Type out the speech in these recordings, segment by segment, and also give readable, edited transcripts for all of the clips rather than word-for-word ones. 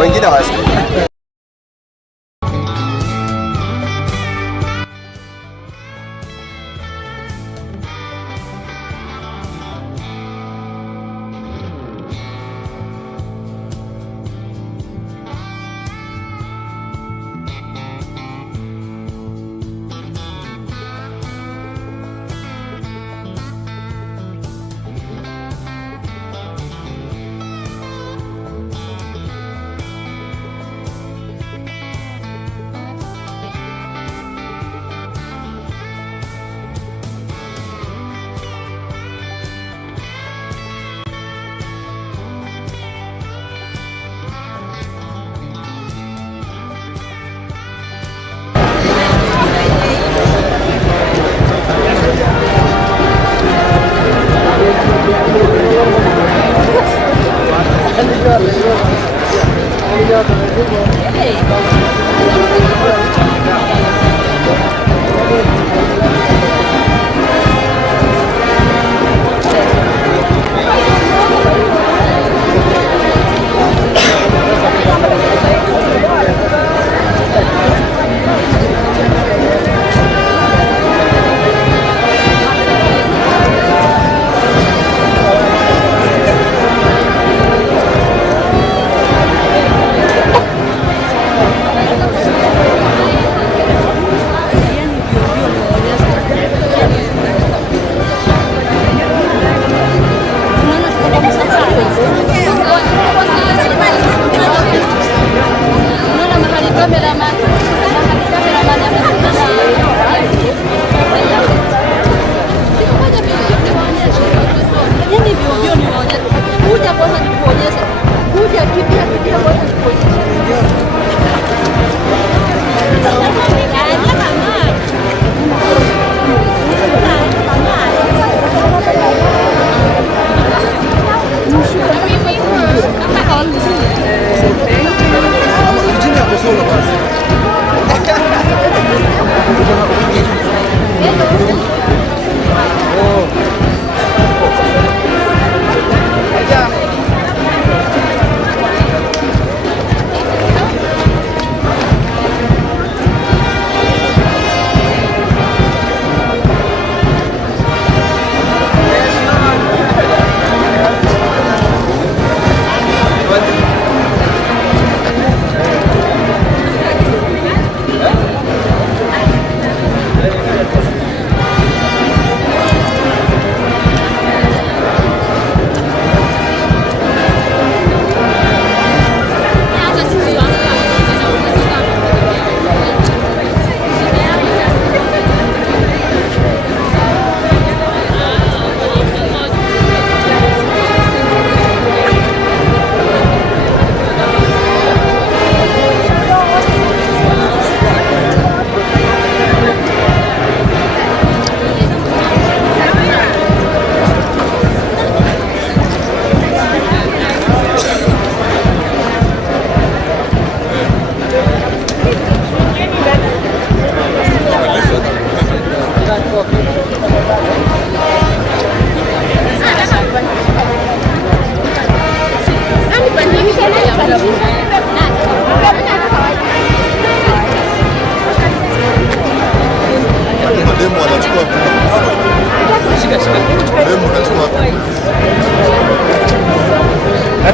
wengine hawasikia.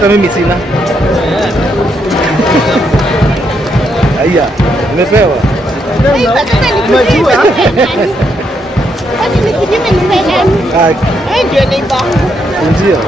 hata mimi sina. Haya, umepewa. Unajua? Kwani ni kinyume ni nani? Ndio neighbor. Ndio.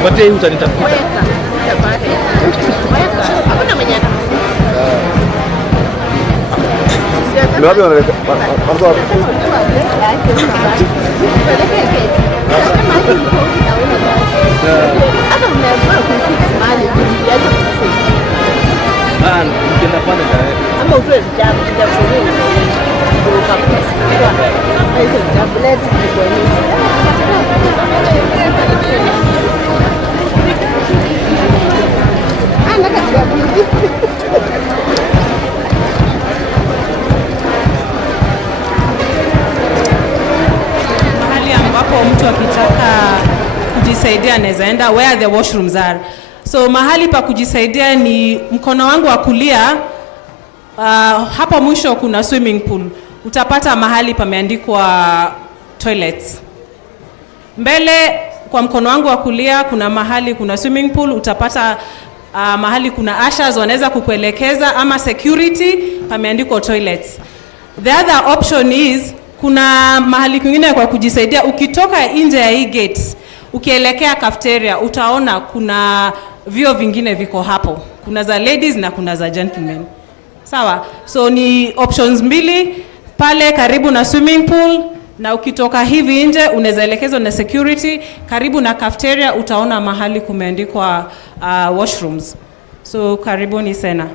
Mpatie hii utanitafuta. Hakuna mwenye Ni wapi wanaleta? Wako wapi? Nikienda pale ama utoe vitabu mahali ambapo mtu akitaka kujisaidia anaweza enda where the washrooms are. So mahali pa kujisaidia ni mkono wangu wa kulia. Hapo mwisho kuna swimming pool. Utapata mahali pameandikwa toilets. Mbele kwa mkono wangu wa kulia kuna mahali kuna swimming pool. Utapata mahali kuna ushers wanaweza kukuelekeza, ama security pameandikwa toilets. The other option is kuna mahali kwingine kwa kujisaidia. Ukitoka nje ya hii gate ukielekea cafeteria utaona kuna vyoo vingine viko hapo. Kuna za ladies na kuna za gentlemen. Sawa? So ni options mbili pale karibu na swimming pool, na ukitoka hivi nje unaweza elekezwa na security. Karibu na cafeteria utaona mahali kumeandikwa washrooms. So karibuni sana.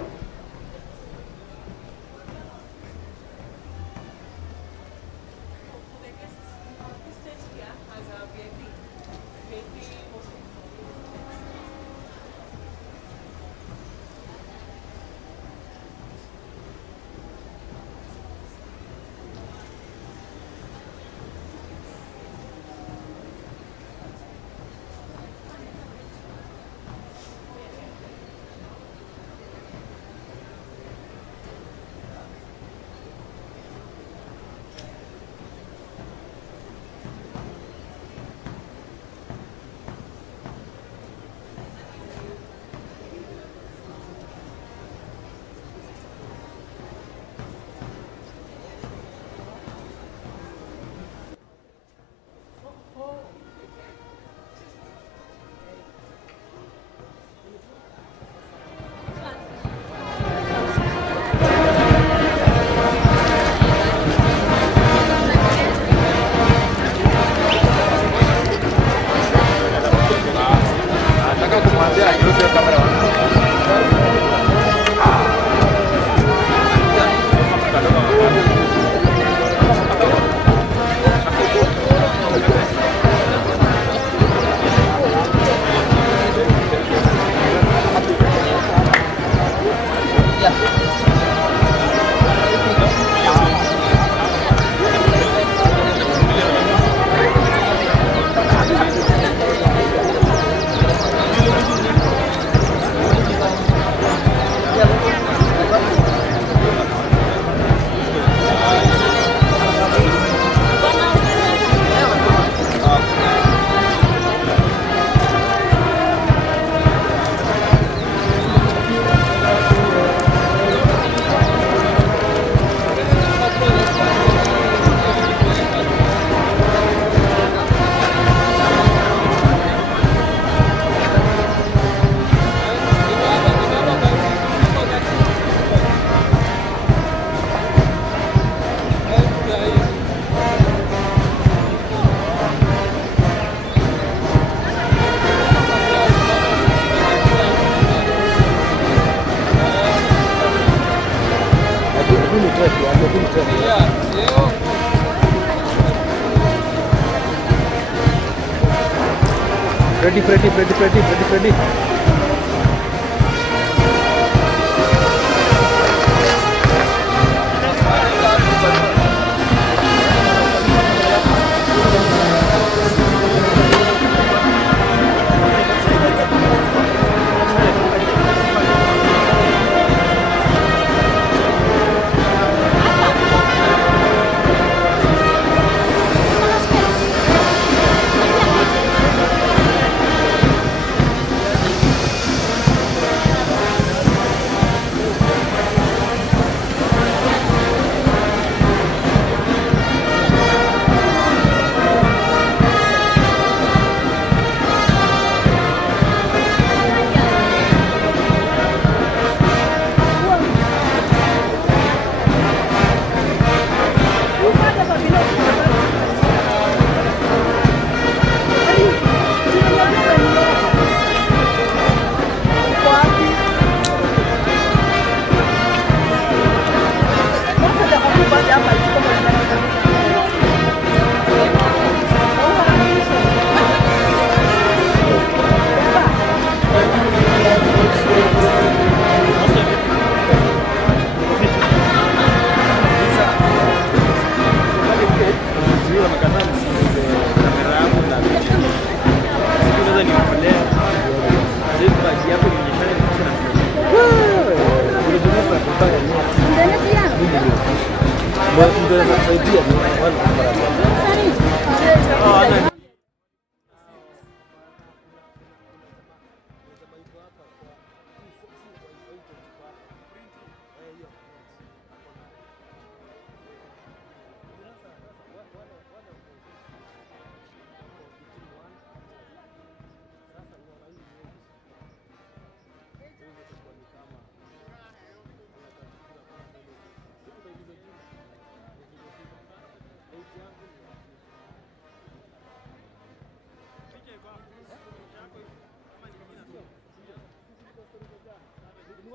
Ready.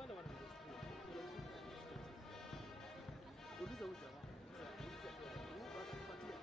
wale wananisikia. Uliza huyu jamaa. Atakupatia.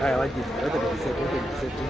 Haya waje, wote tukisetu.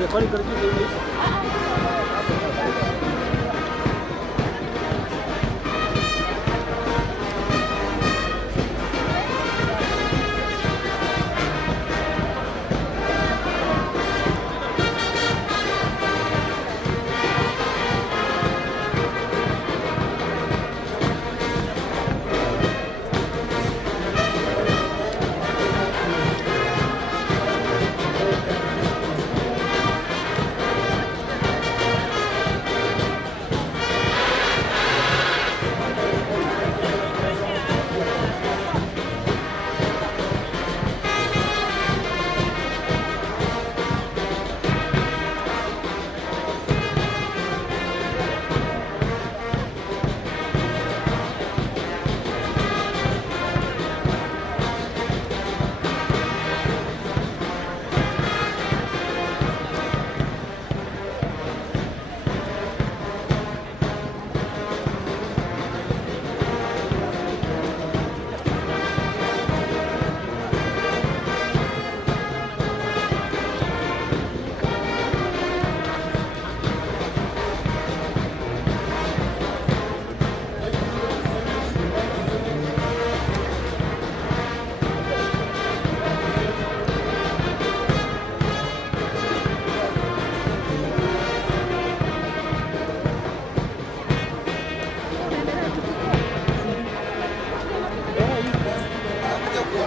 Recording करके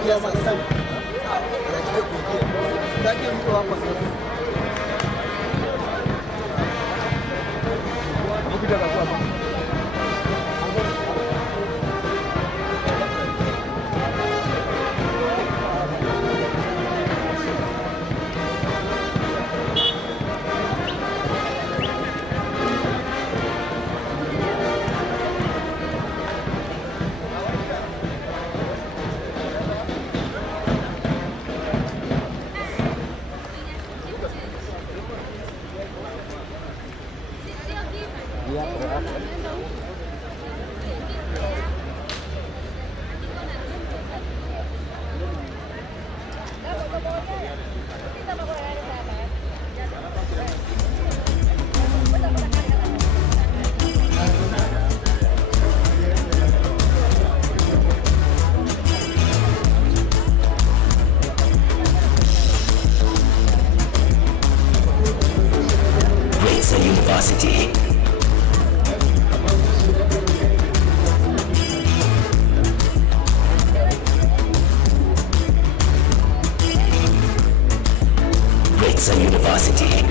ya Maasai. Anajua kuingia. Sitaki mtu hapa sasa. Ukija kwa hapa. University. University.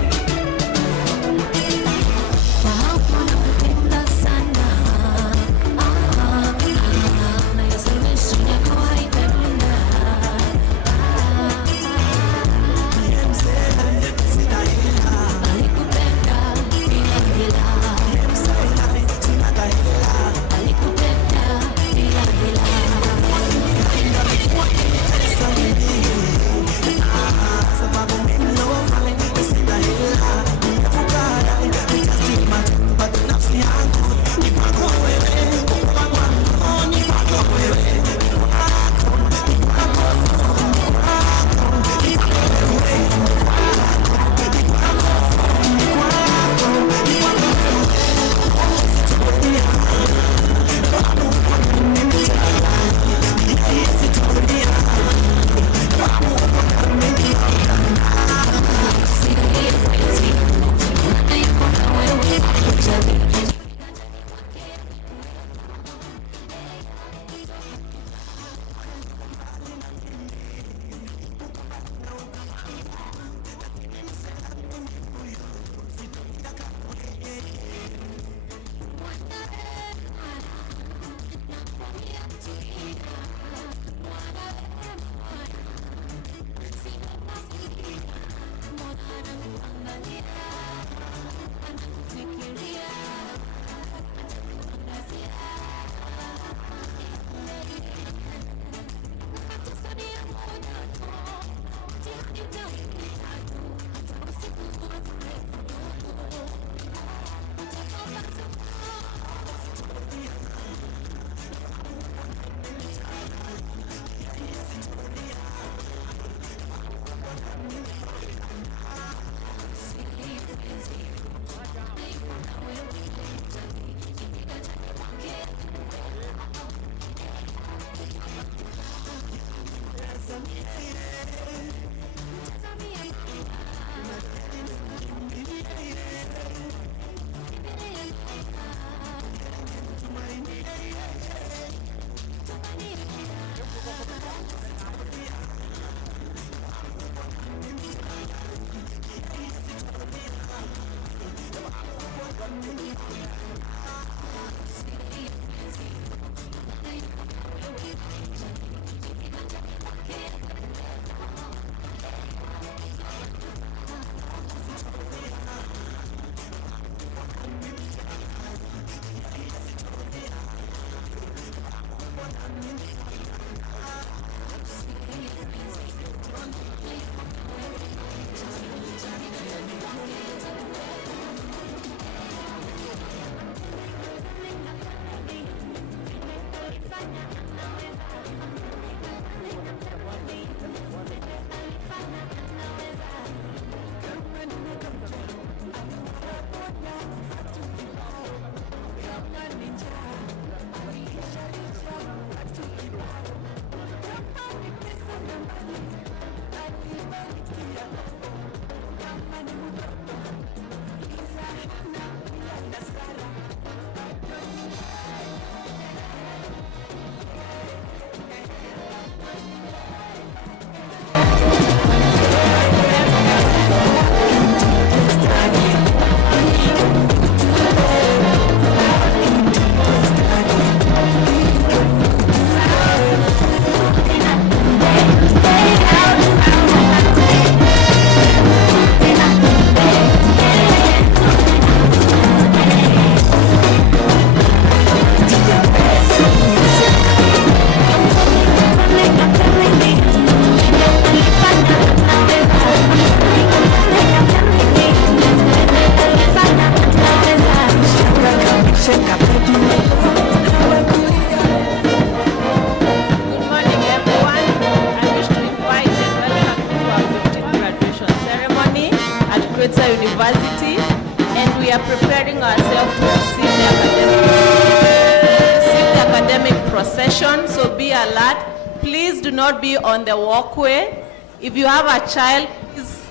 procession, so be alert. Please do not be on the walkway. If you have a child, please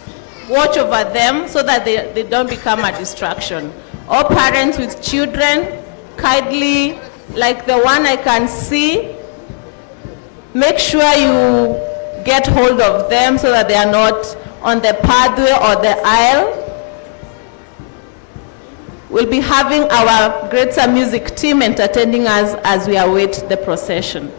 watch over them so that they don't become a distraction. All parents with children, kindly, like the one I can see, make sure you get hold of them so that they are not on the pathway or the aisle. We'll be having our greater music team entertaining us as we await the procession.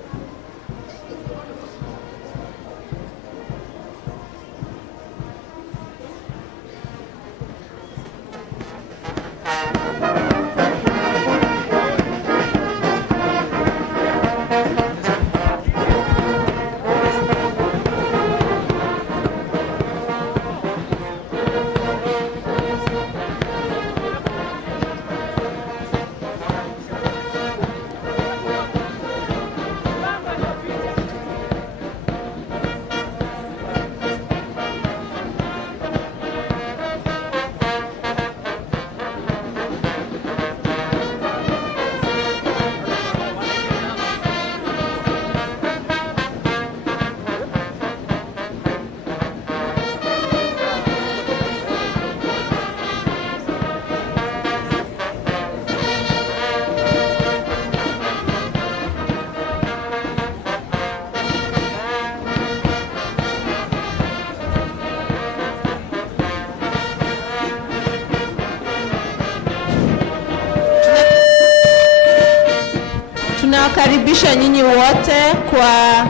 Tunawakaribisha nyinyi wote kwa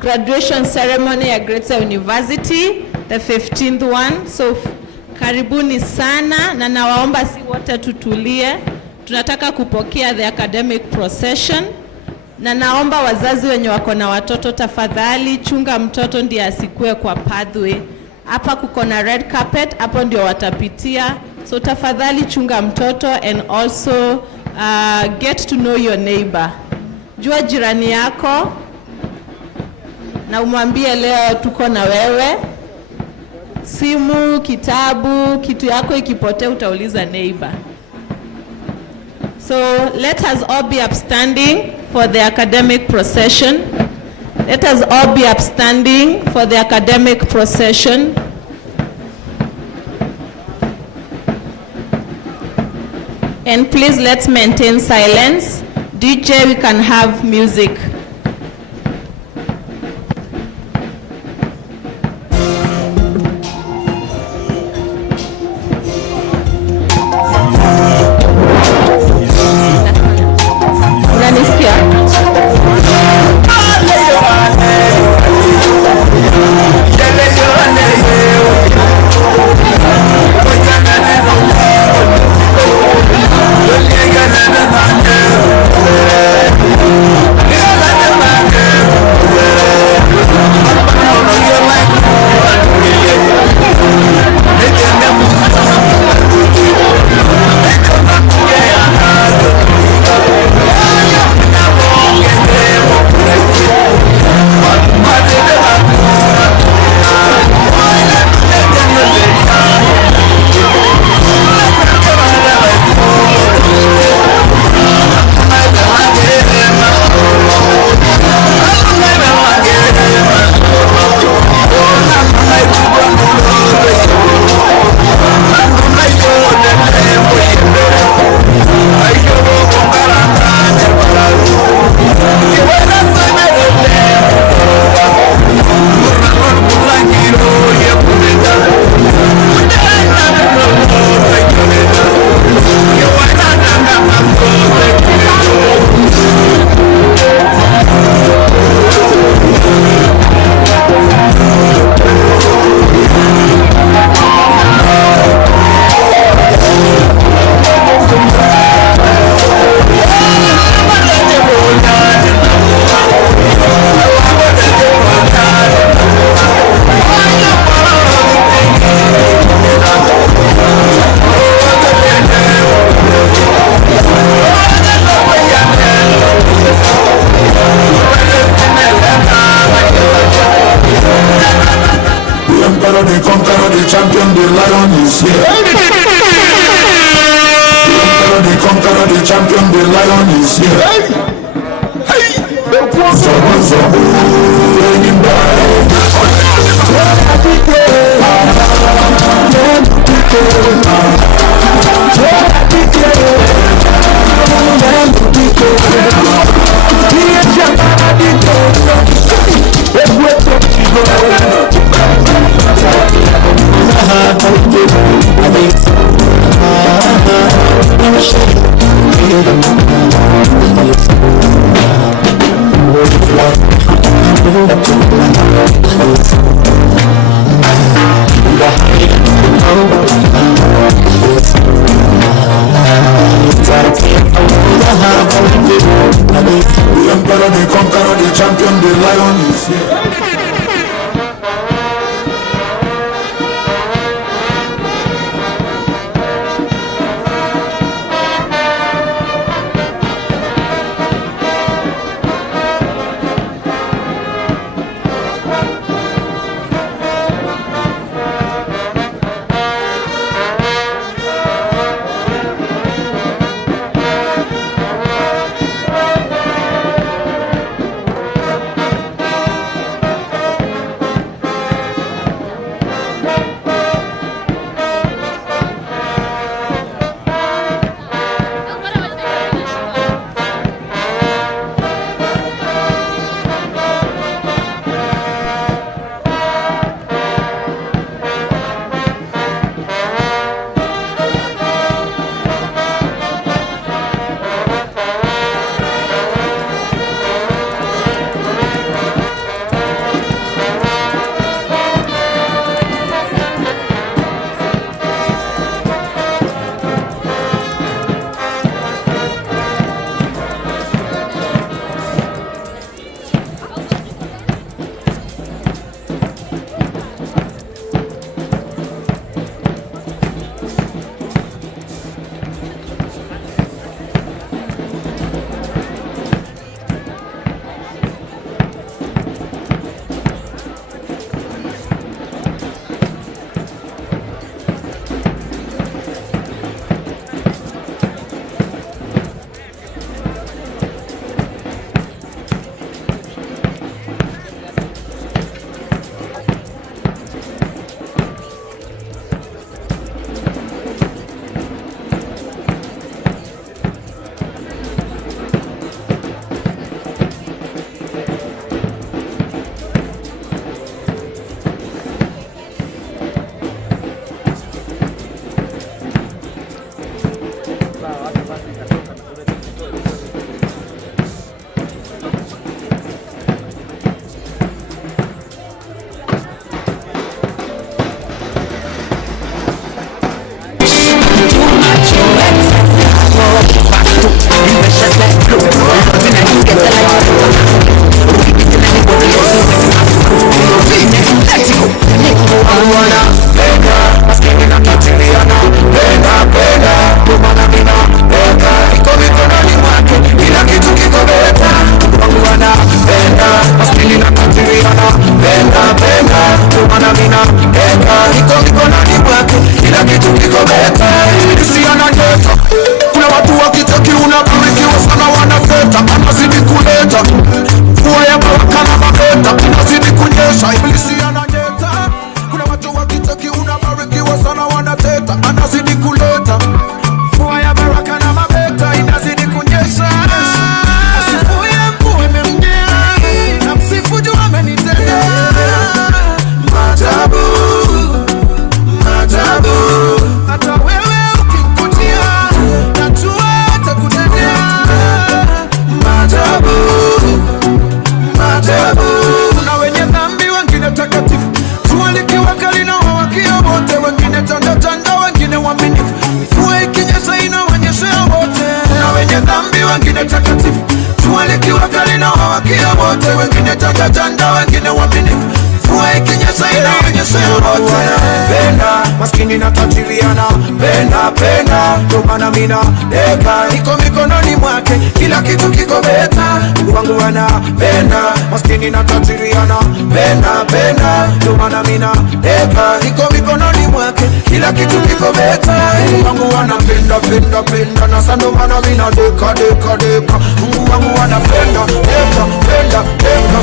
graduation ceremony ya Greater University, the 15th one. So karibuni sana na nawaomba si wote tutulie. Tunataka kupokea the academic procession. Na naomba wazazi wenye wako na watoto tafadhali chunga mtoto ndiye asikue kwa pathway. Hapa kuko na red carpet, hapo ndio watapitia. So tafadhali chunga mtoto and also get to know your neighbor. Jua jirani yako na umwambie leo tuko na wewe. Simu, kitabu, kitu yako ikipotea utauliza neighbor. So let us all be upstanding for the academic procession. Let us all be upstanding for the academic procession. And please let's maintain silence. DJ, we can have music. Unanisikia? Yeah. The conqueror, the champion, the lion is here. Maskini na tajiriana, penda penda, tumana mina deka, iko mikononi mwake, kila kitu kiko beta. Wangu wanapenda, maskini na tajiriana, penda penda, tumana mina deka, iko mikononi mwake, kila kitu kiko beta. Wangu wanapenda penda penda, na sando mana mina deka deka deka. Wangu wanapenda deka penda deka.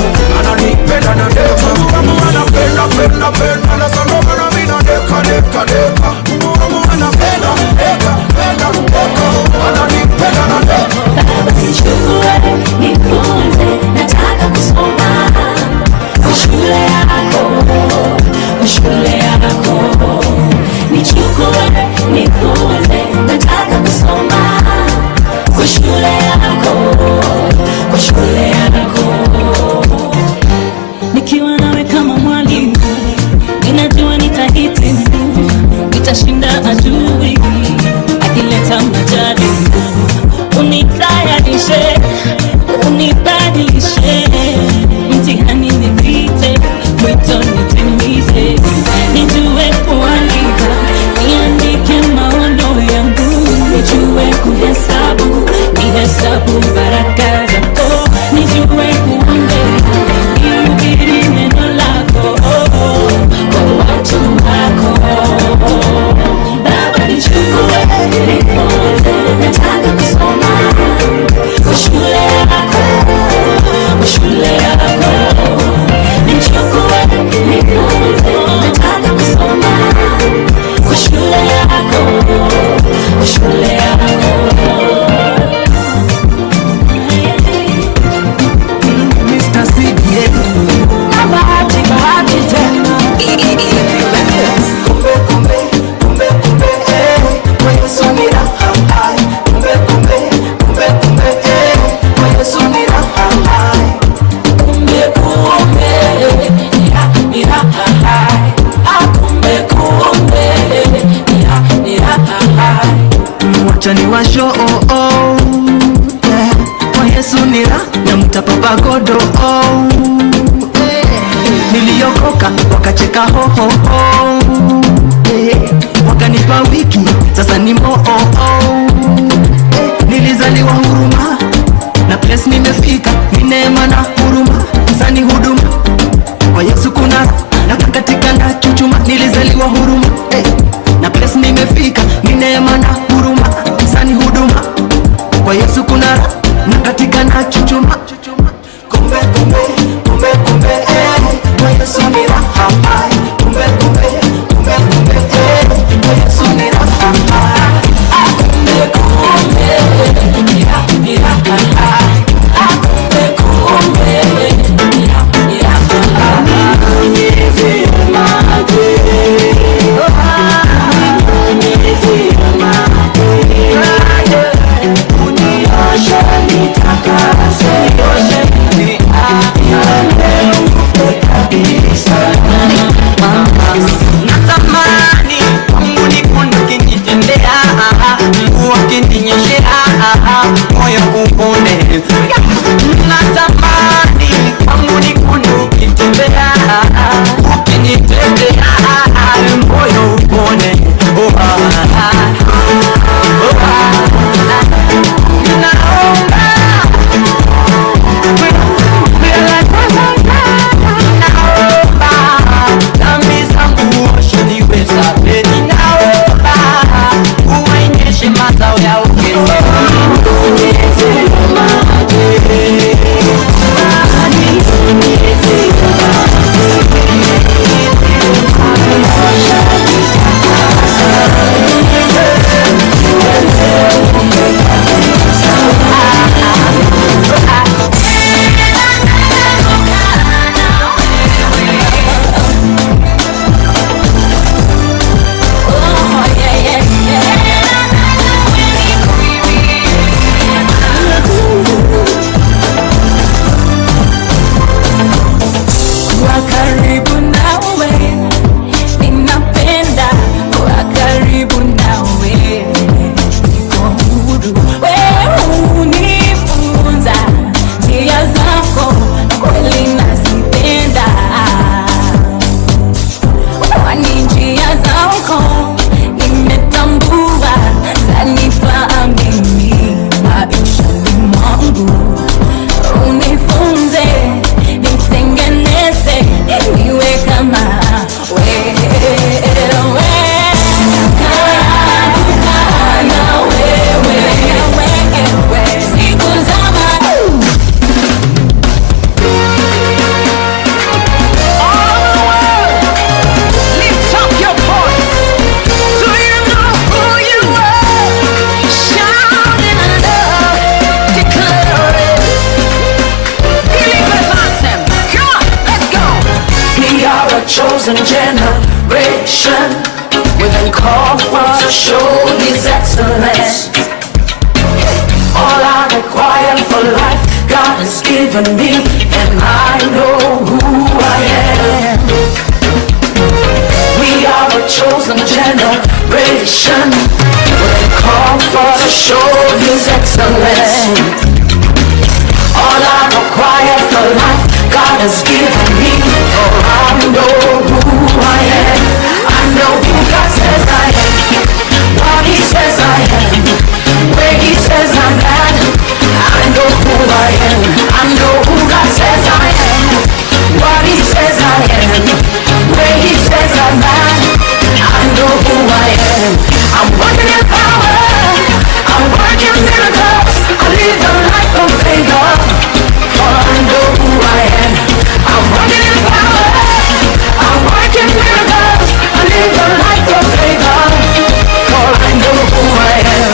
chosen generation, we've been called for to show His excellence. All I require for life, God has given me, and I know who I am. We are a chosen generation, we've been called for to show His excellence. All I require for life, God has given me, for I know who I am. I know who God says I am, what He says I am, where He says I'm at. I know who I am, I know who God says I am, what He says I am, where He says I'm at. I know who I am. I'm working in power, I'm working miracles, I live a life of favor, for I know who I am. I'm working in power, I'm working miracles, I live a life of favor, for I know who I am.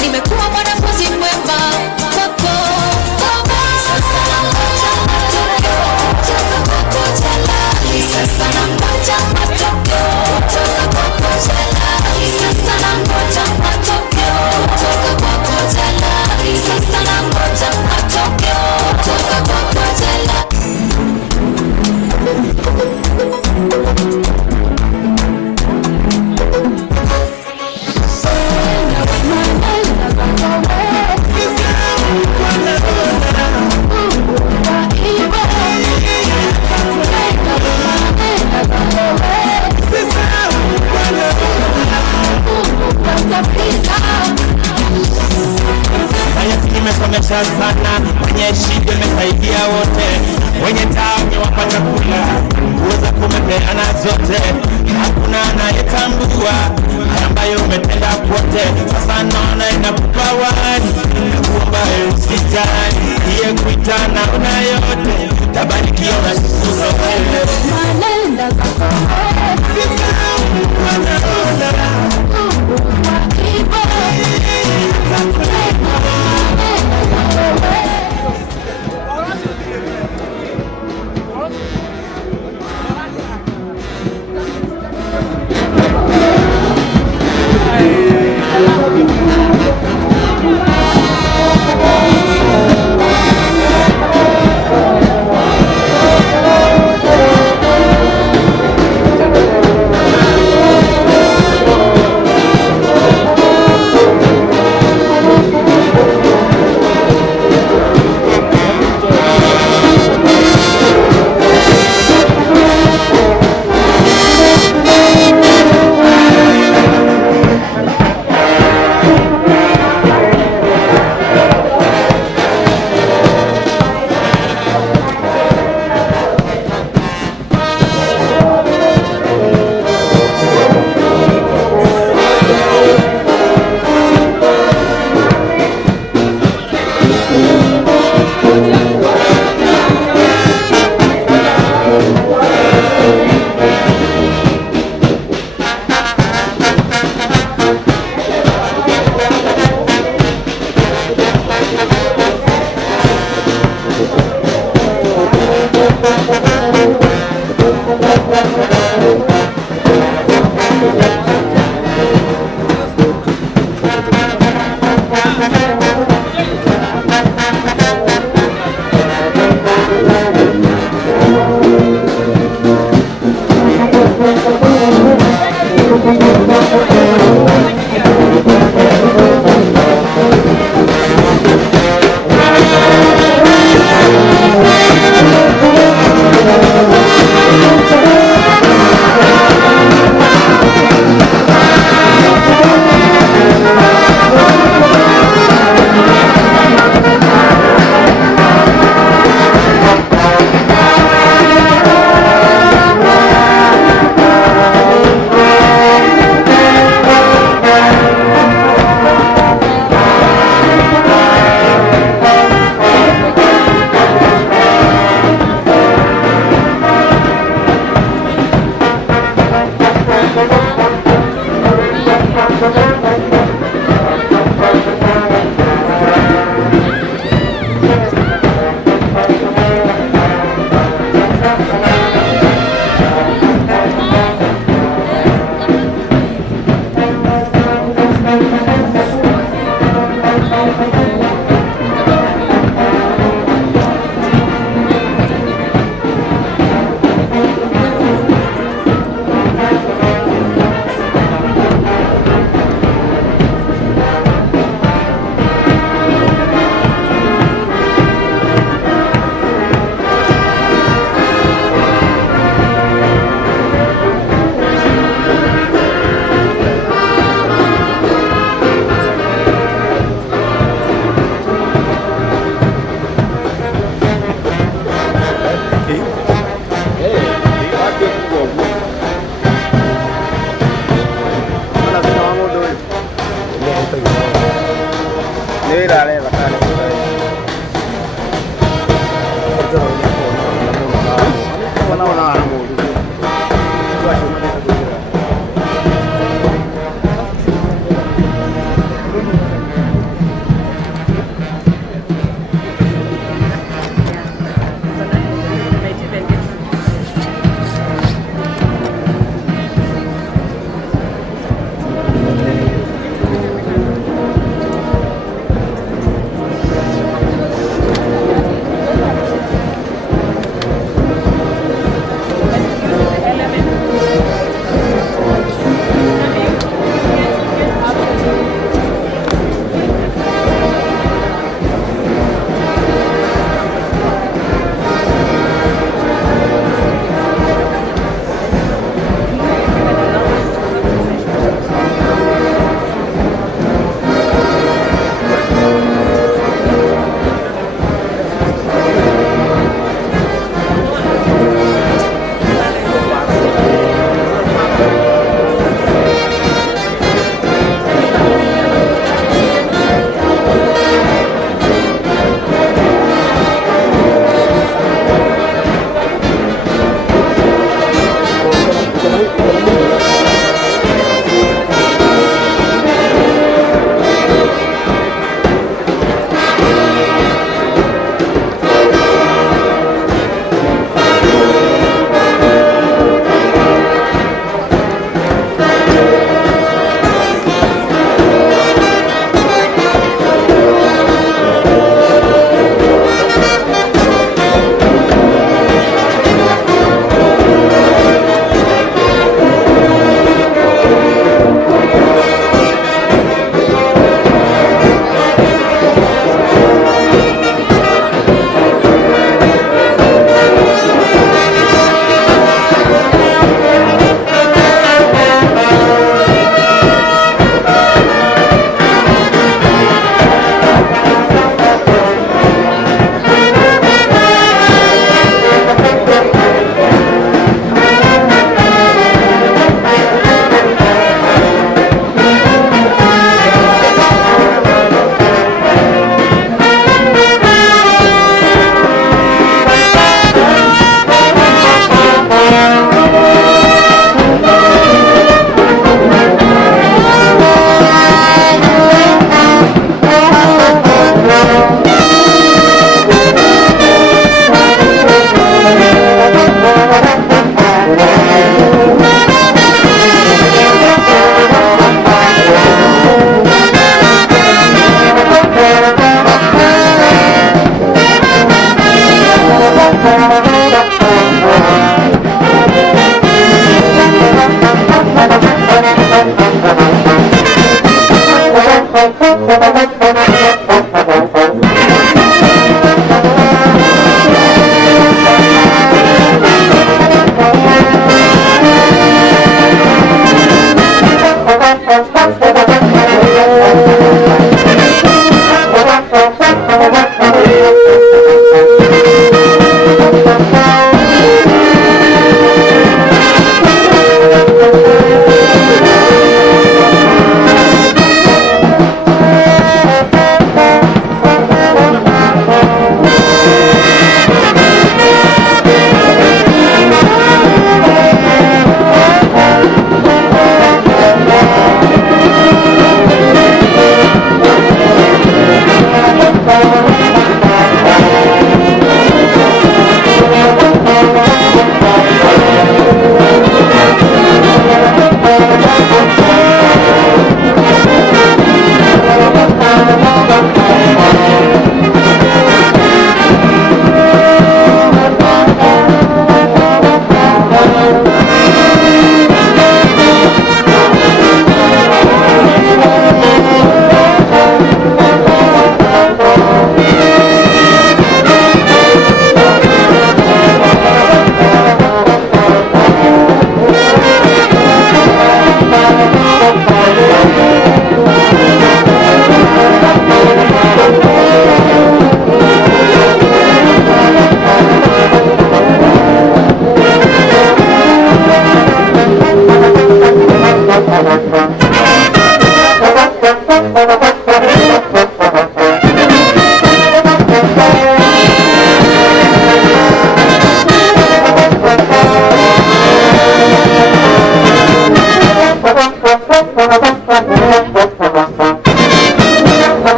Nimekuwa mwanafunzi mwema kwako. umetosha sana, mwenye shida umesaidia wote, wenye taa umewapa chakula, uweza kumepeana zote, hakuna anayetambua ambayo umetenda kwote. Sasa naona inakupa wani, nakuomba usijali, iye kuitana una yote, tabarikiwa na siku zote. Manenda zako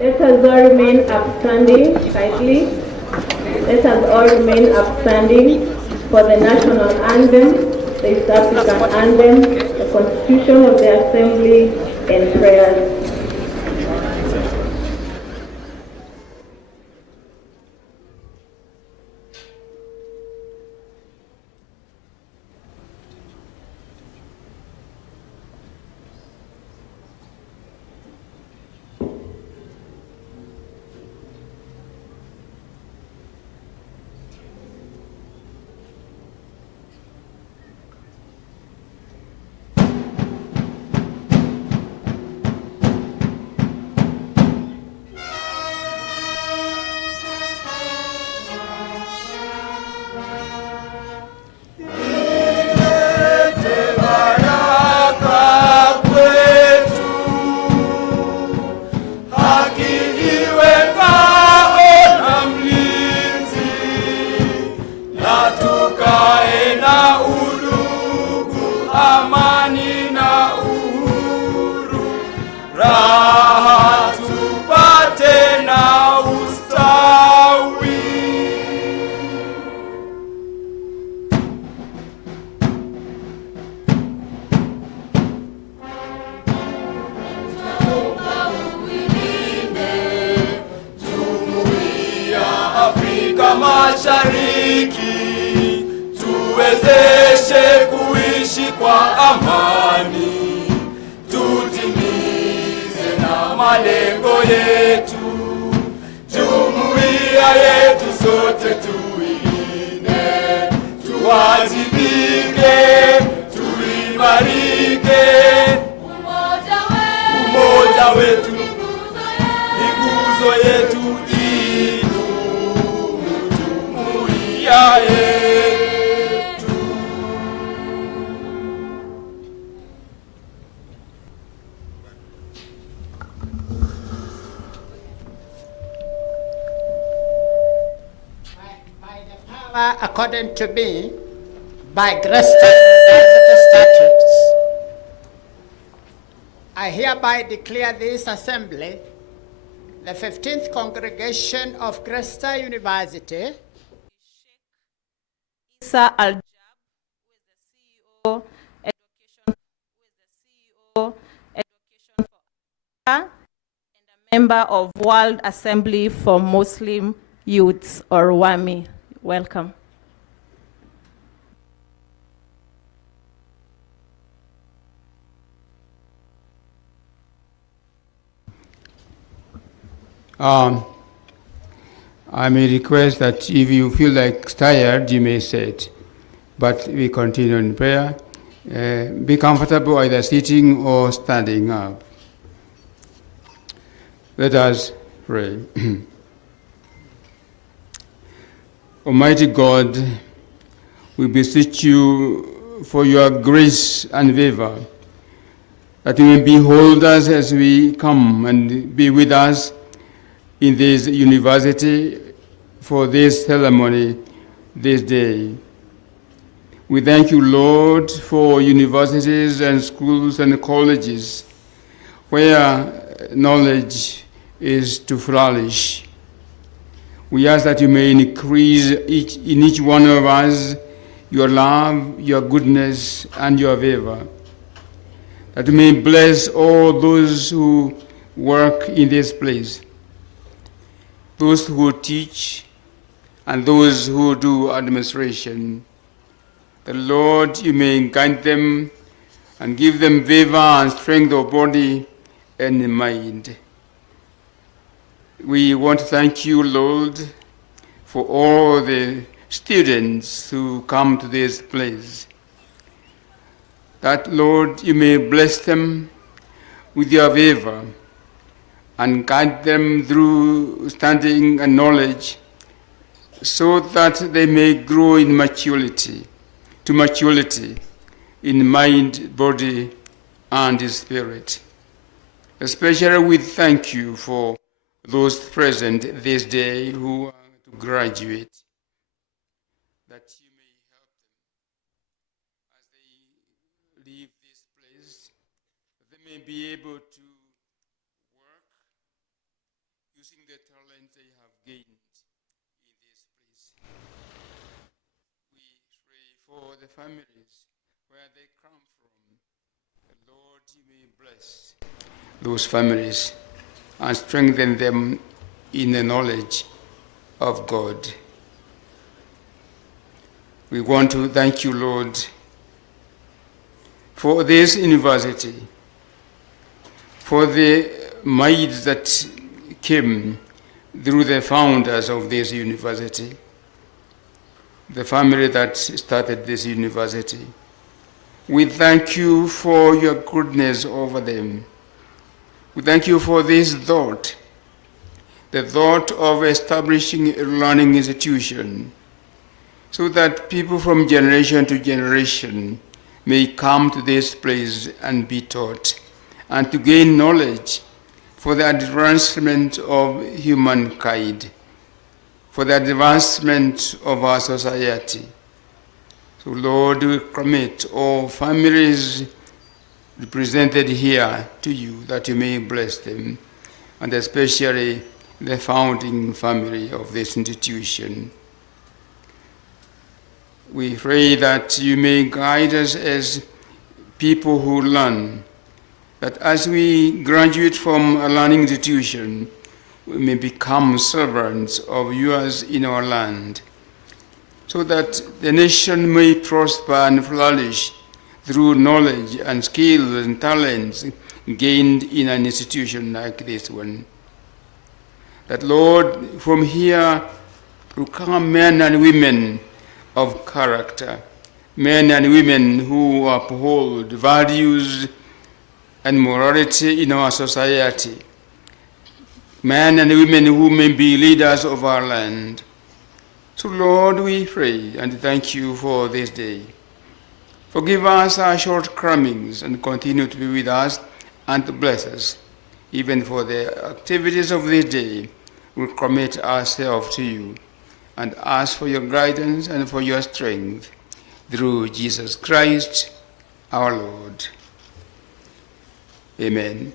Let us all remain upstanding tightly. Let us all remain upstanding for the national anthem, the East African anthem, the Constitution of the Assembly, and prayers. Mashariki tuwezeshe kuishi kwa amani, tutimize na malengo yetu, jumuiya yetu sote tuilinde, tuwajibike, tuimarike, umoja wetu ni nguzo yetu. According to me, by Gresta University statutes, I hereby declare this assembly the 15th congregation of Gresta University. Isa Al-Jab, who is the CEO, Education for Africa, and a member of World Assembly for Muslim Youths, or WAMI. Welcome. I may request that if you feel like tired, you may sit, but we continue in prayer. Be comfortable either sitting or standing up. Let us pray. Almighty God, we beseech you for your grace and favor, that you may behold us as we come and be with us in this university for this ceremony this day. We thank you, Lord, for universities and schools and colleges where knowledge is to flourish. We ask that you may increase in each one of us your love, your goodness, and your favor. That you may bless all those who work in this place, those who teach, and those who do administration. The Lord, you may guide them and give them favor and strength of body and mind. We want to thank you, Lord, for all the students who come to this place. That, Lord, you may bless them with your favor and guide them through studying and knowledge so that they may grow in maturity, in mind, body, and spirit. Especially we thank you for those present this day who are to graduate, that you may help them as they leave this place, that they may be able to work using the talents they have gained in this place. We pray for the families where they come from. Lord, you may bless those families and strengthen them in the knowledge of God. We want to thank you, Lord, for this university, for the minds that came through the founders of this university, the family that started this university. We thank you for your goodness over them. We thank you for this thought, the thought of establishing a learning institution, so that people from generation to generation may come to this place and be taught, and to gain knowledge for the advancement of humankind, for the advancement of our society. So Lord, we commit all families represented here to you, that you may bless them, and especially the founding family of this institution. We pray that you may guide us as people who learn, that as we graduate from a learning institution, we may become servants of yours in our land, so that the nation may prosper and flourish through knowledge and skills and talents gained in an institution like this one. That, Lord, from here will come men and women of character, men and women who uphold values and morality in our society, men and women who may be leaders of our land. So, Lord, we pray and thank you for this day. Forgive us our shortcomings and continue to be with us and to bless us. Even for the activities of this day, we commit ourselves to you and ask for your guidance and for your strength through Jesus Christ, our Lord. Amen.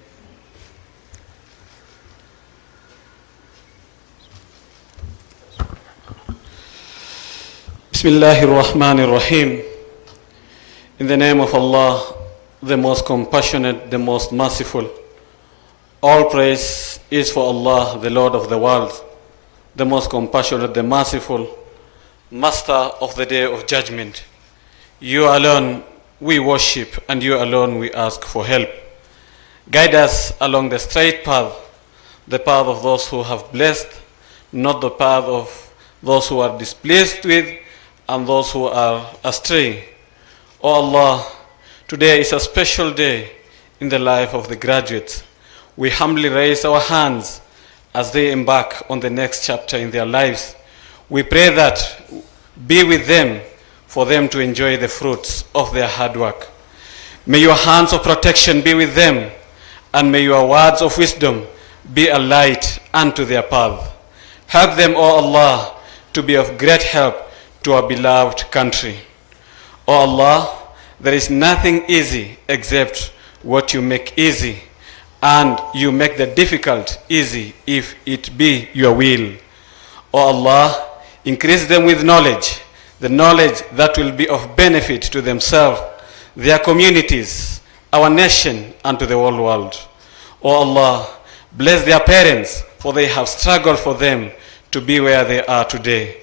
Bismillahir Rahmanir Rahim. In the name of Allah, the most compassionate, the most merciful. All praise is for Allah, the Lord of the world, the most compassionate, the merciful, Master of the day of judgment. You alone we worship, and you alone we ask for help. Guide us along the straight path, the path of those who have blessed, not the path of those who are displeased with and those who are astray. O Allah, today is a special day in the life of the graduates. We humbly raise our hands as they embark on the next chapter in their lives. We pray that be with them for them to enjoy the fruits of their hard work. May your hands of protection be with them, and may your words of wisdom be a light unto their path. Help them, O Allah, to be of great help to our beloved country. O Allah, there is nothing easy except what you make easy, and you make the difficult easy if it be your will. O Allah, increase them with knowledge, the knowledge that will be of benefit to themselves, their communities, our nation, and to the whole world. O Allah, bless their parents, for they have struggled for them to be where they are today.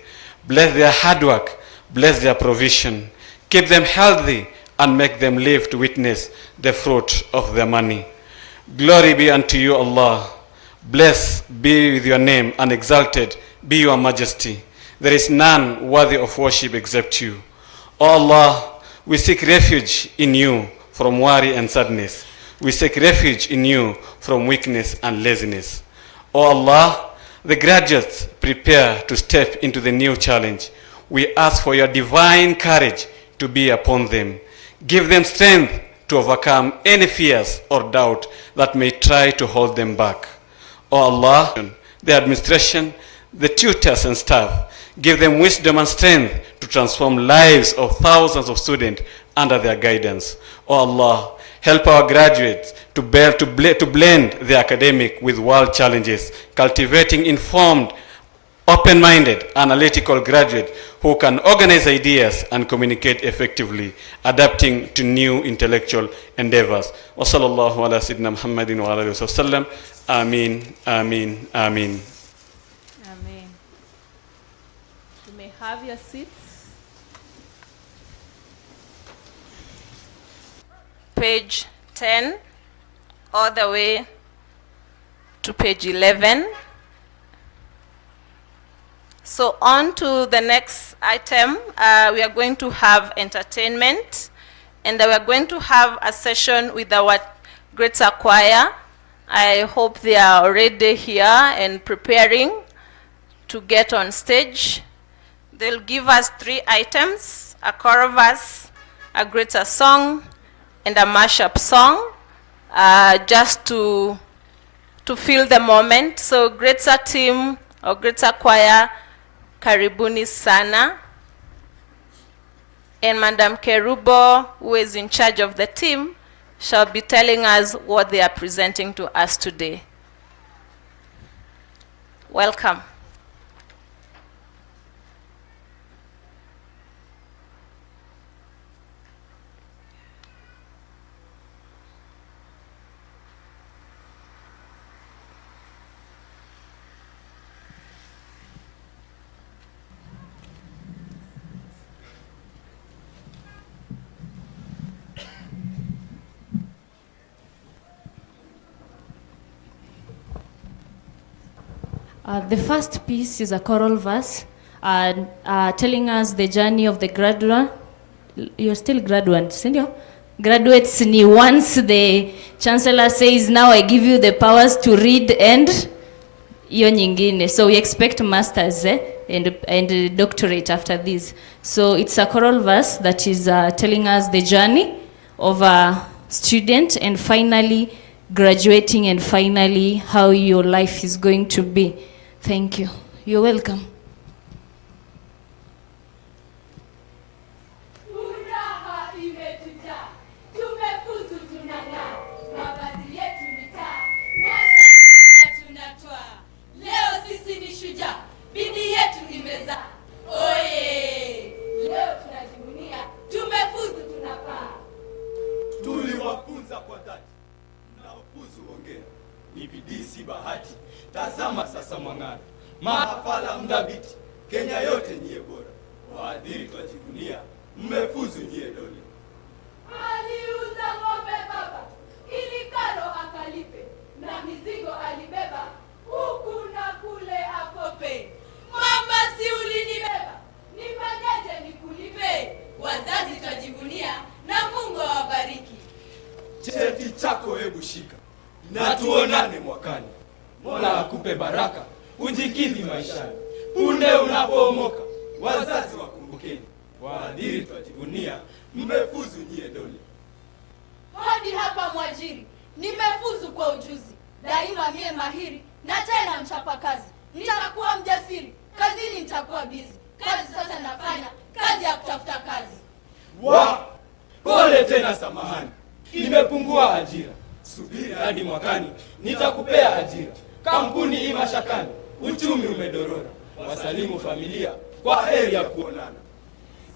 Bless their hard work, bless their provision. Keep them healthy and make them live to witness the fruit of their money. Glory be unto you, Allah. Blessed be with your name, and exalted be your majesty. There is none worthy of worship except you. O Allah, we seek refuge in you from worry and sadness. We seek refuge in you from weakness and laziness. O Allah, the graduates prepare to step into the new challenge, we ask for your divine courage to be upon them. Give them strength to overcome any fears or doubt that may try to hold them back. O Allah, the administration, the tutors and staff, give them wisdom and strength to transform lives of thousands of students under their guidance. O Allah, help our graduates to blend their academic with world challenges, cultivating informed, open-minded, analytical graduates who can organize ideas and communicate effectively, adapting to new intellectual endeavors. Wa sallallahu ala sayyidina Muhammadin wa alihi wa sallam. Amin, amin, amin. Amen. You may have your seats. Page 10 all the way to page 11. So on to the next item, we are going to have entertainment, and we are going to have a session with our greater choir. I hope they are already here and preparing to get on stage. They'll give us 3 items, a choral verse, a greater song, and a mashup song, just to feel the moment. So greater team or greater choir, karibuni sana. And Madam Kerubo, who is in charge of the team, shall be telling us what they are presenting to us today. Welcome. The first piece is a choral verse telling us the journey of the graduate. You're still graduates, senior? Graduates, once the Chancellor says, now I give you the powers to read and iyo nyingine. So we expect masters and doctorate after this. So it's a choral verse that is telling us the journey of a student and finally graduating and finally how your life is going to be. Thank you. You're welcome. Tazama sasa mwangana, mahafala mdhabiti, Kenya yote nyie bora. Waadhiri twajivunia, mmefuzu nyie dole. Aliuza ng'ombe baba, ili karo akalipe, na mizigo alibeba, huku na kule akope. Mama si ulinibeba, nifanyaje nikulipe? Wazazi twajivunia, na Mungu awabariki. Cheti chako hebu shika, na tuonane mwakani. Mola akupe baraka, ujikidhi maishani. Punde unapoomoka, wazazi wakumbukeni. Waadhiri twajivunia, mmefuzu nyie dole. Hadi hapa mwajiri, nimefuzu kwa ujuzi. Daima mie mahiri, na tena mchapa kazi. Nitakuwa mjasiri, kazini nitakuwa busy. Kazi sasa nafanya, kazi ya kutafuta kazi. Pole tena samahani, imepungua ajira. Subiri hadi mwakani, nitakupea ajira. Kampuni imashakani, uchumi umedorora. Wasalimu familia, kwa heri ya kuonana.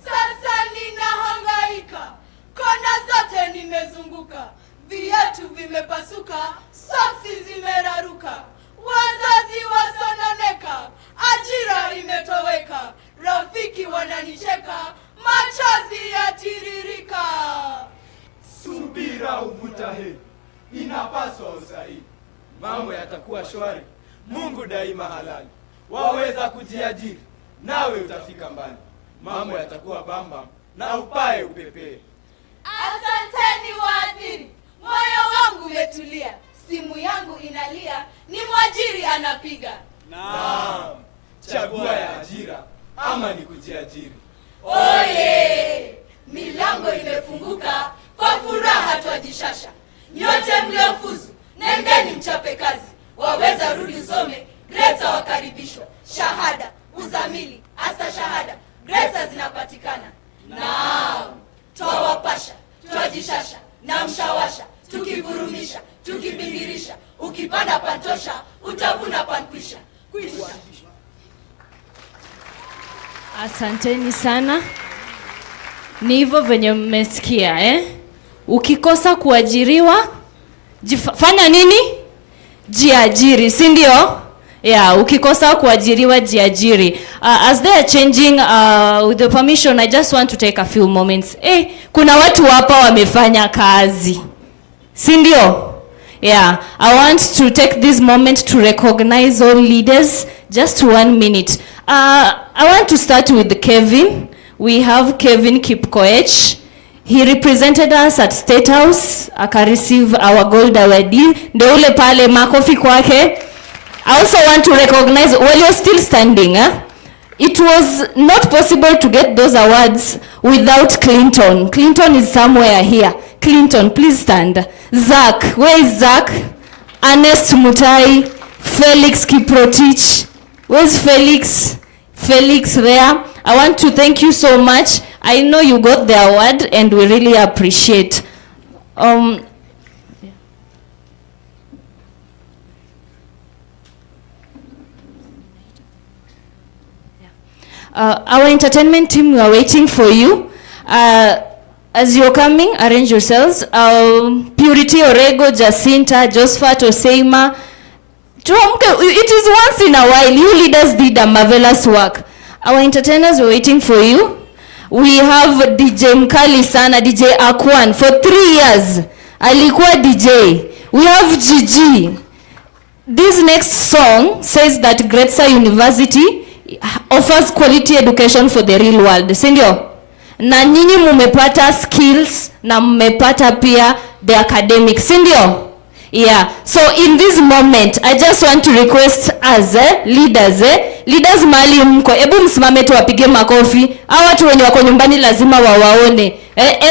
Sasa ninahangaika, kona zote nimezunguka. Viatu vimepasuka, soksi zimeraruka. Wazazi wasononeka, ajira imetoweka. Rafiki wananicheka, machozi yatiririka. Subira uvuta heri, inapaswa usahihi. Mambo yatakuwa shwari, Mungu daima halali. Waweza kujiajiri, nawe utafika mbali. Mambo yatakuwa bamba, na upae upepee. Asanteni waadhiri, moyo wangu umetulia. Simu yangu inalia, ni mwajiri anapiga. Naam. Chagua ya ajira ama ni kujiajiri. Oye! Milango imefunguka, kwa furaha twajishasha. Nyote mliofuzu, nendeni mchape kazi. Waweza rudi usome, grades wakaribishwa. Shahada, uzamili, hasta shahada, grades zinapatikana. Naam, twawapasha, twajishasha na mshawasha, tukivurumisha, tukibingirisha. Ukipanda pantosha, utavuna pankwisha. Kwisha. Asanteni sana. Ni hivyo venye mmesikia Ukikosa kuajiriwa, fanya nini? Jiajiri, si ndio? Yeah, ukikosa kuajiriwa jiajiri. As they are changing, with the permission, I just want to take a few moments. Kuna watu hapa wamefanya kazi, si ndio? Yeah, I want to take this moment to recognize all leaders. Just 1 minute. I want to start with Kevin. We have 𝐵𝐾𝐿 𝐾𝐭𝐬. He represented us at State House. Aka receive our gold award. Ndio ule pale, makofi kwake. I also want to recognize, while you're still standing, it was not possible to get those awards without Clinton. Clinton is somewhere here. Clinton, please stand. Zach, where is Zach? Ernest Mutai, Felix Kiprotich. Where's Felix? Felix there. I want to thank you so much. I know you got the award and we really appreciate. Our entertainment team, we are waiting for you. As you're coming, arrange yourselves. Purity Orego, Jacinta, Josephat Oseima. It is once in a while. You leaders did a marvelous work. Our entertainers are waiting for you. We have DJ Mkali Sana, DJ Akwan, for 3 years. Alikuwa DJ. We have Gigi. This next song says that 𝐺𝐳 University offers quality education for the real world. Sindio? Na nyinyi mumepata skills na mmepata pia the academic. Sindio? Yeah. So in this moment, I just want to request as leaders, leaders mali mko, ebu msimame tu wapige makofi. Hawa watu wenye wako nyumbani lazima wawaone.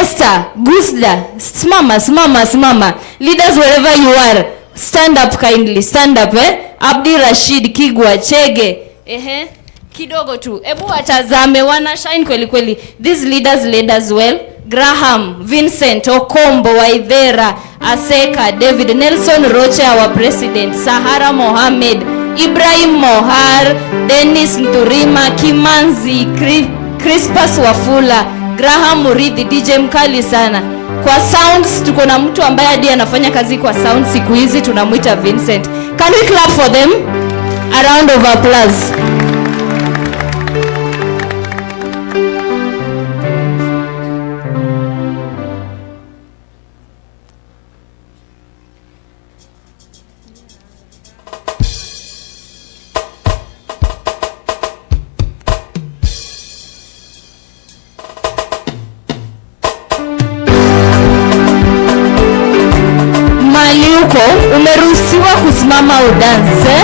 Esther, Gusda, simama. Leaders wherever you are, stand up kindly, stand up. Abdi Rashid, Kigwa, Chege. Kidogo tu. Ebu watazame, wana shine kweli kweli. These leaders led as well. Graham, Vincent, Okombo, Waithera, Aseka, David, Nelson Roche, our president, Sahara Mohammed, Ibrahim Mohar, Dennis Nturima, Kimanzi, Crispus Wafula, Graham Muridhi, DJ Mkali Sana. Kwa sounds, tuko na mtu ambaye hadi anafanya kazi kwa sounds siku hizi, tunamuita Vincent. Can we clap for them? A round of applause. Umeruhusiwa kusimama udanse.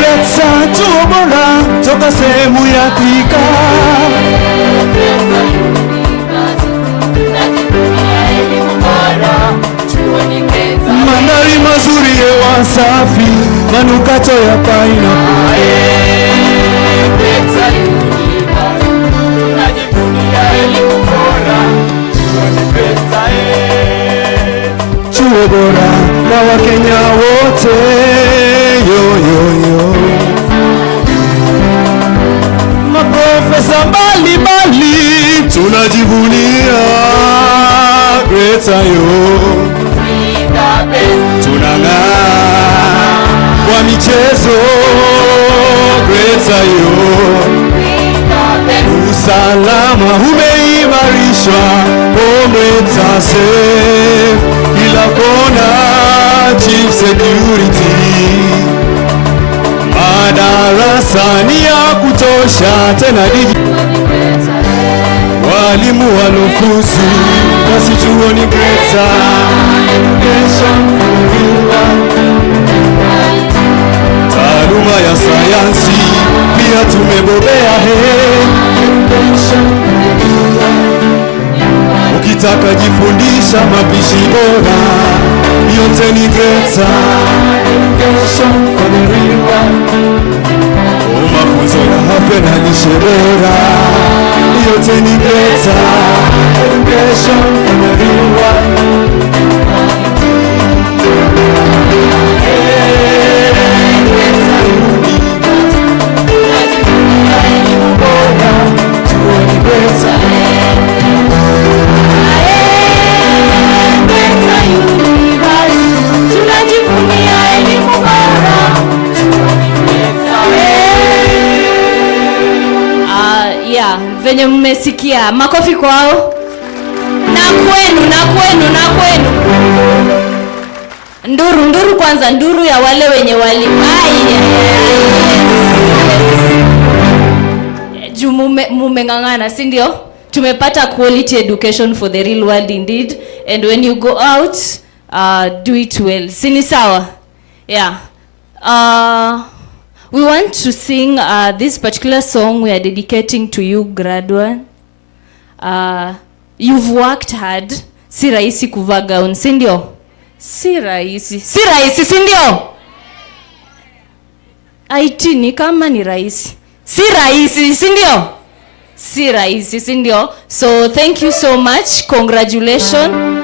𝐺𝐺𝐻 chuo bora toka sehemu ya Thika. Mandhari mazuri, hewa safi, manukato ya pineapple. Chuo bora na Wakenya wote, yo. Maprofesa mbalimbali tunajivunia 𝐺𝐻𝐻. Tunang'aa kwa michezo 𝐺𝐻𝐻. Usalama umeimarishwa 𝐺𝐻𝐻 safe kila kona, chief security. Madarasa ni ya kutosha tena walimu walofuzu, basi chuoni greater education for the real world. Taaluma ya sayansi pia tumebobea education for the real world. Ukitaka jifundisha mapishi bora, yote ni greater education for the real world. Mafunzo ya afya na lishe bora, yote ni greater education for the real world. Venye mmesikia, makofi kwao. Na kwenu. Nduru kwanza, nduru ya wale wenye wali. Juu mumeng'ang'ana, si ndio? Tumepata quality education for the real world indeed. And when you go out, do it well. Sini sawa? Yeah. We want to sing this particular song we are dedicating to you, graduate. You've worked hard. Si rahisi kuvaa gown, si ndio? Si rahisi, si ndio? IT ni kama ni rahisi. Si rahisi, si ndio? Si rahisi, si ndio? So thank you so much. Congratulations.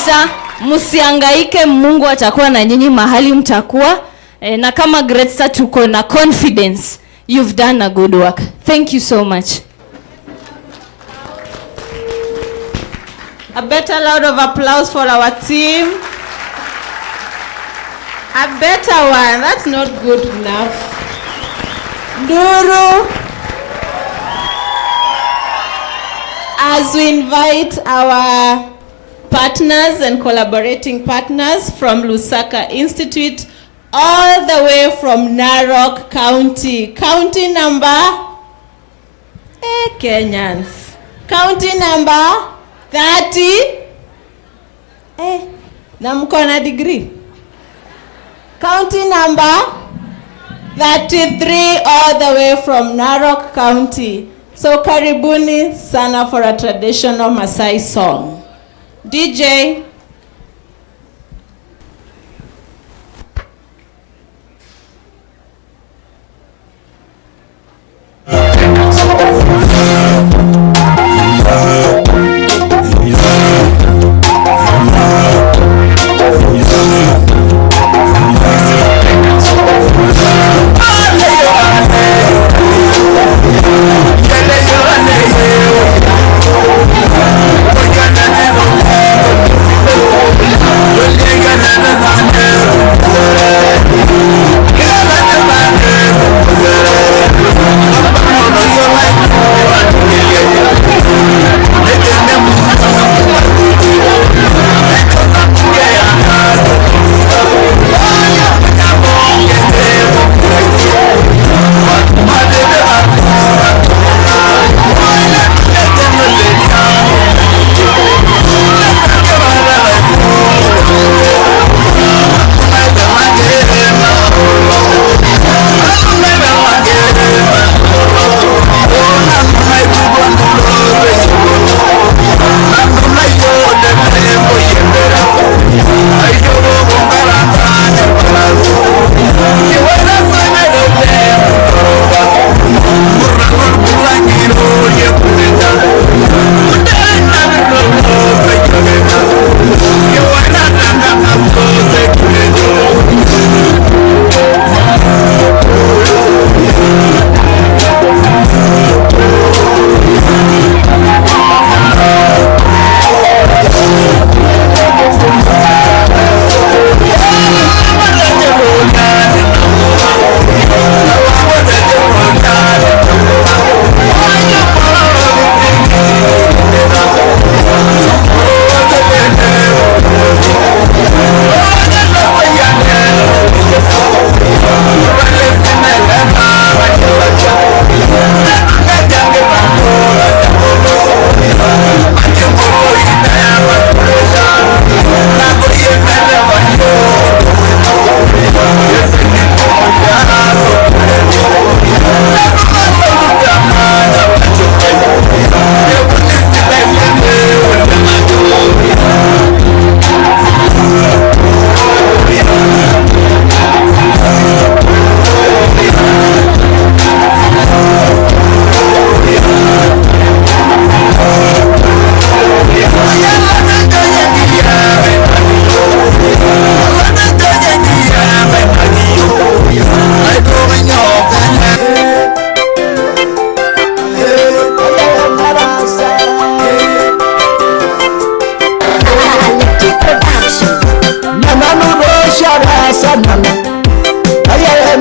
kabisa, msihangaike, Mungu atakuwa na nyinyi mahali mtakuwa. Na kama Great Star tuko na confidence. You've done a good work. Thank you so much. A better round of applause for our team. A better one. That's not good enough. Duru. As we invite our partners and collaborating partners from Lusaka Institute, all the way from Narok County. County number? Kenyans. County number 30. Na mko na degree. County number 33, all the way from Narok County. So karibuni sana for a traditional Maasai song. DJ.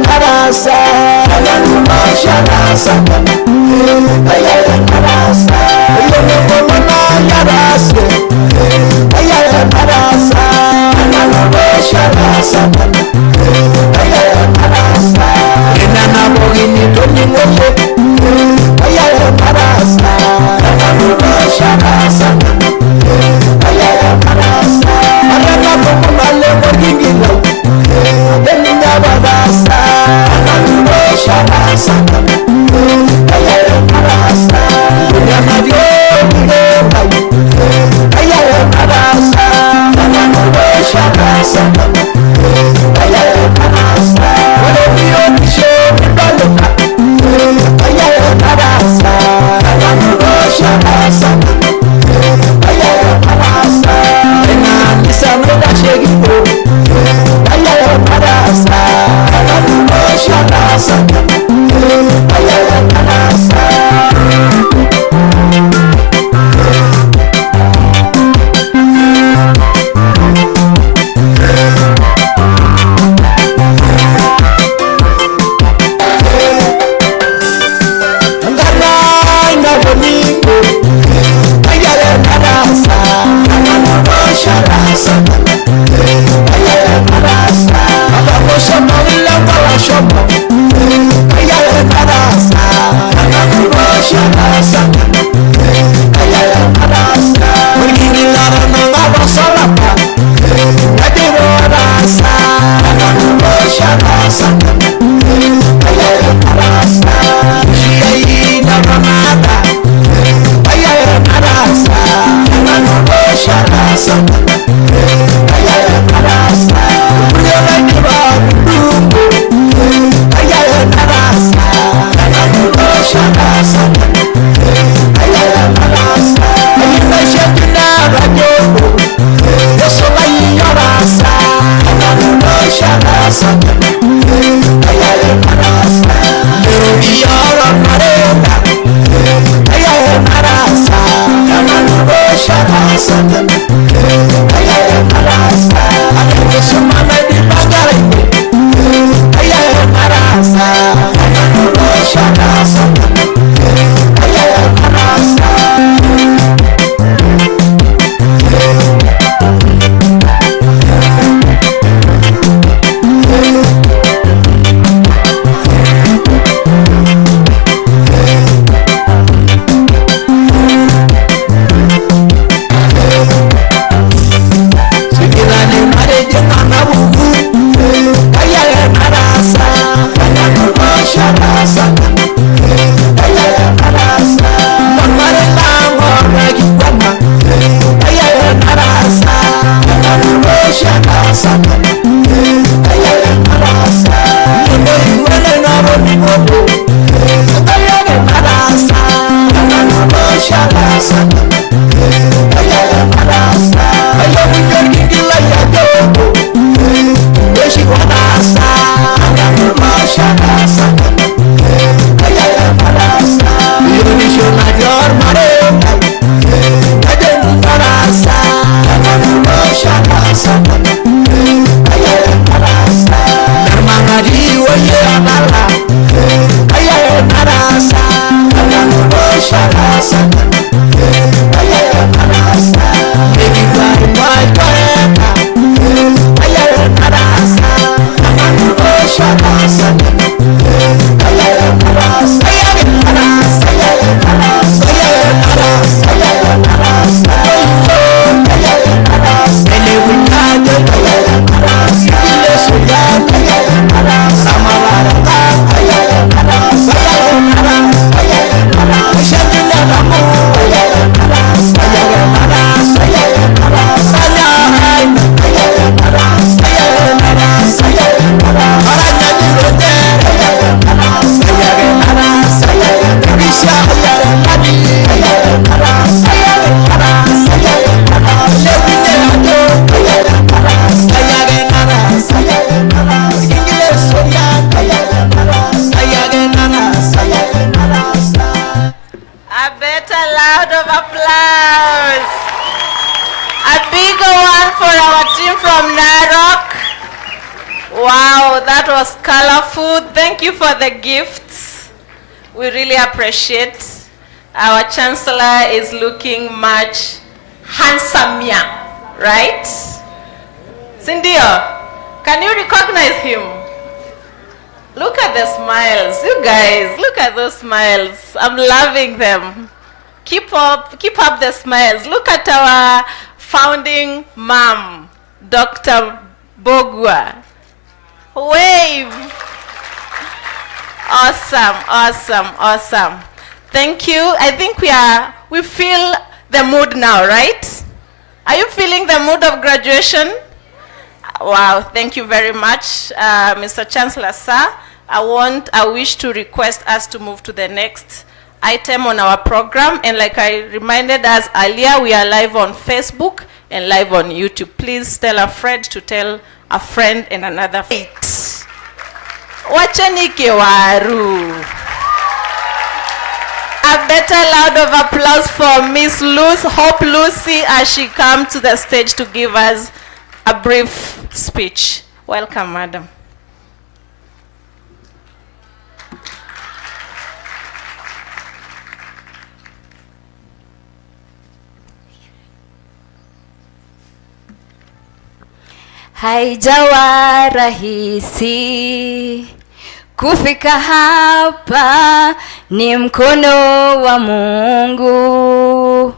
Marasa, Wow, that was colorful. Thank you for the gifts. We really appreciate. Our Chancellor is looking much handsomer, right? Sindio, can you recognize him? Look at the smiles. You guys, look at those smiles. I'm loving them. Keep up the smiles. Look at our founding mom, Dr. Bogwa. Wave. Awesome. Thank you. I think we feel the mood now, right? Are you feeling the mood of graduation? Wow, thank you very much, Mr. Chancellor, sir. I wish to request us to move to the next item on our program. And like I reminded us earlier, we are live on Facebook and live on YouTube. Please tell a friend to tell a friend and another friend. Wachanike waru. A better round of applause for Miss Hope Lucy as she comes to the stage to give us a brief speech. Welcome, madam. Haijawa rahisi kufika hapa, ni mkono wa Mungu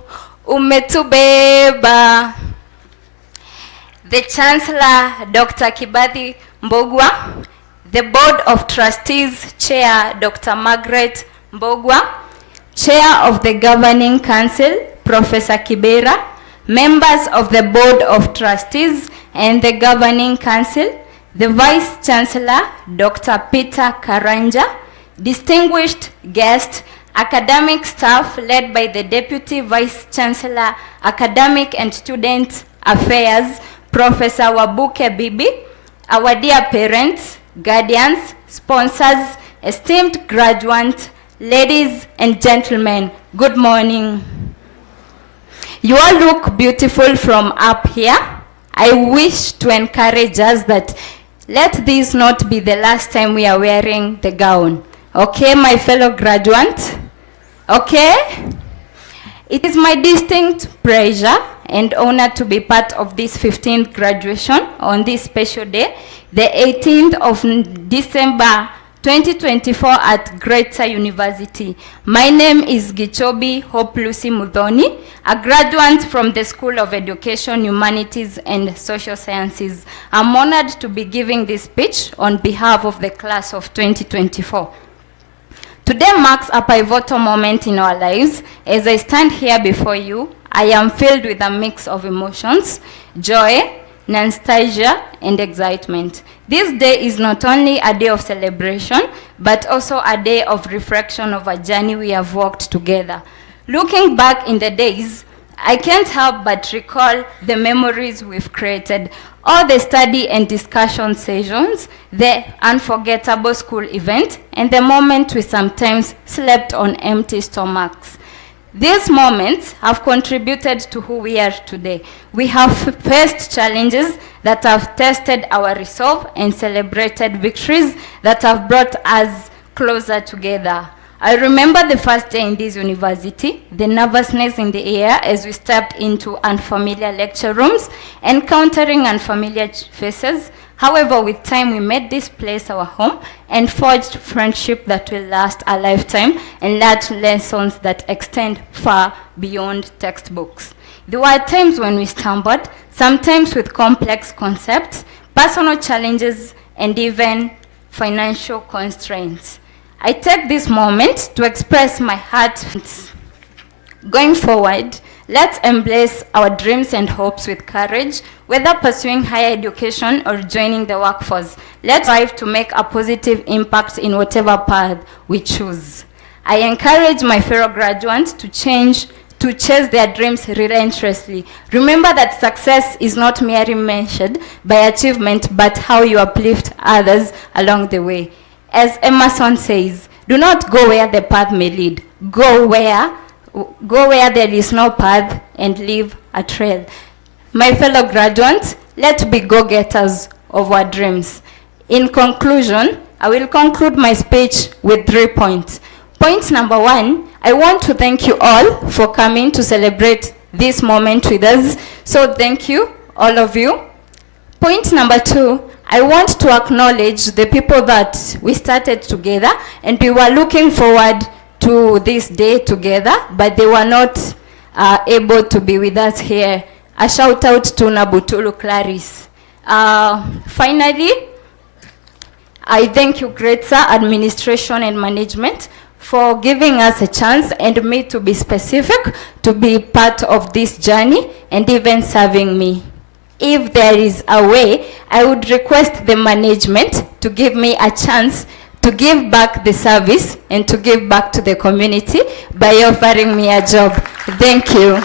umetubeba. The Chancellor, Dr. Kibathi Mbogwa, the Board of Trustees Chair, Dr. Margaret Mbogwa, Chair of the Governing Council, Professor Kibera, members of the Board of Trustees and the Governing Council, the Vice Chancellor, Dr. Peter Karanja, distinguished guests, academic staff led by the Deputy Vice Chancellor, Academic and Student Affairs, Professor Wabuke Bibi, our dear parents, guardians, sponsors, esteemed graduates, ladies and gentlemen, good morning. You all look beautiful from up here. I wish to encourage us that let this not be the last time we are wearing the gown. Okay, my fellow graduates? Okay? It is my distinct pleasure and honor to be part of this 15th graduation on this special day, the 18th of December 2024 at Greater University. My name is Gichobi Hope Lucy Mudhoni, a graduate from the School of Education, Humanities and Social Sciences. I'm honored to be giving this speech on behalf of the class of 2024. Today marks a pivotal moment in our lives. As I stand here before you, I am filled with a mix of emotions, joy, nostalgia, and excitement. This day is not only a day of celebration, but also a day of reflection of a journey we have walked together. Looking back in the days, I can't help but recall the memories we've created, all the study and discussion sessions, the unforgettable school event, and the moment we sometimes slept on empty stomachs. These moments have contributed to who we are today. We have faced challenges that have tested our resolve and celebrated victories that have brought us closer together. I remember the first day in this university, the nervousness in the air as we stepped into unfamiliar lecture rooms, encountering unfamiliar faces. However, with time, we made this place our home and forged friendship that will last a lifetime and learned lessons that extend far beyond textbooks. There were times when we stumbled, sometimes with complex concepts, personal challenges, and even financial constraints. I take this moment to express my heart. Going forward, let's embrace our dreams and hopes with courage, whether pursuing higher education or joining the workforce. Let's strive to make a positive impact in whatever path we choose. I encourage my fellow graduates to chase their dreams relentlessly. Remember that success is not merely measured by achievement, but how you uplift others along the way. As Emerson says, do not go where the path may lead. Go where there is no path and leave a trail. My fellow graduates, let's be go-getters of our dreams. In conclusion, I will conclude my speech with 3 points. Point number 1, I want to thank you all for coming to celebrate this moment with us. So thank you, all of you. Point number 2, I want to acknowledge the people that we started together and we were looking forward to this day together, but they were not able to be with us here. A shout out to Nabutulu Clarice. Finally, I thank you, GRETSA Administration and Management, for giving us a chance and me to be specific, to be part of this journey and even serving me. If there is a way, I would request the management to give me a chance to give back the service and to give back to the community by offering me a job. Thank you.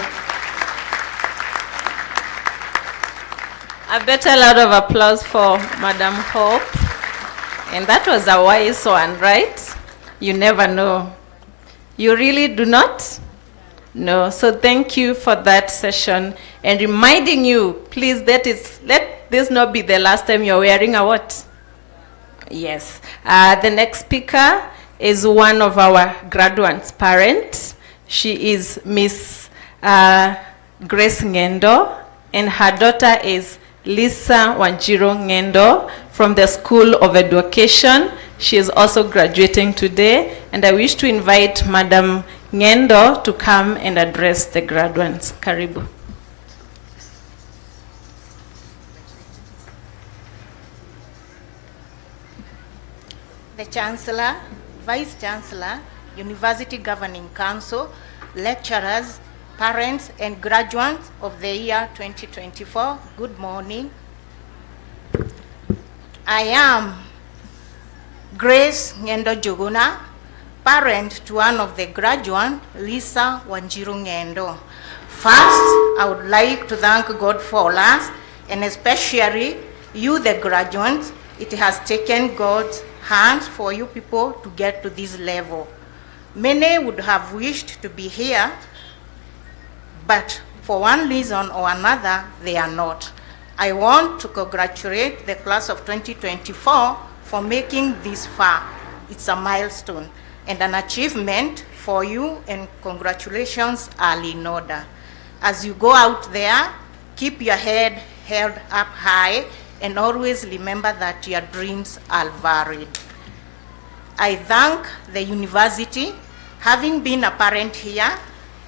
A better round of applause for Madam Hope. And that was a wise one, right? You never know. You really do not know. So thank you for that session and reminding you, please, let this not be the last time you're wearing a what? Yes. The next speaker is one of our graduates' parents. She is Miss Grace Ngendo, and her daughter is Lisa Wanjiro Ngendo from the School of Education. She is also graduating today, and I wish to invite Madam Ngendo to come and address the graduates. Karibu. The Chancellor, Vice Chancellor, University Governing Council, lecturers, parents, and graduates of the year 2024, good morning. I am Grace Ngendo Juguna, parent to one of the graduates, Lisa Wanjiro Ngendo. First, I would like to thank God for us, and especially you, the graduates. It has taken God's hands for you people to get to this level. Many would have wished to be here, but for one reason or another, they are not. I want to congratulate the class of 2024 for making this far. It's a milestone and an achievement for you, and congratulations are in order. As you go out there, keep your head held up high and always remember that your dreams are valid. I thank the university. Having been a parent here,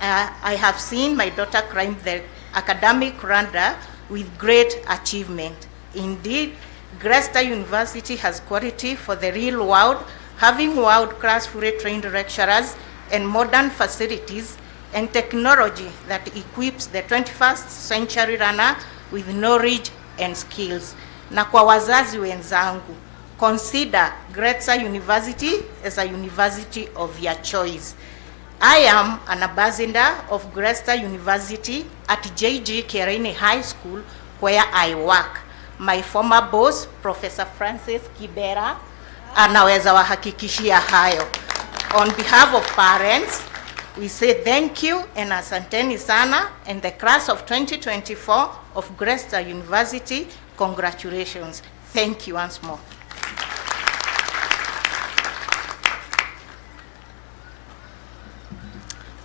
I have seen my daughter climb the academic ladder with great achievement. Indeed, GRESTA University has quality for the real world, having world-class fully trained lecturers and modern facilities and technology that equips the 21st century learner with knowledge and skills. Na kwa wazazi wenzangu, consider GRESTA University as a university of your choice. I am an ambassador of GRESTA University at J.G. Kerene High School, where I work. My former boss, Professor Francis Kibera, anaweza wahakikishia hayo. On behalf of parents, we say thank you and asanteni sana, and the class of 2024 of GRESTA University, congratulations. Thank you once more.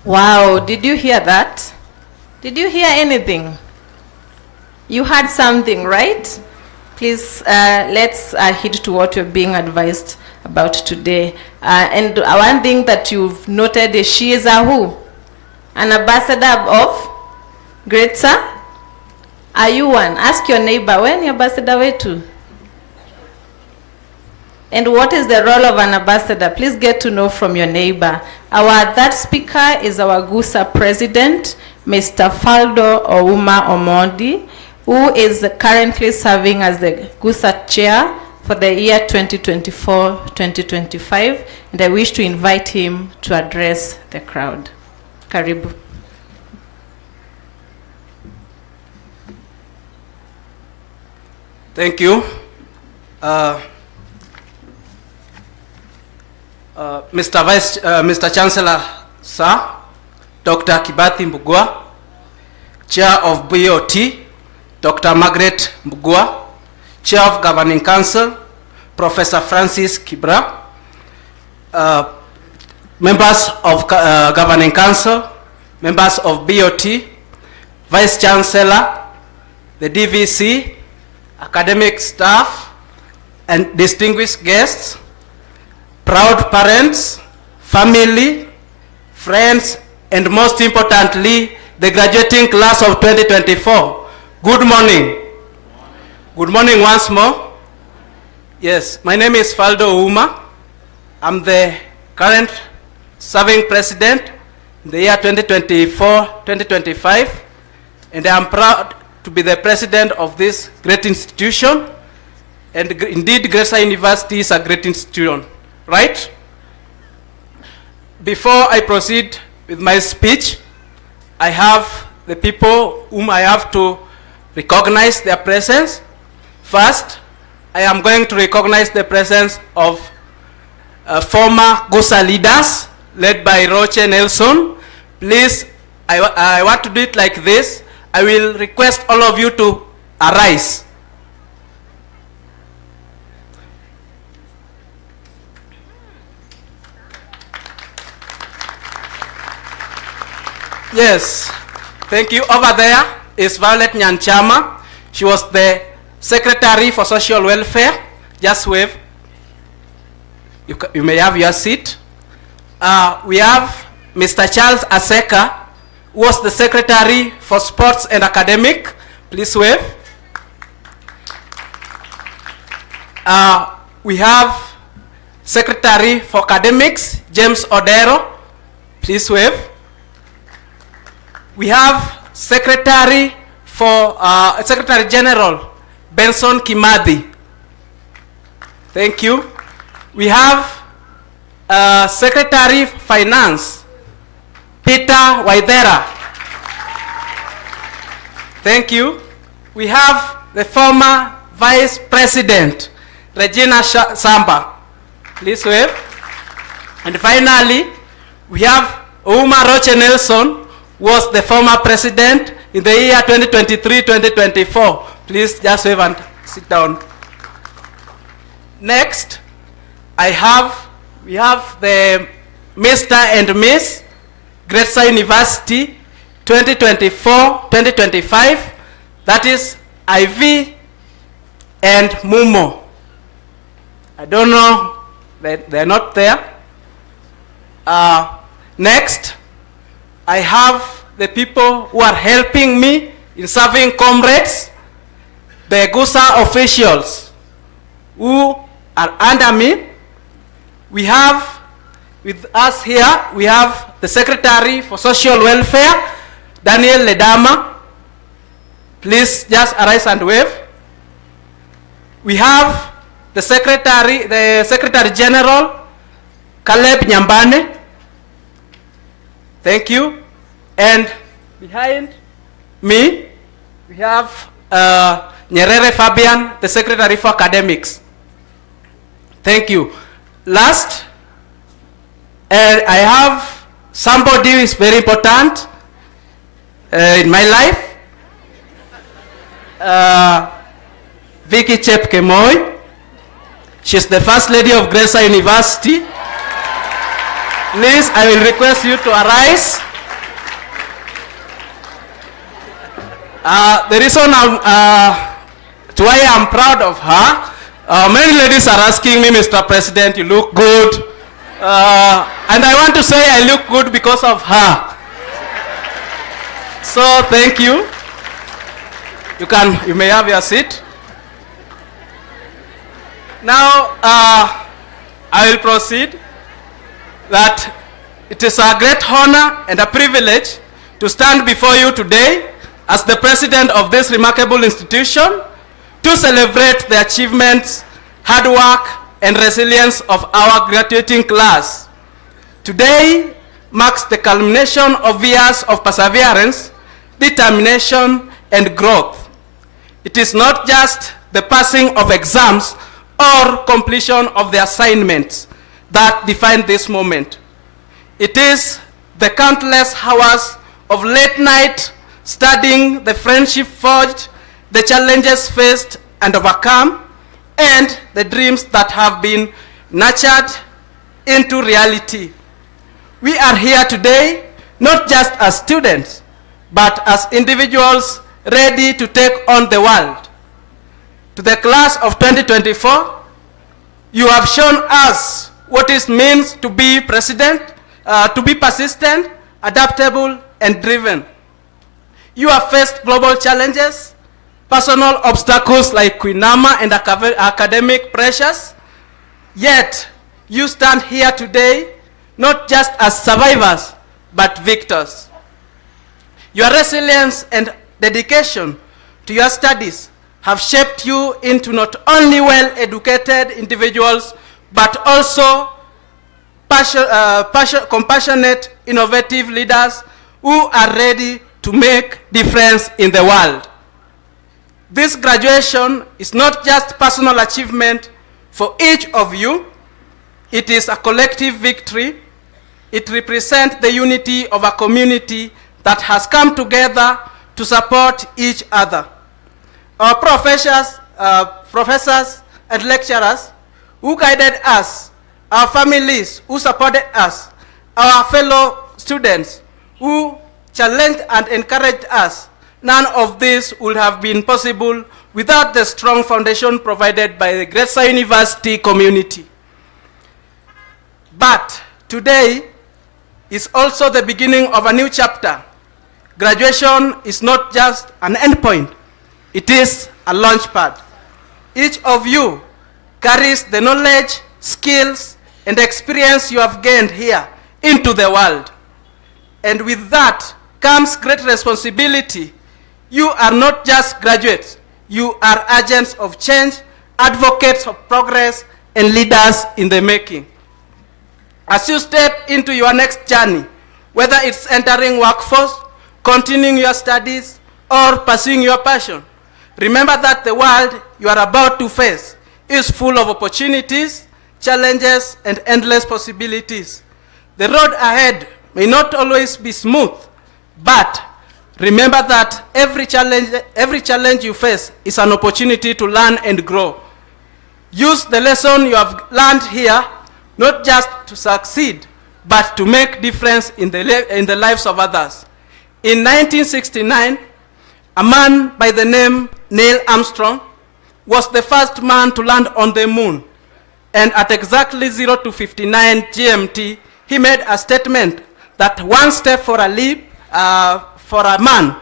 Wow, did you hear that? Did you hear anything? You heard something, right? Please, let's heed to what you're being advised about today. And one thing that you've noted is she is a who? An ambassador of GRESTA? Are you one? Ask your neighbor, when your ambassador way to? And what is the role of an ambassador? Please get to know from your neighbor. Our third speaker is our GUSA president, Mr. Faldo Ouma Omondi, who is currently serving as the GUSA chair for the year 2024-2025. And I wish to invite him to address the crowd. Karibu. Thank you. Mr. Chancellor, Sir, Dr. Kibathi Mbugua, Chair of BOT, Dr. Margaret Mbugua, Chair of Governing Council, Professor Francis Kibra, members of Governing Council, members of BOT, Vice Chancellor, the DVC, academic staff, and distinguished guests, proud parents, family, friends, and most importantly, the graduating class of 2024. Good morning. Good morning once more. Yes, my name is Faldo Uma. I'm the current serving president in the year 2024-2025, and I'm proud to be the president of this great institution. And indeed, Gresa University is a great institution, right? Before I proceed with my speech, I have the people whom I have to recognize their presence. First, I am going to recognize the presence of former GUSA leaders led by Roche Nelson. Please, I want to do it like this. I will request all of you to arise. Yes, thank you. Over there is Violet Nyanchama. She was the Secretary for Social Welfare. Just wave. You may have your seat. We have Mr. Charles Aseka, who was the Secretary for Sports and Academic. Please wave. We have Secretary for Academics, James Odero. Please wave. We have Secretary for Secretary General Benson Kimadi. Thank you. We have Secretary Finance Peter Waithera. Thank you. We have the former Vice President Regina Samba. Please wave. And finally, we have Uma Roche Nelson, was the former president in the year 2023-2024. Please just wave and sit down. Next, we have the Mr. and Miss Gresa University 2024-2025. That is Ivy and Mumo. I don't know, they're not there. Next, I have the people who are helping me in serving comrades, the GUSA officials who are under me. We have with us here, we have the Secretary for Social Welfare, Daniel Ledama. Please just arise and wave. We have the Secretary General, Caleb Nyambane. Thank you. And behind me, we have Nyerere Fabian, the Secretary for Academics. Thank you. Last, I have somebody who is very important in my life. Vicky Chepkemoy. She's the First Lady of Gresa University. Please, I will request you to arise. The reason why I'm proud of her, many ladies are asking me, Mr. President, you look good. And I want to say I look good because of her. So thank you. You may have your seat. Now, I will proceed. That it is a great honor and a privilege to stand before you today as the president of this remarkable institution to celebrate the achievements, hard work, and resilience of our graduating class. Today marks the culmination of years of perseverance, determination, and growth. It is not just the passing of exams or completion of the assignments that define this moment. It is the countless hours of late night studying, the friendship forged, the challenges faced and overcome, and the dreams that have been nurtured into reality. We are here today not just as students, but as individuals ready to take on the world. To the class of 2024, you have shown us what it means to be persistent, adaptable, and driven. You have faced global challenges, personal obstacles like Quinama and academic pressures, yet you stand here today not just as survivors, but victors. Your resilience and dedication to your studies have shaped you into not only well-educated individuals, but also compassionate, innovative leaders who are ready to make difference in the world. This graduation is not just personal achievement for each of you, it is a collective victory. It represents the unity of a community that has come together to support each other. Our professors and lecturers who guided us, our families who supported us, our fellow students who challenged and encouraged us, none of this would have been possible without the strong foundation provided by the Greater University community. But today is also the beginning of a new chapter. Graduation is not just an endpoint, it is a launch pad. Each of you carries the knowledge, skills, and experience you have gained here into the world. And with that comes great responsibility. You are not just graduates, you are agents of change, advocates of progress, and leaders in the making. As you step into your next journey, whether it's entering workforce, continuing your studies, or pursuing your passion, remember that the world you are about to face is full of opportunities, challenges, and endless possibilities. The road ahead may not always be smooth, but remember that every challenge you face is an opportunity to learn and grow. Use the lesson you have learned here not just to succeed, but to make difference in the lives of others. In 1969, a man by the name Neil Armstrong was the first man to land on the moon. And at exactly 0 to 59 GMT, he made a statement that one step for a leap for a man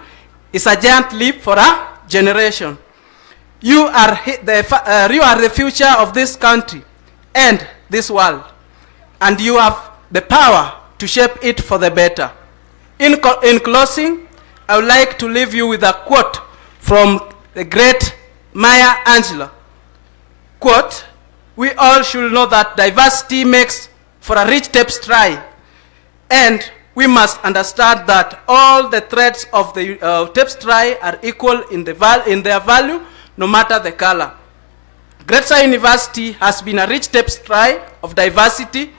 is a giant leap for a generation. You are the future of this country and this world, and you have the power to shape it for the better. In closing, I would like to leave you with a quote from the great Maya Angelou. Quote, "We all should know that diversity makes for a rich tapestry, and we must understand that all the threads of the tapestry are equal in their value, no matter the color." Greater University has been a rich tapestry of diversity,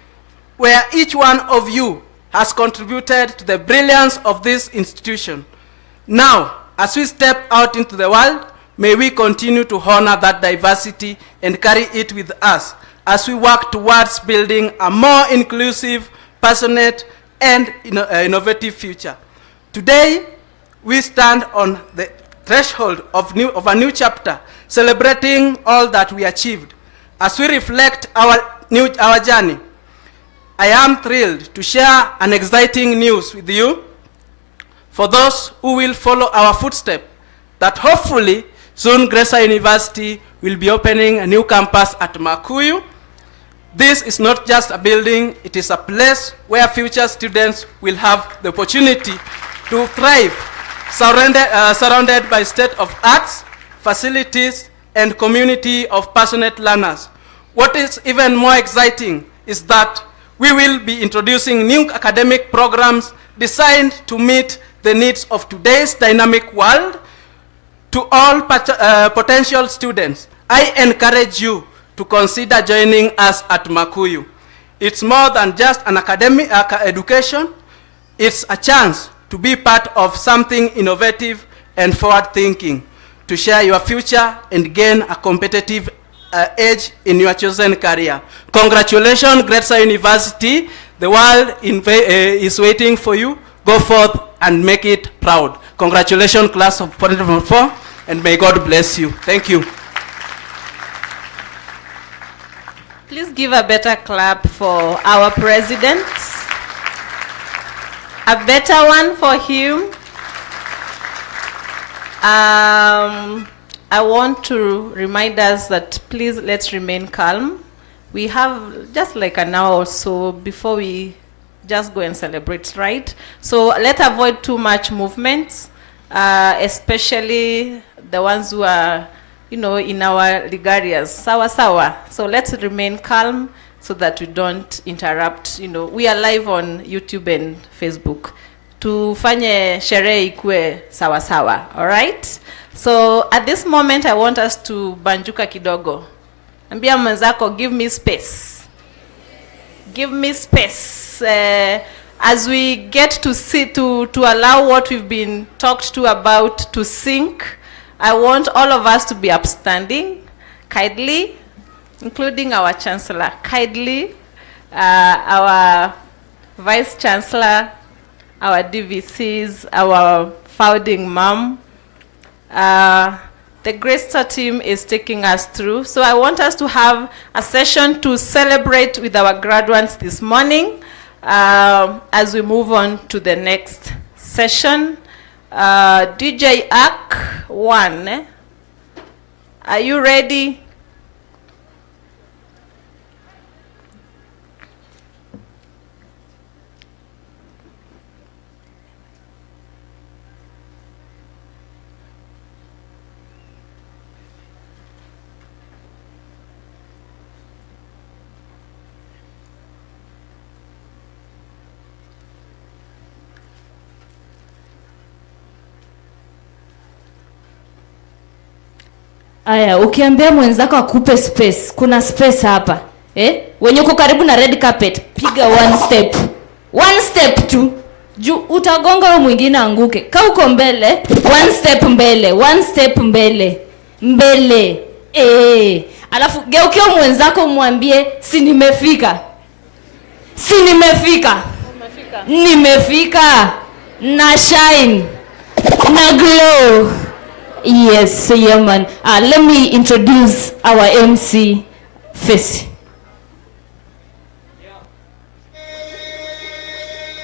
where each one of you has contributed to the brilliance of this institution. Now, as we step out into the world, may we continue to honor that diversity and carry it with us as we work towards building a more inclusive, passionate, and innovative future. Today, we stand on the threshold of a new chapter, celebrating all that we achieved. As we reflect our journey, I am thrilled to share an exciting news with you for those who will follow our footsteps, that hopefully soon Greater University will be opening a new campus at Makuyu. This is not just a building, it is a place where future students will have the opportunity to thrive, surrounded by state-of-arts, facilities, and community of passionate learners. What is even more exciting is that we will be introducing new academic programs designed to meet the needs of today's dynamic world. To all potential students, I encourage you to consider joining us at Makuyu. It's more than just an academic education, it's a chance to be part of something innovative and forward-thinking, to share your future and gain a competitive age in your chosen career. Congratulations, 𝐷𝐢𝐻𝑚 University. The world is waiting for you. Go forth and make it proud. Congratulations, class of 2024, and may God bless you. Thank you. Please give a better clap for our president. A better one for him. I want to remind us that please let's remain calm. We have just like an hour or so before we just go and celebrate, right? So let's avoid too much movement, especially the ones who are, you know, in our regarias. Sawa sawa. So let's remain calm so that we don't interrupt. You know, we are live on YouTube and Facebook. Tufanye sherehe ikue sawa sawa. All right? So at this moment, I want us to banjuka kidogo. Ambia mwenzako, give me space. Give me space. As we get to see, to allow what we've been talked to about to sink, I want all of us to be upstanding, kindly, including our Chancellor, kindly, our Vice Chancellor, our DVCs, our founding mom. The 𝐷𝐻𝑚 team is taking us through. So I want us to have a session to celebrate with our graduates this morning as we move on to the next session. DJ 𝐷𝐻𝑚1, are you ready? Aya, ukiambia mwenzako akupe space, kuna space hapa. Wenye uko karibu na red carpet, piga one step. One step tu. Juu utagonga wewe mwingine anguke. Kaa uko mbele, one step mbele, one step mbele. Mbele. Alafu geukia mwenzako mwambie si nimefika. Si nimefika. Nimefika. Na shine. Na glow. Yes, yeah, man. Let me introduce our MC, Face.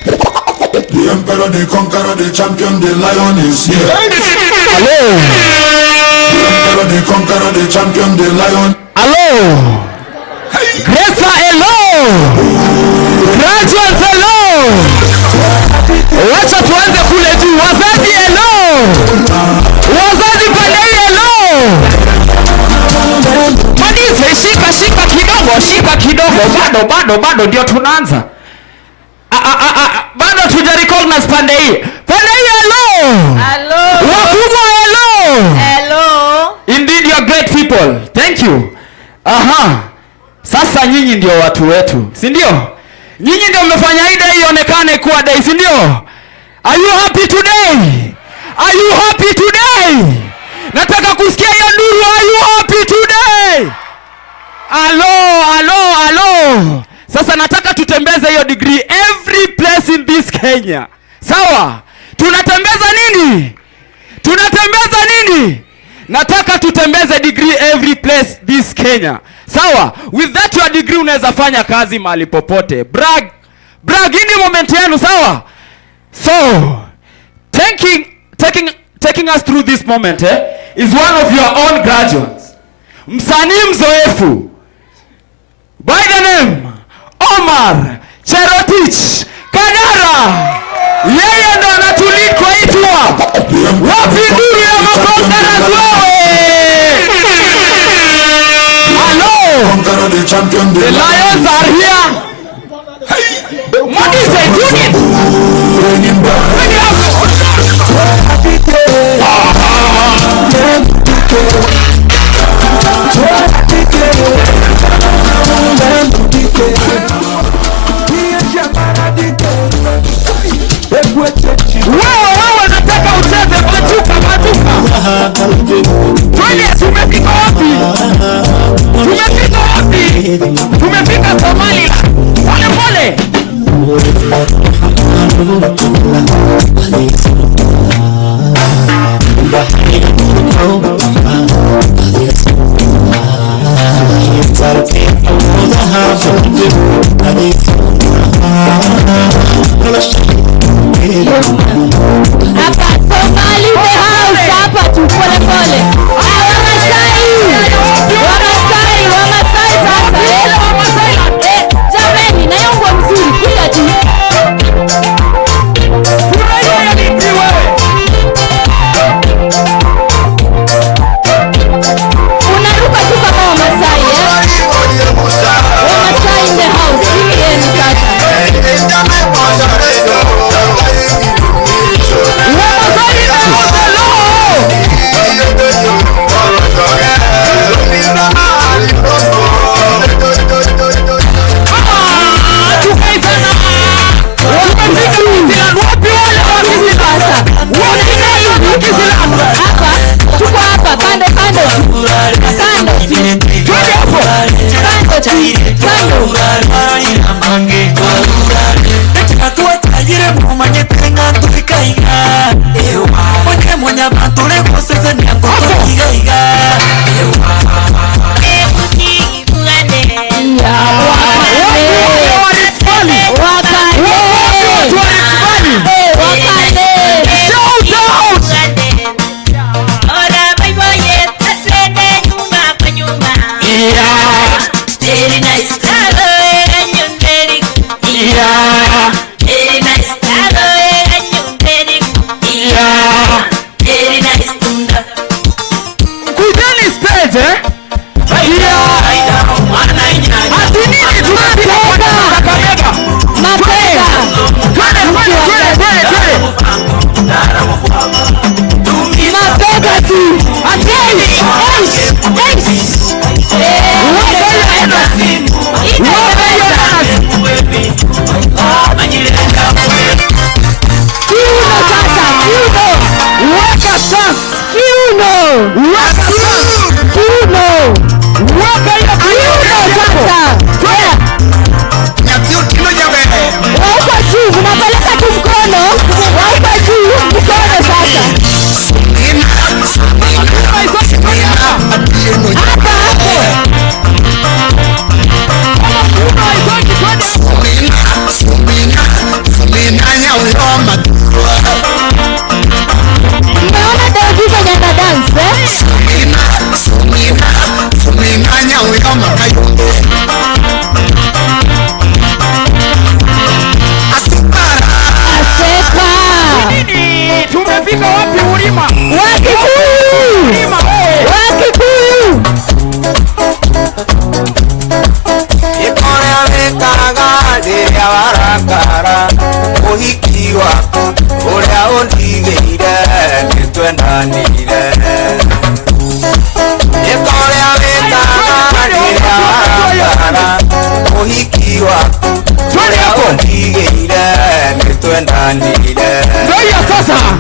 The emperor, the conqueror, the champion, the lion is here. Hello. The emperor, the conqueror, the champion, the lion. Hello. Greta, hello. Graduates, hello. Wacha tuanze kule juu. Wazazi, hello. Wazazi pale, hello. Manize, shika kidogo. Bado ndio tunaanza. Bado tuja recognize pande hii. Hello. Hello. Wakubwa, hello. Hello. Indeed you are great people. Thank you. Sasa nyinyi ndio watu wetu, si ndio? Nyinyi ndio mmefanya hii day ionekane kuwa day, si ndio? Are you happy today? Are you happy today? Nataka kusikia hiyo nduru. Are you happy today? Hello. Sasa nataka tutembeze hiyo degree every place in this Kenya. Sawa? Tunatembeza nini? Nataka tutembeze degree every place this Kenya. Sawa? With that your degree unaweza fanya kazi mahali popote. Brag in moment yenu, sawa? So, taking us through this moment is one of your own graduates. Msanii mzoefu by the name Omar Cherotich Kadara. Yeye ndo anatulid kwa itwa. Wapi nduru ya makongaras wewe? Hello. The lions are here. What is it? Tune in. Bring it up. Wewe nataka ucheze matuka. Twende tumefika wapi? Tumefika Somalia. Pole pole. Hapa Somali the house hapa tu pole pole. Wamasai sasa. Jamani na yongo mzuri pia tu. Unaruka tu kama Wamasai Wamasai in the house. Hii sasa.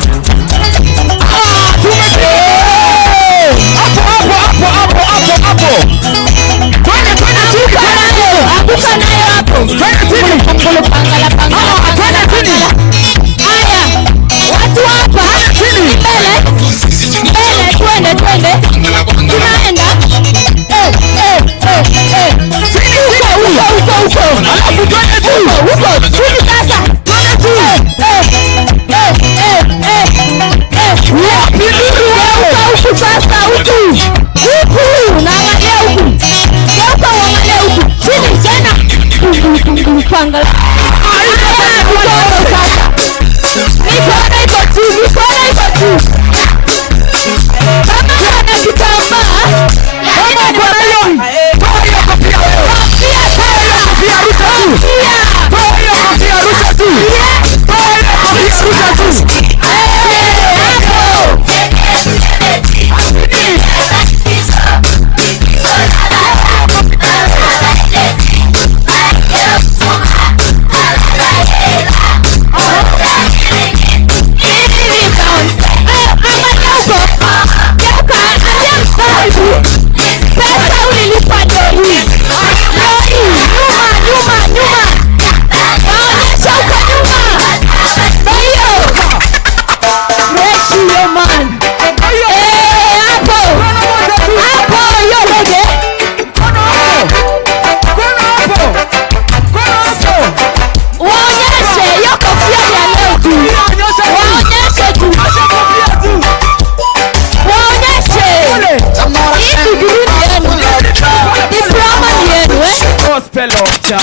pelota.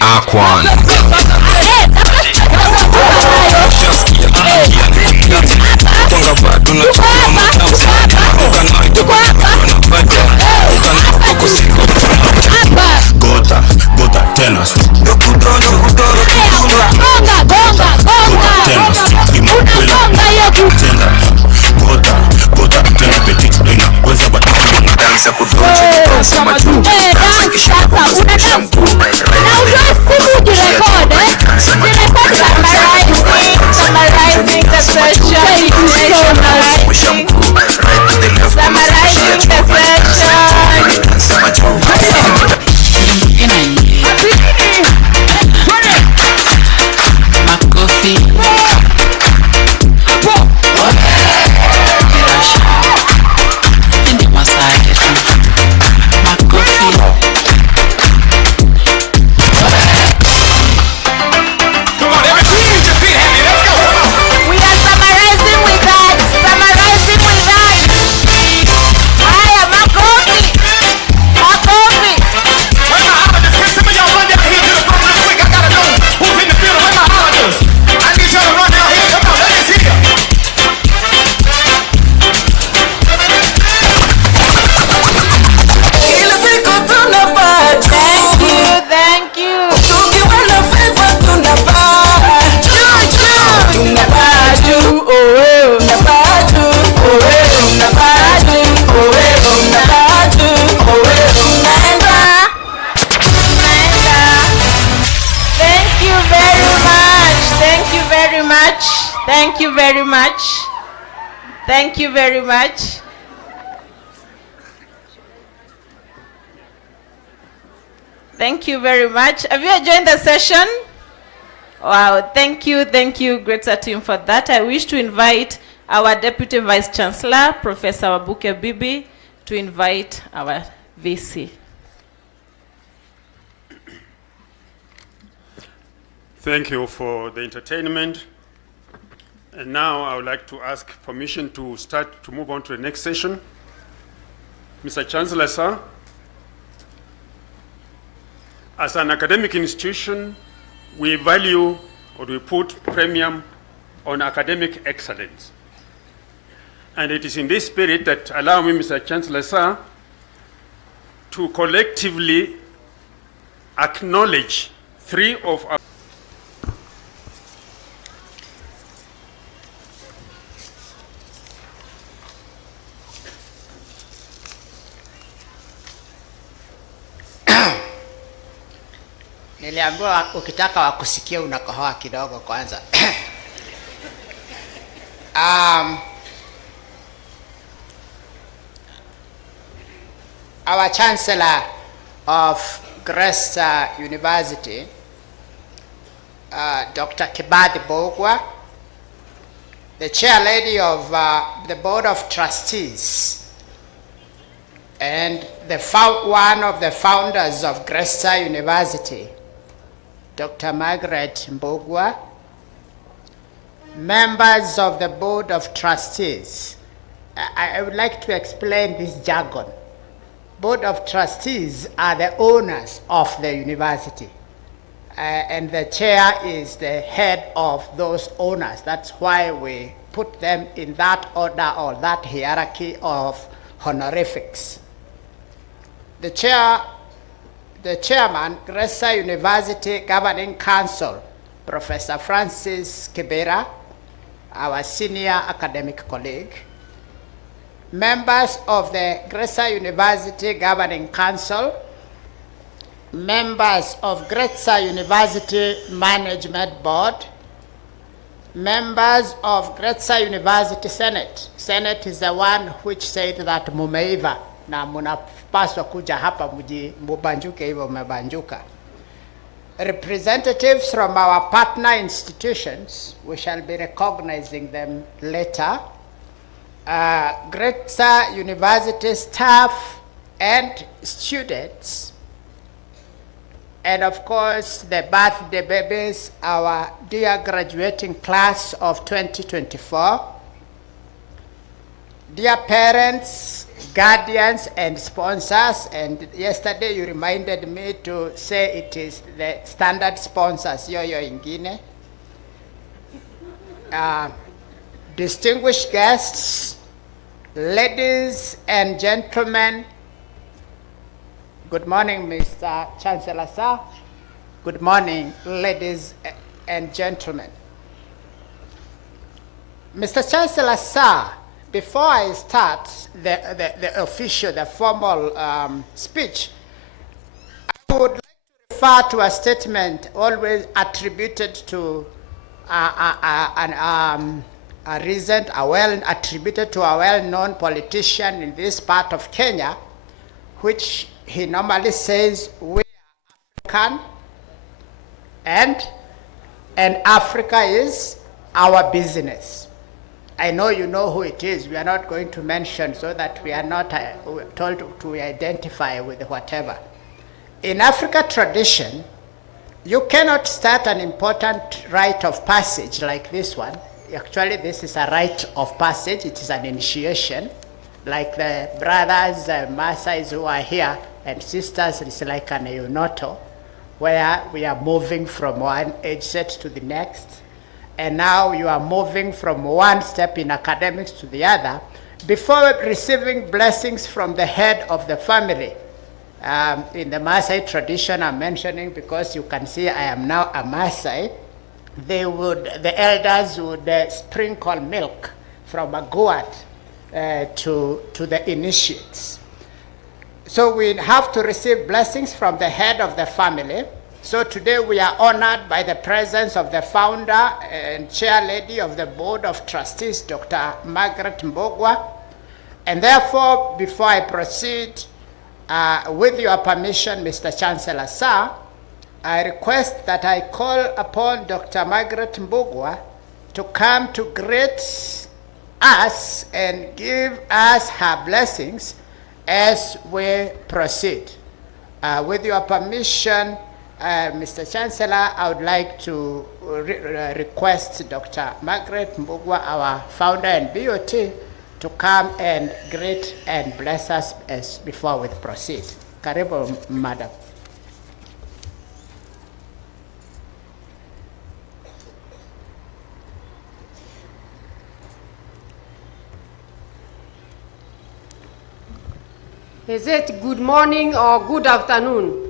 Aquan. Gota, gota, tennis. Gota, gota, tena petit ina weza bata dansa kudoja dansa maju dansa kisha unasha mkuu na usiku jirekod summarizing the session summarizing the session dansa maju makofi Thank you very much. Thank you very much. Thank you very much. Have you enjoyed the session? Wow, thank you, great team for that. I wish to invite our Deputy Vice Chancellor, Professor Wabuke Bibi, to invite our VC. Thank you for the entertainment. And now I would like to ask permission to move on to the next session. Mr. Chancellor, sir, as an academic institution, we value or we put premium on academic excellence. And it is in this spirit that allow me, Mr. Chancellor, sir, to collectively acknowledge three of our Niliambiwa ukitaka wakusikia unakohoa kidogo kwanza. Our Chancellor of 𝐺𝐲𝐻 University, Dr. Kibathi Mbogwa, the Chair Lady of the Board of Trustees, and one of the founders of 𝐺𝐻 University, Dr. Margaret Mbogwa, members of the Board of Trustees. I would like to explain this jargon. Board of Trustees are the owners of the university, and the chair is the head of those owners. That's why we put them in that order or that hierarchy of honorifics. The chairman, 𝐺𝐻 University Governing Council, Professor Francis Kibera, our senior academic colleague. Members of the 𝐺𝐻 University Governing Council, members of 𝐺𝐻 University Management Board, members of 𝐔𝐧𝐢𝐯 University Senate. Senate is the one which said that mumeiva na munapaswa kuja hapa mubanjuke hivyo mmebanjuka. Representatives from our partner institutions, we shall be recognizing them later. 𝐔𝐧𝐢𝐯 University staff and students, and of course the birthday babies, our dear graduating class of 2024. Dear parents, guardians and sponsors, and yesterday you reminded me to say it is the standard sponsors, yoyo ingine. Distinguished guests, ladies and gentlemen, good morning, Mr. Chancellor, sir. Good morning, ladies and gentlemen. Mr. Chancellor, sir, before I start the official, the formal speech, I would like to refer to a statement always attributed to attributed to a well-known politician in this part of Kenya, which he normally says, we are African, and Africa is our business. I know you know who it is. We are not going to mention so that we are not told to identify with whatever. In Africa tradition, you cannot start an important rite of passage like this one. Actually, this is a rite of passage. It is an initiation. Like the brothers, Maasai who are here, and sisters, it's like an eunoto, where we are moving from one age set to the next. And now you are moving from one step in academics to the other before receiving blessings from the head of the family. In the Maasai tradition I'm mentioning, because you can see I am now a Maasai, the elders would sprinkle milk from a gourd to the initiates. So we have to receive blessings from the head of the family. So today we are honored by the presence of the founder and chair lady of the Board of Trustees, Dr. Margaret Mbogwa. And therefore, before I proceed, with your permission, Mr. Chancellor, sir, I request that I call upon Dr. Margaret Mbogwa to come to greet us and give us her blessings as we proceed. With your permission, Mr. Chancellor, I would like to request Dr. Margaret Mbogwa, our founder and BOT, to come and greet and bless us as before we proceed. Karibu, madam. Is it good morning or good afternoon?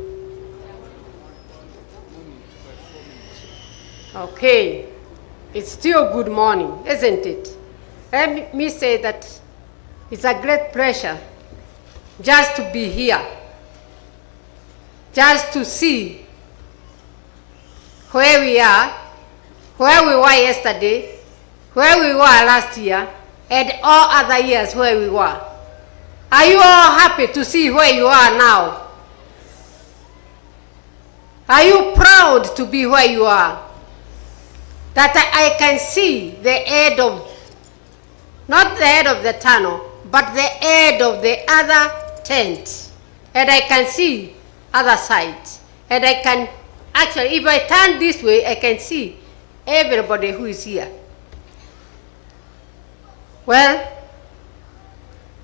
Okay, it's still good morning, isn't it? Let me say that it's a great pleasure just to be here, just to see where we are, where we were yesterday, where we were last year, and all other years where we were. Are you all happy to see where you are now? Are you proud to be where you are? That I can see the end of, not the end of the tunnel, but the end of the other tent. And I can see other sides. And I can, actually, if I turn this way, I can see everybody who is here. Well,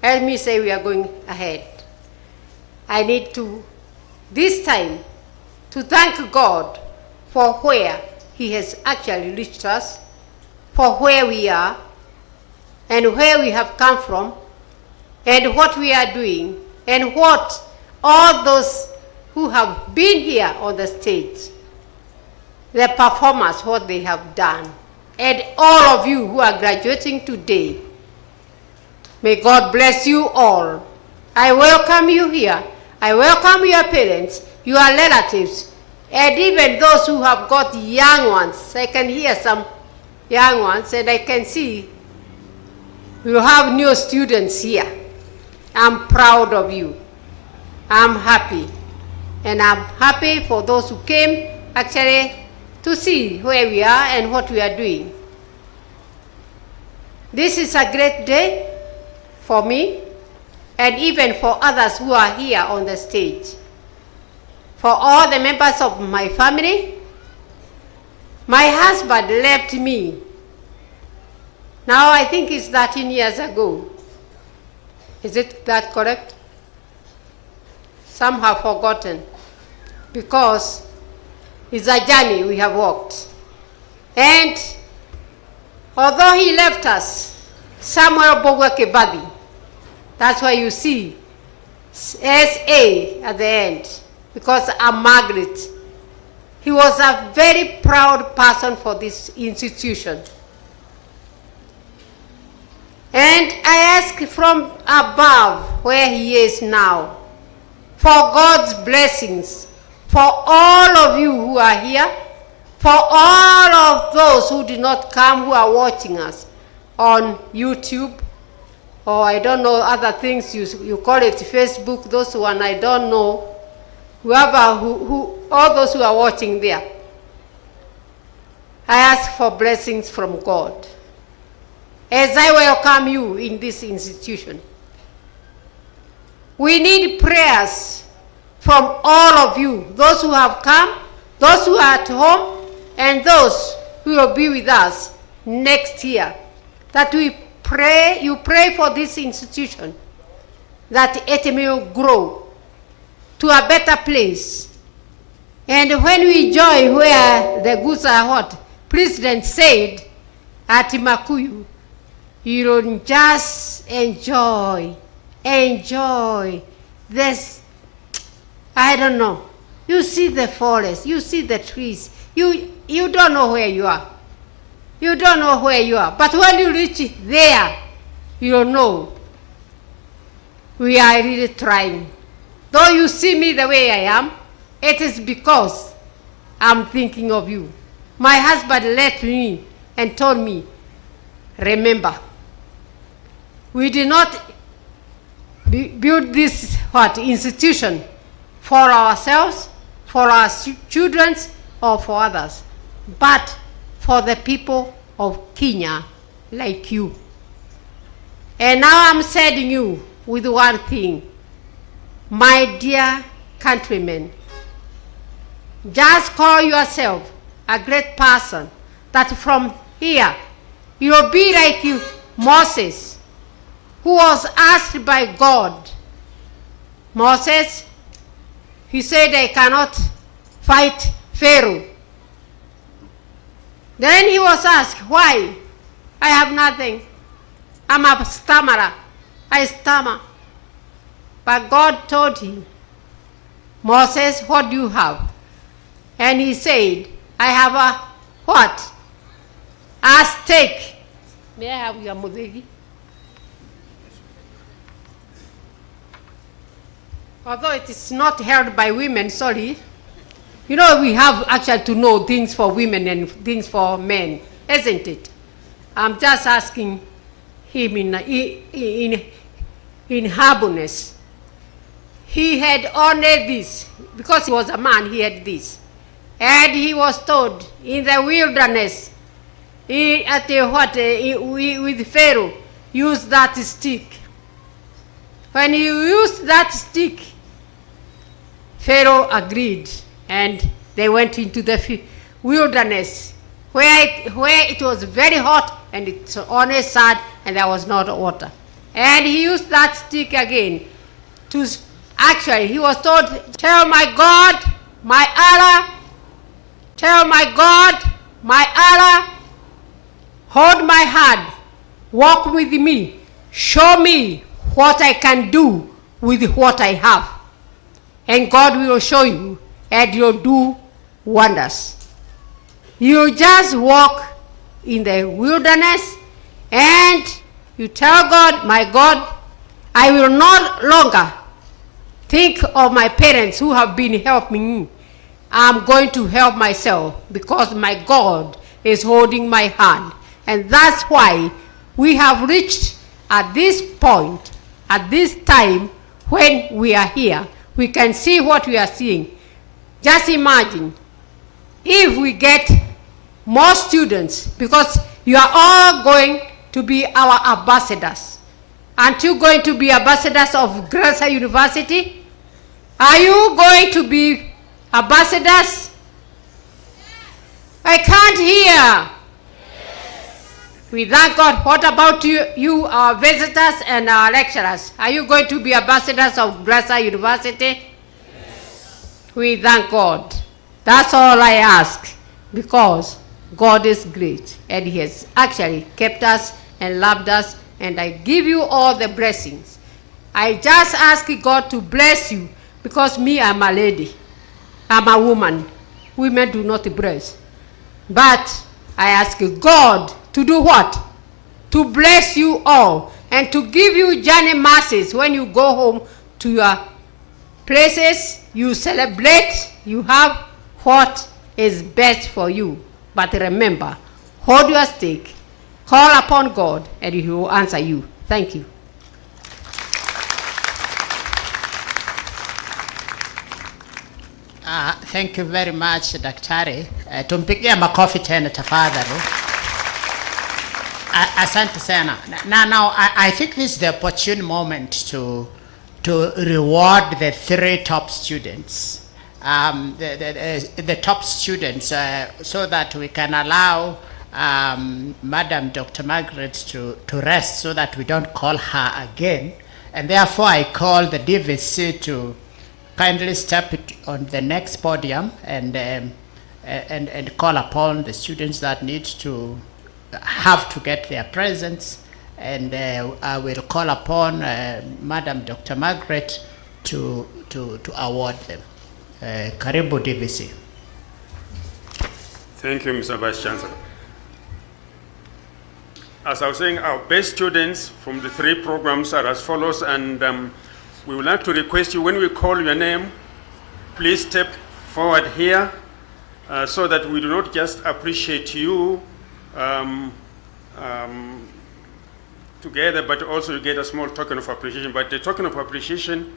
let me say we are going ahead. I need to, this time, to thank God for where He has actually reached us, for where we are, and where we have come from, and what we are doing, and what all those who have been here on the stage, the performers, what they have done, and all of you who are graduating today. May God bless you all. I welcome you here. I welcome your parents, your relatives, and even those who have got young ones. I can hear some young ones, and I can see you have new students here. I'm proud of you. I'm happy. And I'm happy for those who came actually to see where we are and what we are doing. This is a great day for me and even for others who are here on the stage. For all the members of my family, my husband left me. Now I think it's 13 years ago. Is it that correct? Some have forgotten, because it's a journey we have walked. And although he left us, Samuel Bogwa Kebadi, that's why you see S.A. at the end, because I'm Margaret. He was a very proud person for this institution. And I ask from above, where he is now, for God's blessings, for all of you who are here, for all of those who did not come, who are watching us on YouTube, or I don't know other things, you call it Facebook, those who I don't know, whoever, all those who are watching there. I ask for blessings from God as I welcome you in this institution. We need prayers from all of you, those who have come, those who are at home, and those who will be with us next year, that we pray, you pray for this institution, that it may grow to a better place. And when we join where the goods are hot, President said at Makuyu, you don't just enjoy this, I don't know. You see the forest, you see the trees, you don't know where you are. You don't know where you are. But when you reach there, you know we are really trying. Though you see me the way I am, it is because I'm thinking of you. My husband left me and told me, remember, we did not build this institution for ourselves, for our children, or for others, but for the people of Kenya like you. And now I'm sending you with one thing. My dear countrymen, just call yourself a great person, that from here you'll be like you, Moses, who was asked by God. Moses, he said, I cannot fight Pharaoh. Then he was asked, why? I have nothing. I'm a stammerer. I stammer. But God told him, Moses, what do you have? And he said, I have a what? A stake. May I have your mudegi? Although it is not held by women, sorry. You know, we have actually to know things for women and things for men, isn't it? I'm just asking him in humbleness. He had only this, because he was a man, he had this. And he was told in the wilderness, with Pharaoh, use that stick. When he used that stick, Pharaoh agreed, and they went into the wilderness where it was very hot and it's only sand and there was not water. And he used that stick again to, actually he was told, tell my God, my Allah, tell my God, my Allah, hold my hand, walk with me, show me what I can do with what I have. And God will show you, and you'll do wonders. You just walk in the wilderness and you tell God, my God, I will no longer think of my parents who have been helping me. I'm going to help myself because my God is holding my hand And that's why we have reached at this point, at this time, when we are here. We can see what we are seeing. Just imagine if we get more students, because you are all going to be our ambassadors. Aren't you going to be ambassadors of 𝐵𝐺𝐲 University? Are you going to be ambassadors? I can't hear. We thank God. What about you, our visitors and our lecturers? Are you going to be ambassadors of 𝐵𝐺𝐲 University? We thank God. That's all I ask, because God is great and He has actually kept us and loved us, and I give you all the blessings. I just ask God to bless you, because me, I'm a lady. I'm a woman. Women do not bless. But I ask God to do what? To bless you all and to give you journey masses when you go home to your places. You celebrate, you have what is best for you. But remember, hold your stick, call upon God, and He will answer you. Thank you. Thank you very much, Daktari. Tumpigie makofi tena tafadhali. Asante sana. Now, I think this is the opportune moment to reward the 3 top students. The top students, so that we can allow Madam Dr. Margaret to rest, so that we don't call her again. And therefore, I call the DVC to kindly step on the next podium and call upon the students that need to have to get their presents. And I will call upon Madam Dr. Margaret to award them. Karibu DVC. Thank you, Mr. Vice Chancellor. As I was saying, our best students from the 3 programs are as follows, and we would like to request you, when we call your name, please step forward here so that we do not just appreciate you together, but also you get a small token of appreciation. But the token of appreciation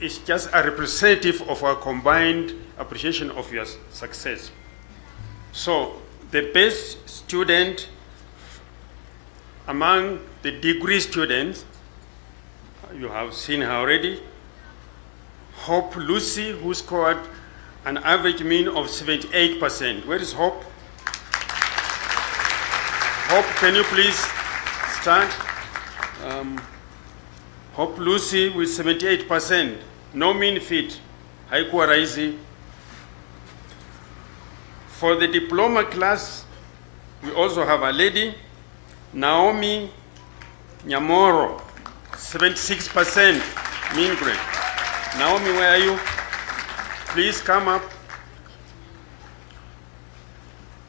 is just a representative of our combined appreciation of your success. So the best student among the degree students, you have seen her already, Hope Lucy, who scored an average mean of 78%. Where is Hope? Hope, can you please stand? Hope Lucy with 78%. No mean feat. Haikuwa rahisi. For the diploma class, we also have a lady, Naomi Nyamoro, 76% mean grade. Naomi, where are you? Please come up.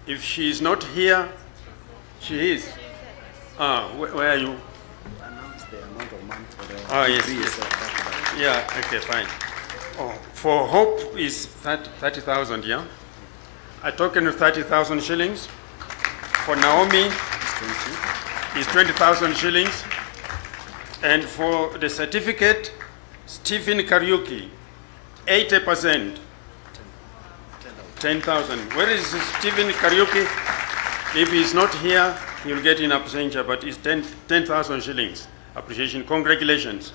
If she is not here, she is. Where are you? Oh, yes, yes. Yeah, okay, fine. Oh, for Hope is 30,000, yeah? A token of 30,000 shillings. For Naomi is 20,000 shillings. And for the certificate, Stephen Kariuki, 80%, 10,000. Where is Stephen Kariuki? If he's not here, he'll get in absentia, but it's 10,000 shillings. Appreciation, congratulations.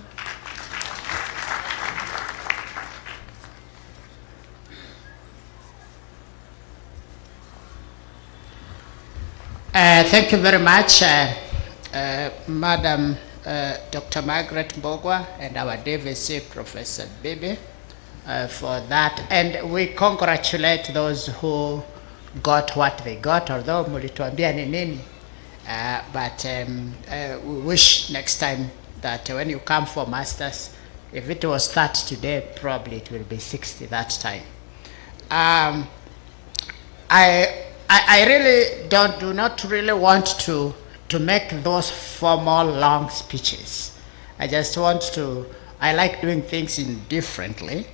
Thank you very much, Madam Dr. Margaret Mbogwa and our DVC, Professor Bibi, for that. And we congratulate those who got what they got, although mulituambia ni nini. But we wish next time that when you come for masters, if it was 30 today, probably it will be 60 that time. I really do not really want to make those formal long speeches. I just want to, I like doing things differently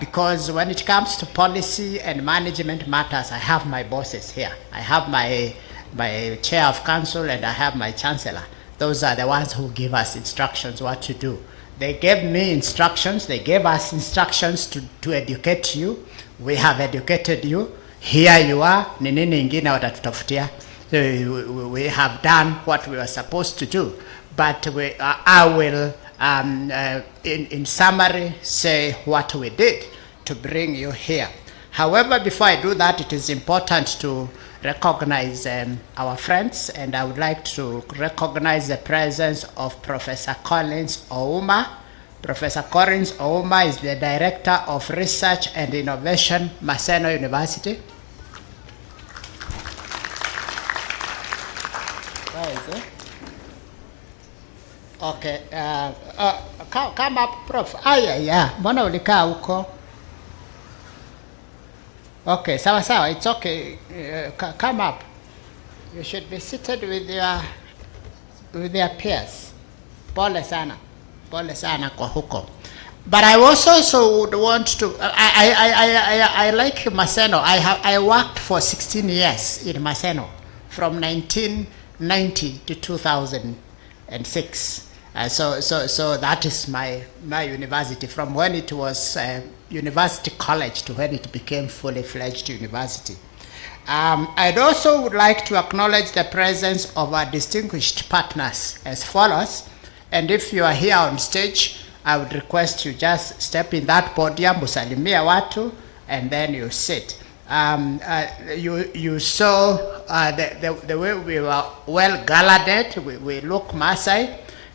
because when it comes to policy and management matters, I have my bosses here. I have my my chair of council, and I have my chancellor. Those are the ones who give us instructions what to do. They gave me instructions, they gave us instructions to educate you. We have educated you. Here you are. Ni nini ingine watatutafutia? We have done what we were supposed to do. But I will, in summary, say what we did to bring you here. However, before I do that, it is important to recognize our friends, and I would like to recognize the presence of Professor Collins Ouma. Professor Collins Ouma is the Director of Research and Innovation, Maseno University. Where is it? Okay, come up, Prof. Yeah, mbona ulikaa huko? Okay, sawa, it's okay. Come up. You should be seated with your peers. Pole sana kwa huko. But I also would want to. I like Maseno. I worked for 16 years in Maseno, from 1990 to 2006. So that is my university, from when it was university college to when it became fully fledged university. I'd also would like to acknowledge the presence of our distinguished partners as follows. And if you are here on stage, I would request you just step in that podium, musalimia watu, and then you sit. You saw the way we were well galladed. We look Maasai.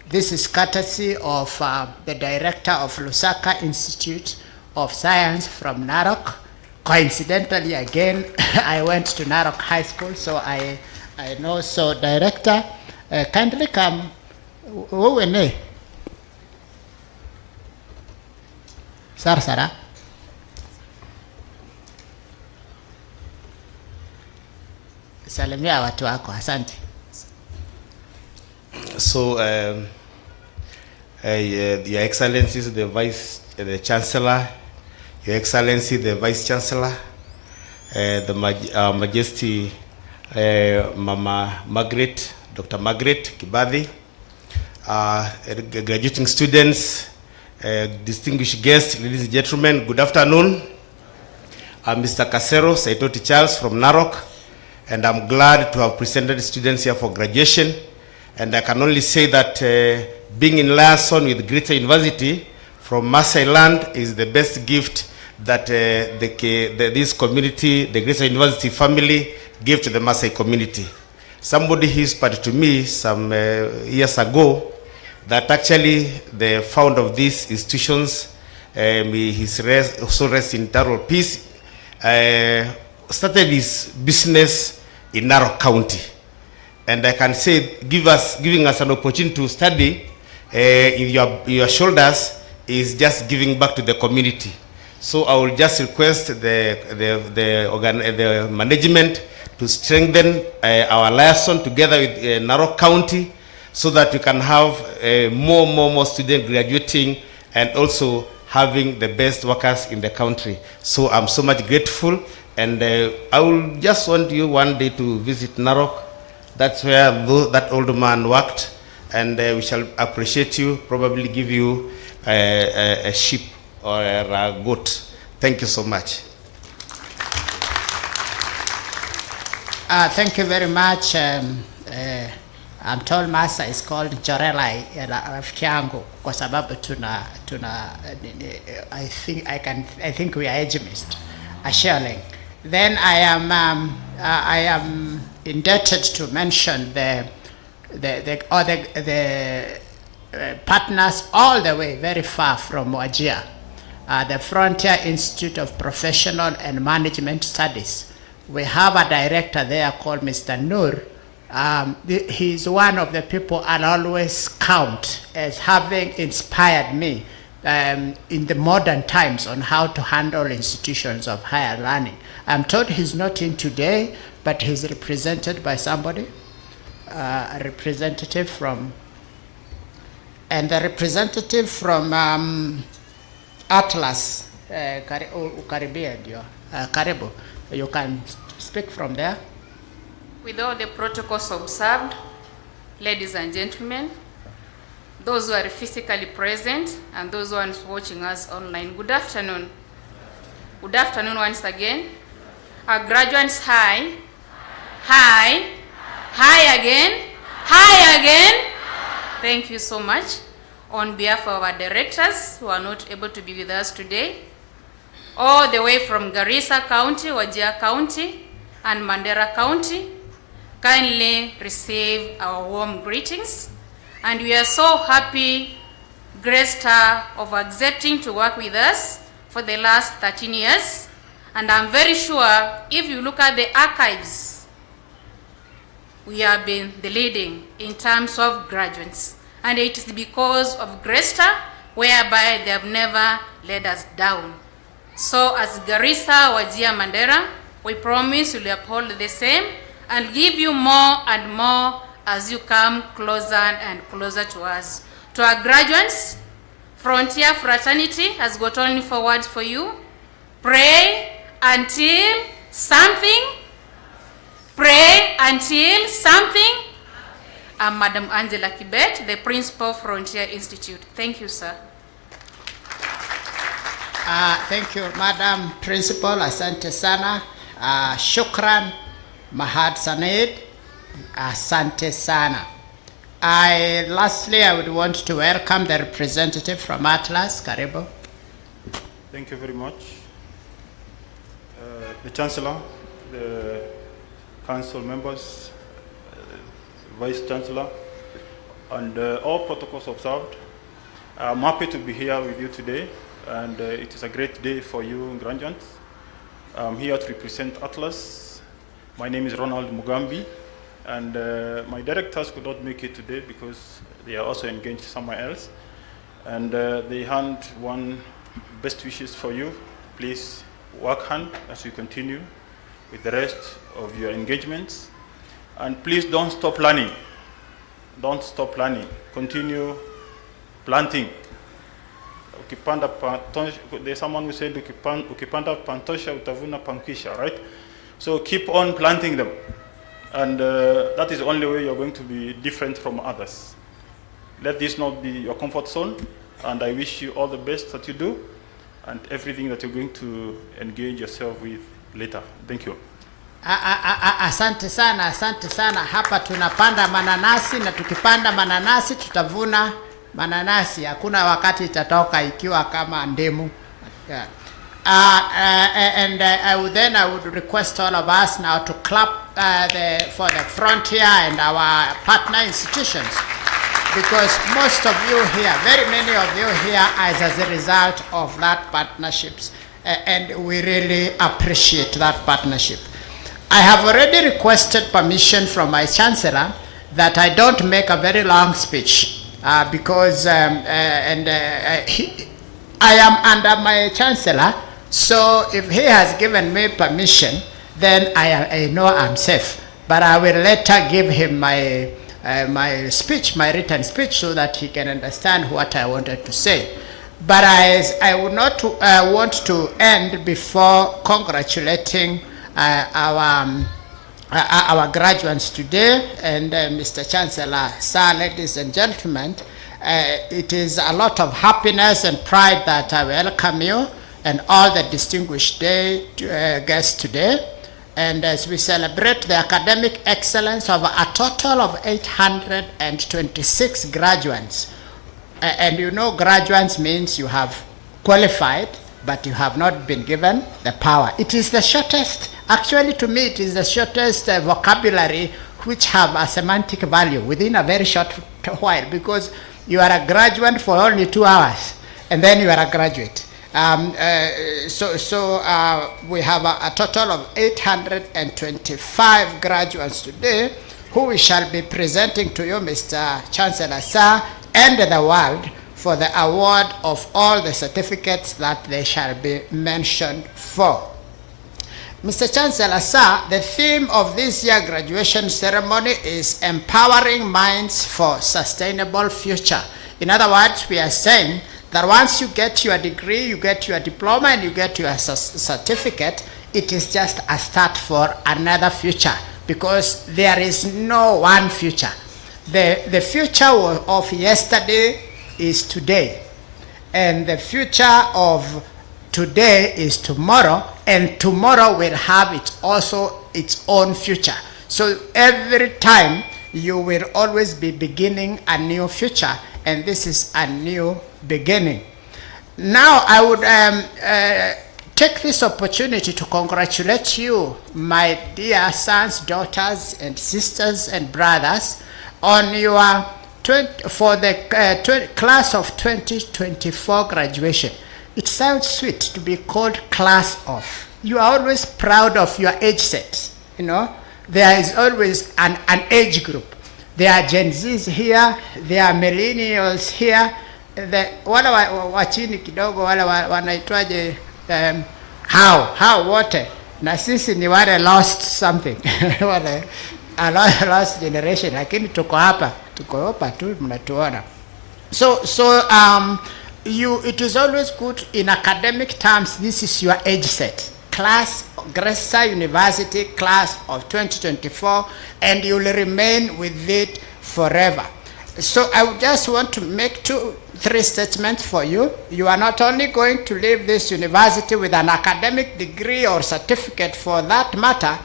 This is courtesy of the director of Lusaka Institute of Science from Narok. Coincidentally, again, I went to Narok High School, so I know. So, director, kindly come. Sara. Salimia watu wako, asante. So, Your Excellencies, the Chancellor, Your Excellency, the Vice Chancellor, Majesty Mama Margaret, Dr. Margaret Kibadhi, graduating students, distinguished guests, ladies and gentlemen, good afternoon. I'm Mr. Kasero Saitoti Charles from Narok, and I'm glad to have presented students here for graduation. And I can only say that being in liaison with Greater University from Maasai land is the best gift that this community, the Greater University family, gave to the Maasai community. Somebody whispered to me some years ago that actually the founder of these institutions, may his soul rest in eternal peace, started his business in Narok County. And I can say, giving us an opportunity to study in your shoulders is just giving back to the community. So I will just request the management to strengthen our liaison together with Narok County, so that we can have more students graduating and also having the best workers in the country. So I'm so much grateful, and I will just want you one day to visit Narok. That's where that old man worked, and we shall appreciate you, probably give you a sheep or a goat. Thank you so much. Thank you very much. I'm told Maasai is called Jorelai rafiki yangu kwa sababu I think we are ageist, a sharing. Then I am indebted to mention the partners all the way very far from Wajir, the Frontier Institute of Professional and Management Studies. We have a director there called Mr. Noor. He's one of the people I'll always count as having inspired me in the modern times on how to handle institutions of higher learning. I'm told he's not in today, but he's represented by somebody, a representative from, and the representative from Atlas, Caribbean, Karibu. You can speak from there. With all the protocols observed, ladies and gentlemen, those who are physically present and those who are watching us online, good afternoon. Good afternoon once again. Our graduates, hi. Hi. Hi again. Hi again. Thank you so much. On behalf of our directors who are not able to be with us today, all the way from Garissa County, Wajir County, and Mandera County, kindly receive our warm greetings. And we are so happy, graced her of accepting to work with us for the last 13 years. And I'm very sure if you look at the archives, we have been the leading in terms of graduates. And it is because of Gresta, whereby they have never let us down. So as Garissa, Wajir, Mandera, we promise we will uphold the same and give you more and more as you come closer and closer to us. To our graduates, Frontier Fraternity has got only 4 words for you. Pray until something. Pray until something. I'm Madam Angela Kibet, the Principal Frontier Institute. Thank you, sir. Thank you, Madam Principal. Asante sana. Shukran. Mahad Sanid. Asante sana. Lastly, I would want to welcome the representative from Atlas. Karibu. Thank you very much. The Chancellor, the Council members, Vice Chancellor, and all protocols observed. I'm happy to be here with you today, and it is a great day for you graduates. I'm here to represent Atlas. My name is Ronald Mugambi, and my directors could not make it today because they are also engaged somewhere else. And they hand one best wishes for you. Please work hard as you continue with the rest of your engagements. And please don't stop learning. Don't stop learning. Continue planting. There's someone who said, ukipanda pantosha utavuna pankisha, right? So keep on planting them. And that is the only way you're going to be different from others. Let this not be your comfort zone. And I wish you all the best that you do and everything that you're going to engage yourself with later. Thank you. Asante sana, asante sana. Hapa tunapanda mananasi na tukipanda mananasi tutavuna mananasi. Hakuna wakati itatoka ikiwa kama ndimu. Yeah. I would request all of us now to clap for the Frontier and our partner institutions, because most of you here, very many of you here, as a result of that partnerships, and we really appreciate that partnership. I have already requested permission from my Chancellor that I don't make a very long speech because I am under my Chancellor, so if he has given me permission, then I know I'm safe. But I will later give him my my written speech, so that he can understand what I wanted to say. But I would not want to end before congratulating our graduates today, and Mr. Chancellor, sir, ladies and gentlemen, it is a lot of happiness and pride that I welcome you and all the distinguished guests today. And as we celebrate the academic excellence of a total of 826 graduates, and you know graduates means you have qualified, but you have not been given the power. It is the shortest, actually to me it is the shortest vocabulary which have a semantic value within a very short while, because you are a graduate for only 2 hours and then you are a graduate. We have a total of 825 graduates today who we shall be presenting to you, Mr. Chancellor, sir, and the world for the award of all the certificates that they shall be mentioned for. Mr. Chancellor, sir, the theme of this year's graduation ceremony is Empowering Minds for Sustainable Future. In other words, we are saying that once you get your degree, you get your diploma, and you get your certificate, it is just a start for another future, because there is no one future. The future of yesterday is today, and the future of today is tomorrow, and tomorrow will have its own future. So every time you will always be beginning a new future, and this is a new beginning. Now I would take this opportunity to congratulate you, my dear sons, daughters, and sisters and brothers, on your class of 2024 graduation. It sounds sweet to be called class of. You are always proud of your age set. You know, there is always an age group. There are Gen Zs here, there are millennials here. Wala wa chini kidogo, wala wanaitwaje, how wote, na sisi ni wale lost something. Wale a lost generation, lakini tuko hapa tu, mnatuona. So it is always good in academic terms. This is your age set, class Gresa University class of 2024, and you will remain with it forever. So I just want to make 2-3 statements for you. You are not only going to leave this university with an academic degree or certificate for that matter,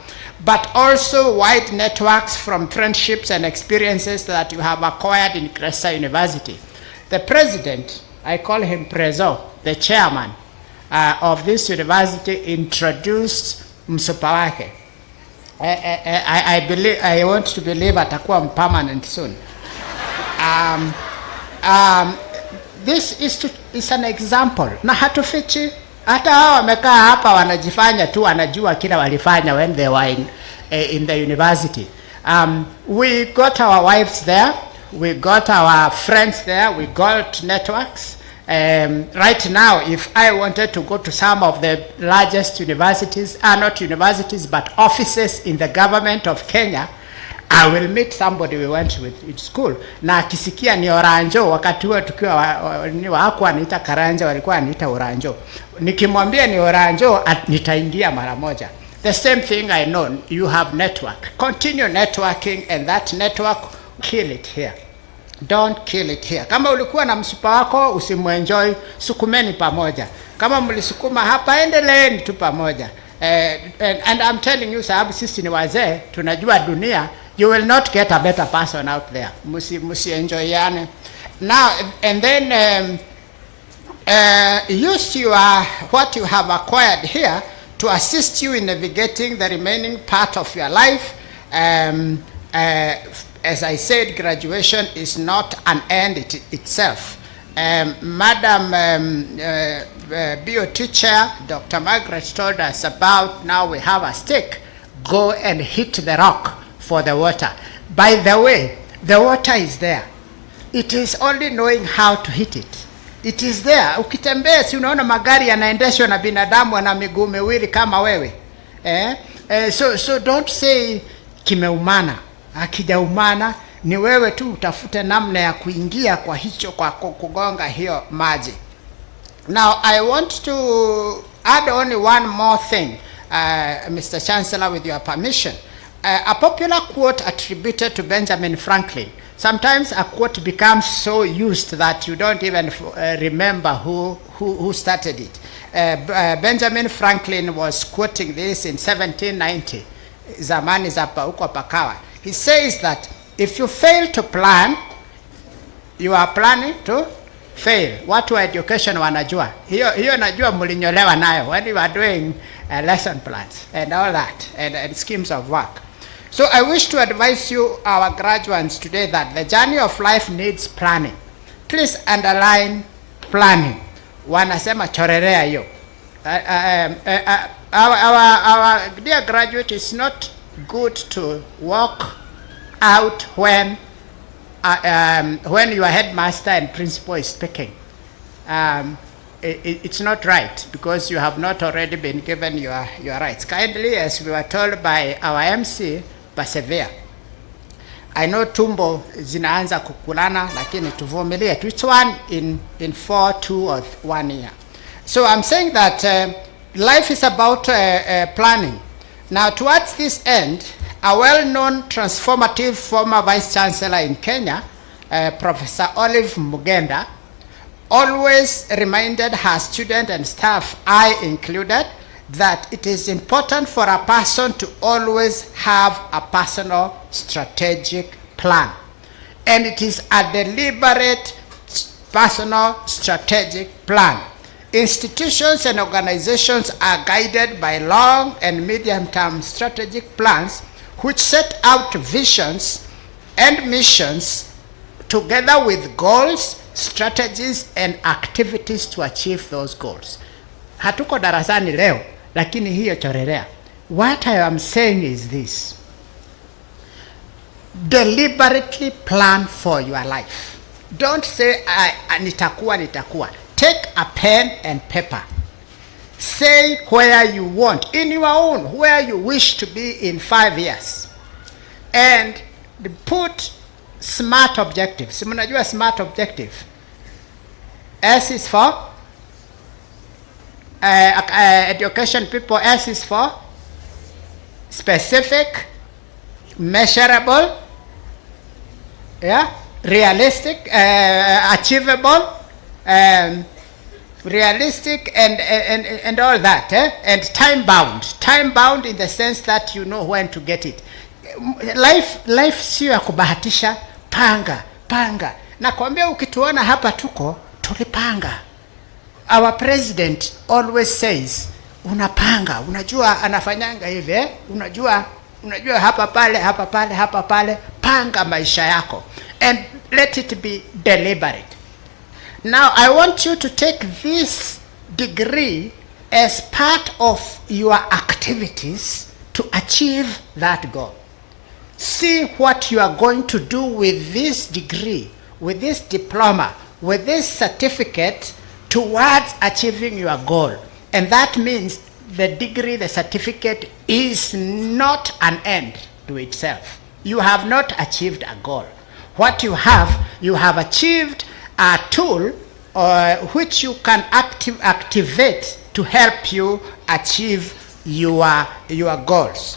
but also wide networks from friendships and experiences that you have acquired in Gresa University. The president, I call him Prezo, the chairman of this university, introduced msupa wake. I want to believe atakuwa permanent soon. This is an example. Na hatufichi, hata hao wamekaa hapa wanajifanya tu wanajua kila walifanya when they were in the university. We got our wives there, we got our friends there, we got networks. Right now, if I wanted to go to some of the largest universities, not universities, but offices in the government of Kenya, I will meet somebody we went with in school. Na akisikia ni Oranjo, wakati huo tukiwa hawakuwa anaita Karanja, walikuwa anaita Oranjo. Nikimwambia ni Oranjo, nitaingia mara moja. The same thing I know, you have network. Continue networking, and that network, kill it here. Don't kill it here. Kama ulikuwa na msupa wako, usimuenjoy, sukumeni pamoja. Kama mlisukuma hapa, endeleeni tu pamoja. And I'm telling you, sababu sisi ni wazee, tunajua dunia, you will not get a better person out there. Musi enjoyane. Now, and then use what you have acquired here to assist you in navigating the remaining part of your life. As I said, graduation is not an end itself. Madam BOT Chair, Dr. Margaret told us about now we have a stick. Go and hit the rock for the water. By the way, the water is there. It is only knowing how to hit it. It is there. Ukitembea si unaona magari yanaendeshwa na binadamu ana miguu miwili kama wewe. So don't say kimeumana. Akijaumana ni wewe tu utafute namna ya kuingia kwa hicho, kwa kugonga hiyo maji. Now I want to add only one more thing, Mr. Chancellor, with your permission. A popular quote attributed to Benjamin Franklin. Sometimes a quote becomes so used that you don't even remember who started it. Benjamin Franklin was quoting this in 1790. Zamani za huko pakawa. He says that if you fail to plan, you are planning to fail. Watu wa education wanajua. Hiyo najua mlinyolewa nayo when you are doing lesson plans and all that and schemes of work. So I wish to advise you, our graduates today, that the journey of life needs planning. Please underline planning. Wanasema chorerea hiyo. Our dear graduate, it's not good to walk out when your headmaster and principal is speaking. It's not right, because you have not already been given your rights. Kindly, as we were told by our MC, persevere. I know tumbo zinaanza kukulana, lakini tuvumilie. It's one in 4, 2 or 1 year. So I'm saying that life is about planning. Now, towards this end, A well-known transformative former Vice Chancellor in Kenya, Professor Olive Mugenda, always reminded her students and staff, I included, that it is important for a person to always have a personal strategic plan. And it is a deliberate personal strategic plan. Institutions and organizations are guided by long and medium-term strategic plans which set out visions and missions together with goals, strategies, and activities to achieve those goals. Hatuko darasani leo, lakini hiyo chorerea. What I am saying is this. Deliberately plan for your life. Don't say, nitakuwa. Take a pen and paper. Say where you want, in your own, where you wish to be in 5 years. And put SMART objectives. Mnajua SMART objective? S is for education people. S is for specific, measurable, realistic, achievable, realistic, and all that, and time bound in the sense that you know when to get it. Life sio ya kubahatisha. Panga. Nakwambia ukituona hapa tulipanga. Our president always says, unapanga, unajua anafanyanga hivi, unajua hapa pale, panga maisha yako, and let it be deliberate. Now I want you to take this degree as part of your activities to achieve that goal. See what you are going to do with this degree, with this diploma, with this certificate towards achieving your goal. And that means the degree, the certificate is not an end to itself. You have not achieved a goal. What you have achieved a tool which you can activate to help you achieve your goals.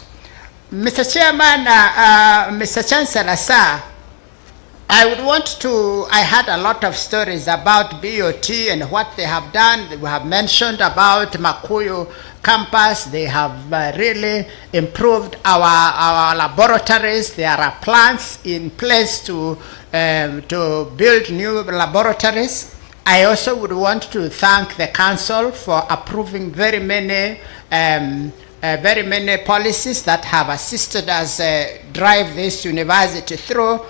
Mr. Chairman, Mr. Chancellor, sir, I had a lot of stories about BOT and what they have done. We have mentioned about Makuyu campus. They have really improved our laboratories. There are plans in place to build new laboratories. I also would want to thank the council for approving very many policies that have assisted us drive this university through.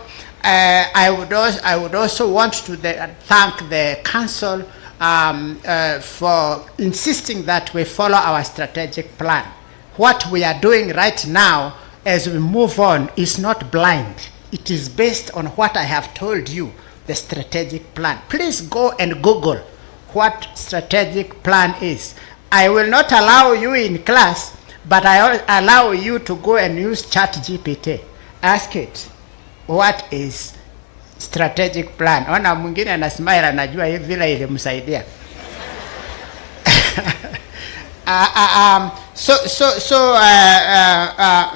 I would also want to thank the council for insisting that we follow our strategic plan. What we are doing right now as we move on is not blind. It is based on what I have told you, the strategic plan. Please go and Google what strategic plan is. I will not allow you in class, but I allow you to go and use ChatGPT. Ask it, what is strategic plan? Ona mwingine anasmile anajua hivi vile ilimsaidia.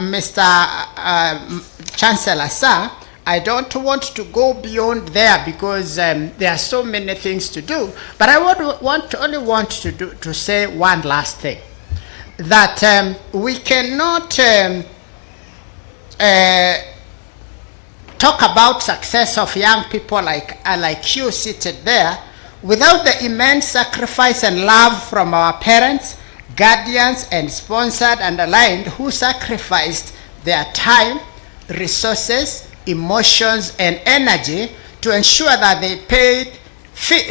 Mr. Chancellor, sir, I don't want to go beyond there because there are so many things to do, but I only want to say one last thing, that we cannot talk about success of young people like you seated there without the immense sacrifice and love from our parents, guardians, and sponsored and aligned who sacrificed their time, resources, emotions, and energy to ensure that they paid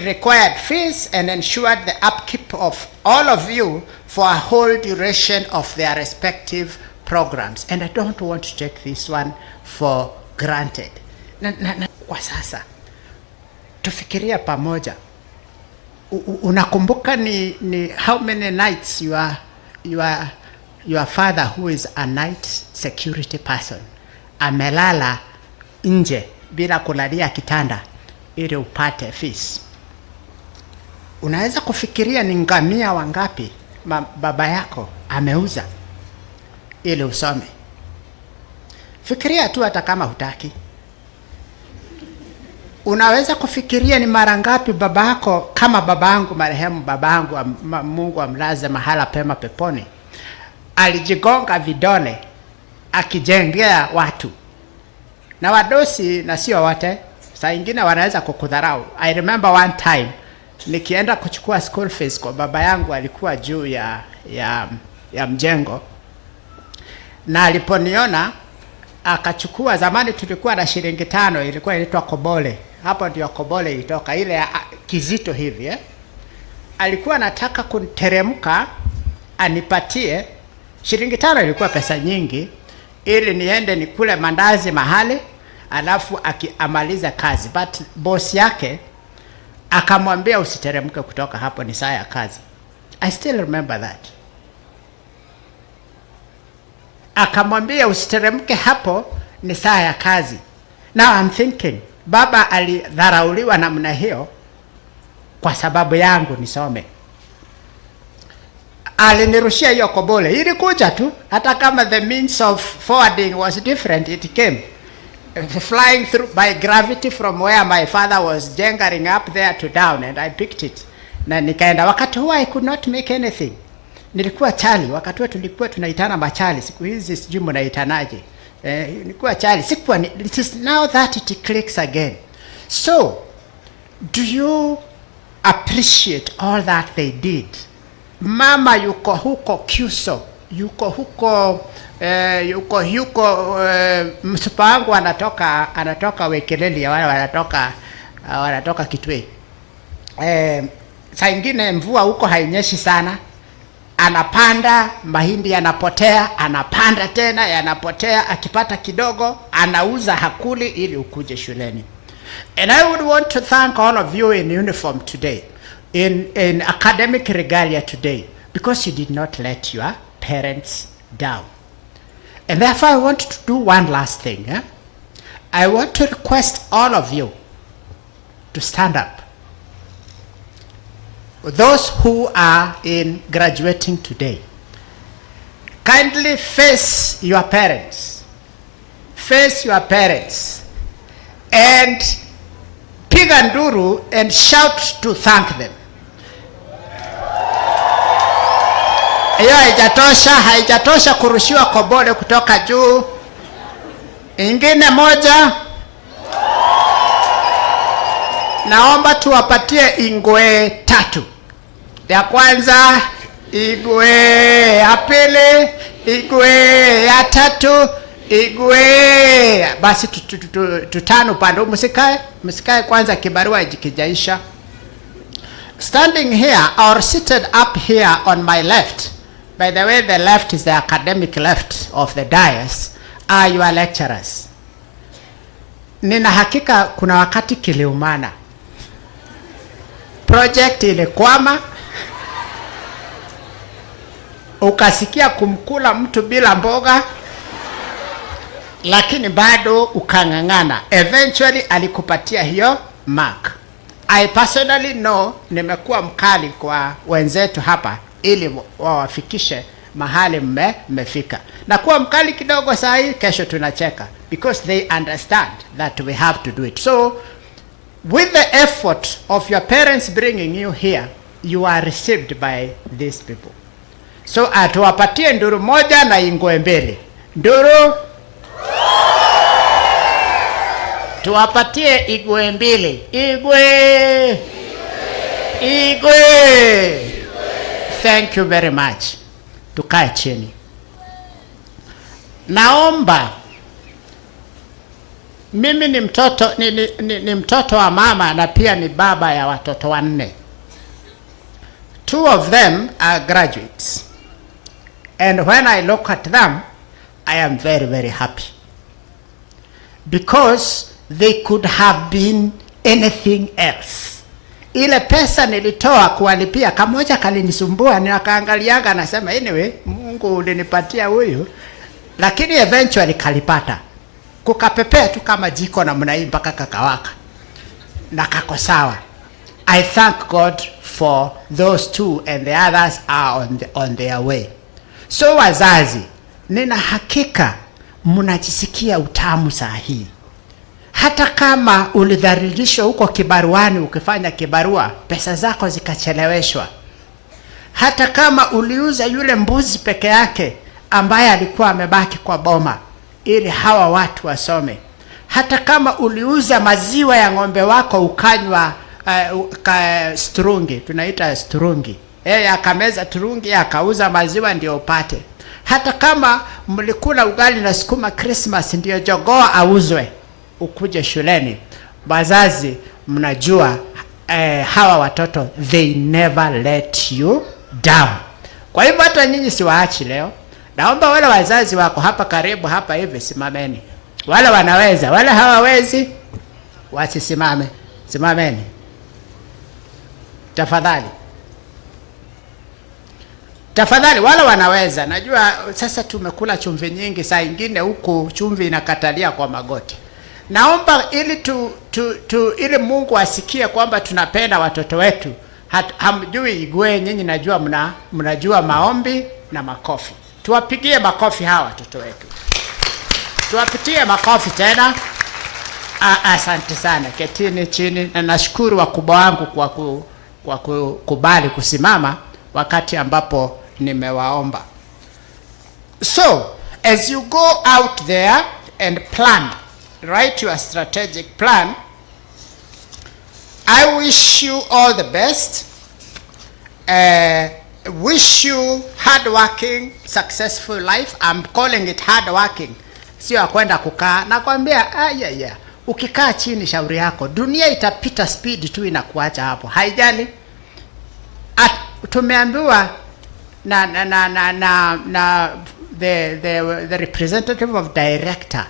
required fees and ensured the upkeep of all of you for a whole duration of their respective programs. And I don't want to take this one for granted. Kwa sasa tufikiria pamoja. Unakumbuka ni how many nights your father, who is a night security person, amelala nje bila kulalia kitanda ili upate fees? Unaweza kufikiria ni ngamia wangapi baba yako ameuza ili usome? Fikiria tu hata kama hutaki. Unaweza kufikiria ni mara ngapi babako, kama babangu marehemu babangu, Mungu amlaze mahala pema peponi, alijigonga vidole akijengea watu. Na wadosi na sio wote, saa ingine wanaweza kukudharau. I remember one time nikienda kuchukua school fees kwa baba yangu, alikuwa juu ya mjengo, na aliponiona akachukua, zamani tulikuwa na shilingi 5 ilikuwa inaitwa kobole. Hapo ndio kobole ilitoka, ile kizito hivi alikuwa anataka kuniteremka anipatie shilingi 5, ilikuwa pesa nyingi, ili niende nikule mandazi mahali, alafu amaliza kazi. But boss yake akamwambia usiteremke kutoka hapo, ni saa ya kazi. I still remember that. Akamwambia usiteremke hapo, ni saa ya kazi. Now I'm thinking, baba alidharauliwa namna hiyo kwa sababu yangu nisome. Alinirushia hiyo kobole, ilikuja tu, hata kama the means of forwarding was different, it came flying through by gravity from where my father was jangling up there to down, and I picked it. Na nikaenda. Wakati huo I could not make anything. Nilikuwa chali, wakati huo tulikuwa tunaitana machali, siku hizi sijui mnaitanaje. Nilikuwa chali, sikuwa it is now that it clicks again. So, do you appreciate all that they did? Mama yuko huko Kyuso, yuko huko msupa wangu anatoka Wekeleli, ya wale wanatoka Kitwe. Saa ingine mvua huko hainyeshi sana, anapanda mahindi yanapotea, anapanda tena yanapotea, akipata kidogo anauza hakuli ili ukuje shuleni. And I would want to thank all of you in uniform today, in academic regalia today, because you did not let your parents down. And therefore I want to do one last thing. I want to request all of you to stand up. Those who are in graduating today, kindly face your parents. Face your parents and piga nduru and shout to thank them. Hiyo haijatosha kurushiwa kobole kutoka juu. Ingine moja. Naomba tuwapatie ingwe 3. Ya kwanza igwe, ya pili igwe, ya 3 igwe. Basi tutano pande. Msikae kwanza kibarua kijaisha. Standing here or seated up here on my left, by the way, the left is the academic left of the dais, are your lecturers. Nina hakika kuna wakati kiliumana. Project ilikwama, ukasikia kumkula mtu bila mboga, lakini bado ukangangana. Eventually alikupatia hiyo mark. I personally know nimekuwa mkali kwa wenzetu hapa ili wawafikishe mahali mmefika. Na kuwa mkali kidogo saa hii, kesho tunacheka, because they understand that we have to do it. So with the effort of your parents bringing you here, you are received by these people. So atuwapatie nduru moja na ingwe mbili. Nduru. Tuwapatie igwe mbili. Igwe. Igwe. Thank you very much. Tukae chini. Naomba, mimi ni mtoto ni mtoto wa mama na pia ni baba ya watoto 4. 2 of them are graduates. And when I look at them, I am very, very happy. Because they could have been anything else. Ile pesa nilitoa kuwalipia, kamoja kalinisumbua, nikaangalianga nasema anyway, Mungu ulinipatia huyu, lakini eventually kalipata. Kukapepea tu kama jiko na mnai mpaka kakawaka. Na kako sawa. I thank God for those 2 and the others are on their way. So wazazi, nina hakika mnajisikia utamu saa hii. Hata kama ulidhalilishwa huko kibaruani ukifanya kibarua, pesa zako zikacheleweshwa. Hata kama uliuza yule mbuzi peke yake ambaye alikuwa amebaki kwa boma ili hawa watu wasome. Hata kama uliuza maziwa ya ng'ombe wako ukanywa strungi, tunaita strungi. Akameza turungi akauza maziwa ndio upate. Hata kama mlikula ugali na sukuma Christmas ndio jogoo auzwe ukuje shuleni. Wazazi mnajua hawa watoto they never let you down. Kwa hivyo hata nyinyi siwaachi leo. Naomba wale wazazi wako hapa karibu hapa hivi simameni. Wale wanaweza, wale hawawezi wasisimame. Simameni. Tafadhali. Tafadhali wale wanaweza. Najua sasa tumekula chumvi nyingi, saa ingine huku chumvi inakatalia kwa magoti. Naomba ili Mungu asikie kwamba tunapenda watoto wetu. Hamjui igwe, nyinyi najua mnajua maombi na makofi. Tuwapigie makofi hawa watoto wetu. Tuwapigie makofi tena. Asante sana. Ketini chini, na nashukuru wakubwa wangu kwa kukubali kusimama wakati ambapo nimewaomba. So, as you go out there and plan, write your strategic plan. I wish you all the best. Wish you hard-working, successful life. I'm calling it hard-working. Sio kwenda kukaa. Nakwambia, ukikaa chini shauri yako. Dunia itapita speed tu inakuacha hapo. Haijali. Tumeambiwa the representative of director.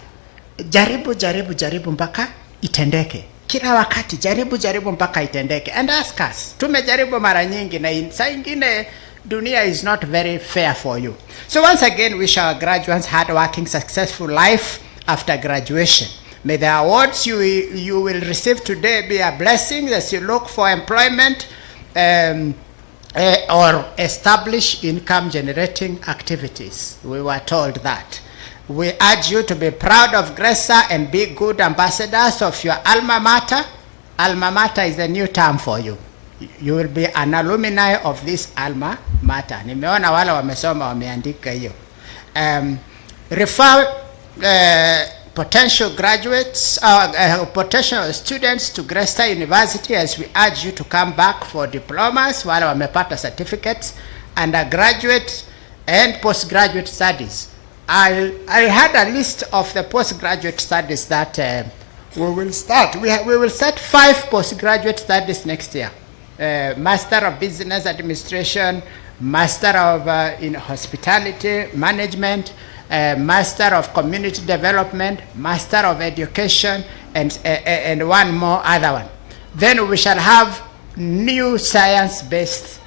Jaribu mpaka itendeke. Kila wakati jaribu mpaka itendeke. And ask us. Tumejaribu mara nyingi na saa ingine dunia is not very fair for you. So once again, wish our graduates hard-working, successful life after graduation. May the awards you will receive today be a blessing as you look for employment or establish income-generating activities. We were told that. We urge you to be proud of GRESA and be good ambassadors of your alma mater. Alma mater is a new term for you. You will be an alumni of this alma mater. Nimeona wale wamesoma wameandika hiyo. Refer potential graduates, potential students to GRESA University as we urge you to come back for diplomas, wale wamepata certificates, undergraduate and postgraduate studies. I had a list of the postgraduate studies that we will start. We will start 5 postgraduate studies next year. Master of Business Administration, Master of in Hospitality Management, Master of Community Development, Master of Education, and one more other one. Then we shall have new science-based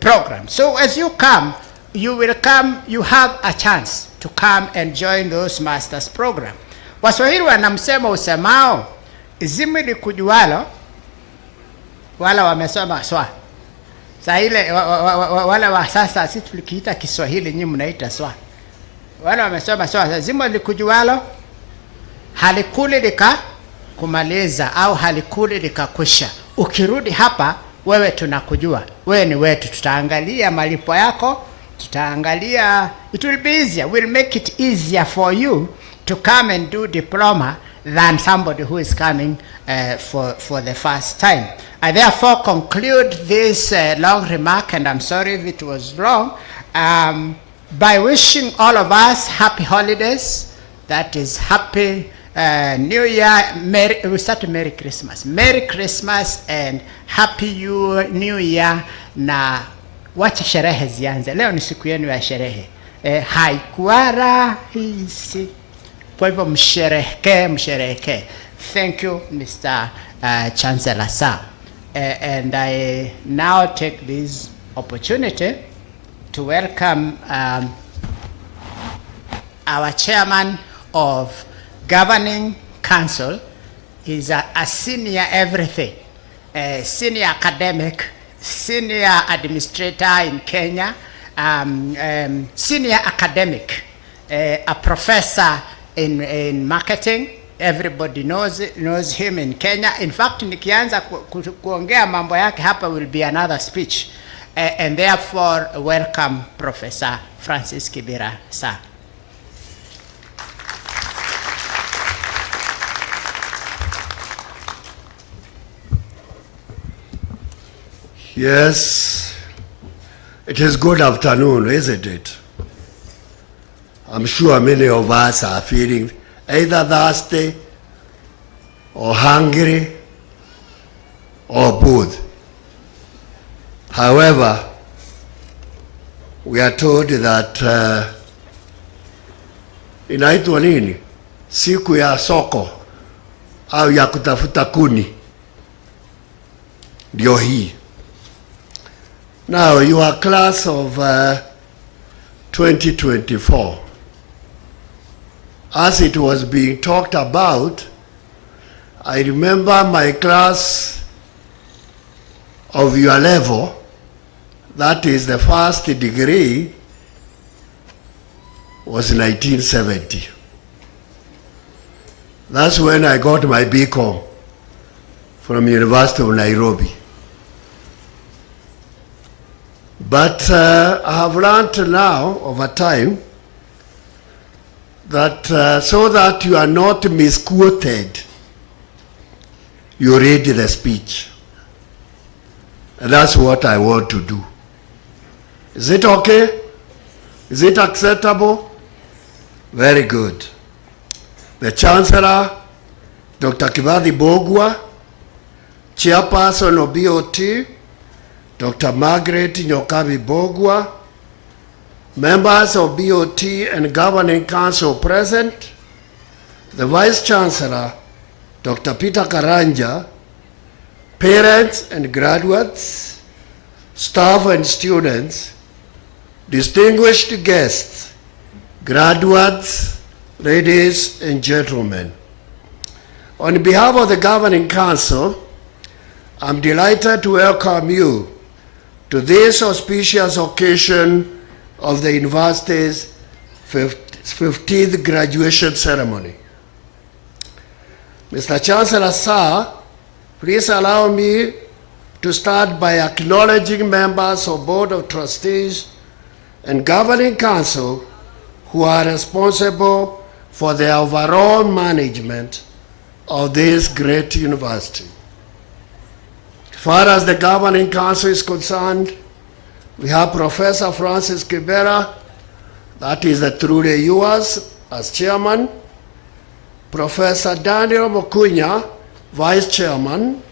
program. So as you come, you have a chance to come and join those masters program. Waswahili wanamsema usemao, izimi likujualo, wala wamesoma swa. Saa ile wala wa sasa sisi tulikiita Kiswahili, nyinyi mnaita swa. Wala wamesoma swa, izimi likujualo, halikuli lika kumaliza au halikuli likakwisha. Ukirudi hapa, wewe tunakujua. Wewe ni wetu, tutaangalia malipo yako. It will be easier. We'll make it easier for you to come and do diploma than somebody who is coming for the first time. I therefore conclude this long remark, and I'm sorry if it was long, by wishing all of us happy holidays. That is happy New Year. We start Merry Christmas. Merry Christmas and Happy New Year. Na wacha sherehe zianze. Leo ni siku yenu ya sherehe. Haikuwa rahisi. Kwa hivyo msherehekee. Thank you, Mr. Chancellor, sir. And I now take this opportunity to welcome our chairman of Governing Council. He's a senior everything, senior academic, senior administrator in Kenya, senior academic. a professor in marketing. Everybody knows him in Kenya. In fact, nikianza kuongea mambo yake hapa will be another speech. And therefore, welcome Professor Francis Kibera, sir. Yes, it is good afternoon, isn't it? I'm sure many of us are feeling either thirsty or hungry or both. However, we are told that inaitwa nini? Siku ya soko au ya kutafuta kuni ndio hii. Now, your class of 2024, as it was being talked about, I remember my class of your level, that is the first degree, was 1970. That's when I got my BCom from University of Nairobi. But I have learned now over time that so that you are not misquoted, you read the speech. And that's what I want to do. Is it okay? Is it acceptable? Very good. The Chancellor, Dr. Kibathi Mbogwa, Chairperson of BOT, Dr. Margaret Nyokabi Mbogwa, members of BOT and Governing Council present, the Vice Chancellor, Dr. Peter Karanja, parents and graduates, staff and students, distinguished guests, graduates, ladies and gentlemen. On behalf of the Governing Council, I'm delighted to welcome you to this auspicious occasion of the university's 15th graduation ceremony. Mr. Chancellor, sir, please allow me to start by acknowledging members of Board of Trustees and Governing Council who are responsible for the overall management of this great university. As far as the Governing Council is concerned, we have Professor Francis Kibera, that is the truly yours as chairman, Professor Daniel Mukunya, vice chairman,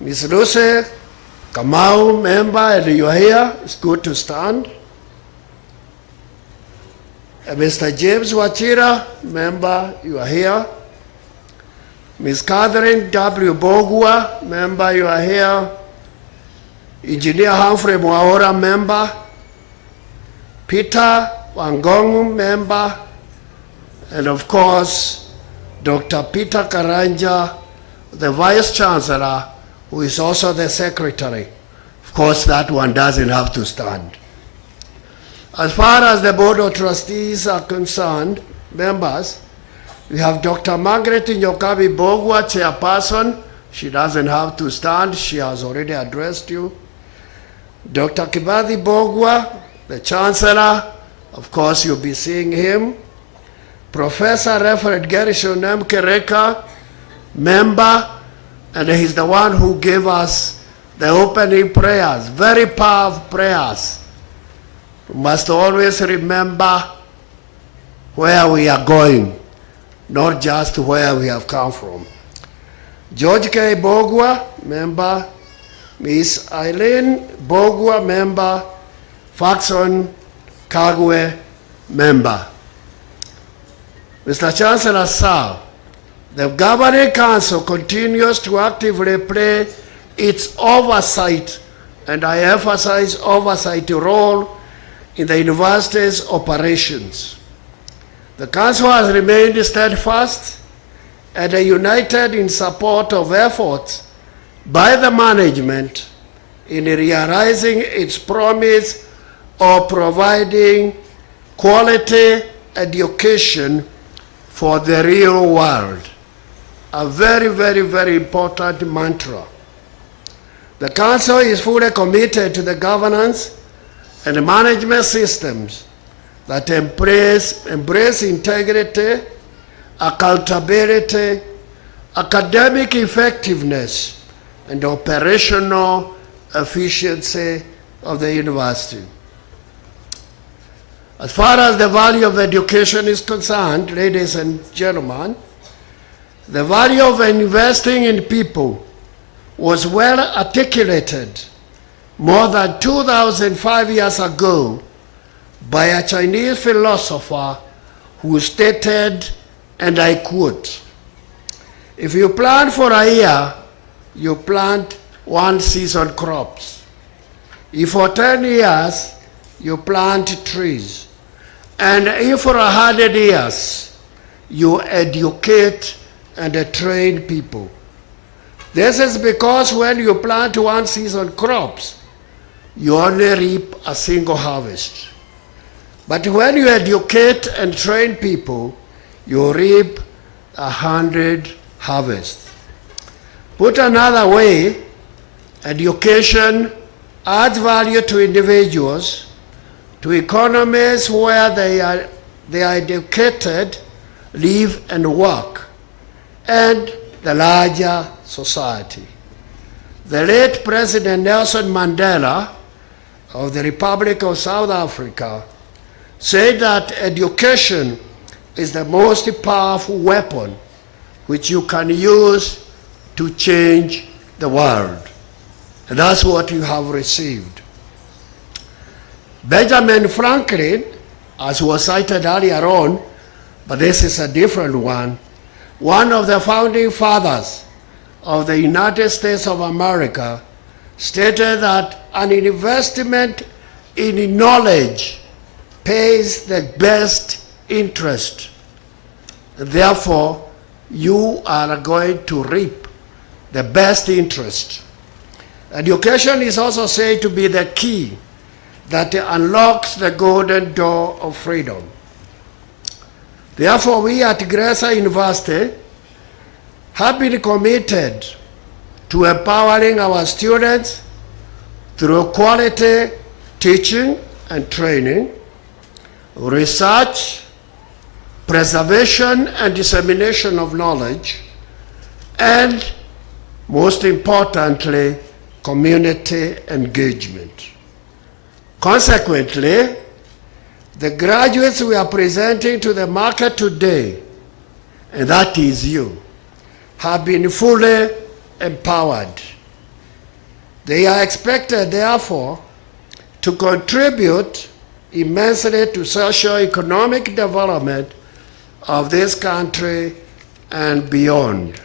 Ms. Lucy Kamau, member, and you are here, it's good to stand. Mr. James Wachira, member, you are here. Ms. Catherine W. Mbogwa, member, you are here. Engineer Humphrey Mwaora, member. Peter Wangongu, member. And of course, Dr. Peter Karanja, the Vice Chancellor, who is also the Secretary. Of course, that one doesn't have to stand. As far as the Board of Trustees are concerned, members, we have Dr. Margaret Nyokabi Mbogwa, chairperson. She doesn't have to stand. She has already addressed you. Dr. Kibathi Mbogwa, the Chancellor. Of course, you'll be seeing him. Professor Reverend Gershon Mkereka, member, and he's the one who gave us the opening prayers, very powerful prayers. We must always remember where we are going, not just where we have come from. George K. Mbogwa, member. Ms. Eileen Mbogwa, member. Faxon Kagwe, member. Mr. Chancellor, sir, the Governing Council continues to actively play its oversight, and I emphasize oversight role in the university's operations. The Council has remained steadfast and united in support of efforts by the management in realizing its promise of providing quality education for the real world. A very, very, very important mantra. The Council is fully committed to the governance and management systems that embrace integrity, accountability, academic effectiveness, and operational efficiency of the university. As far as the value of education is concerned, ladies and gentlemen, the value of investing in people was well articulated more than 2,005 years ago by a Chinese philosopher who stated, and I quote, "If you plant for a year, you plant one season crops. If for 10 years, you plant trees. And if for 100 years, you educate and train people. This is because when you plant one season crops, you only reap a single harvest. But when you educate and train people, you reap 100 harvests." Put another way, education adds value to individuals, to economies where they are educated, live and work, and the larger society. The late President Nelson Mandela of the Republic of South Africa said that education is the most powerful weapon which you can use to change the world. And that's what you have received. Benjamin Franklin, as was cited earlier on, but this is a different one of the founding fathers of the United States of America, stated that an investment in knowledge pays the best interest. Therefore, you are going to reap the best interest. Education is also said to be the key that unlocks the golden door of freedom. Therefore, we at 𝐺𝐺𝐻 University have been committed to empowering our students through quality teaching and training, research, preservation and dissemination of knowledge, and most importantly, community engagement. Consequently, the graduates we are presenting to the market today, and that is you, have been fully empowered. They are expected, therefore, to contribute immensely to socio-economic development of this country and beyond.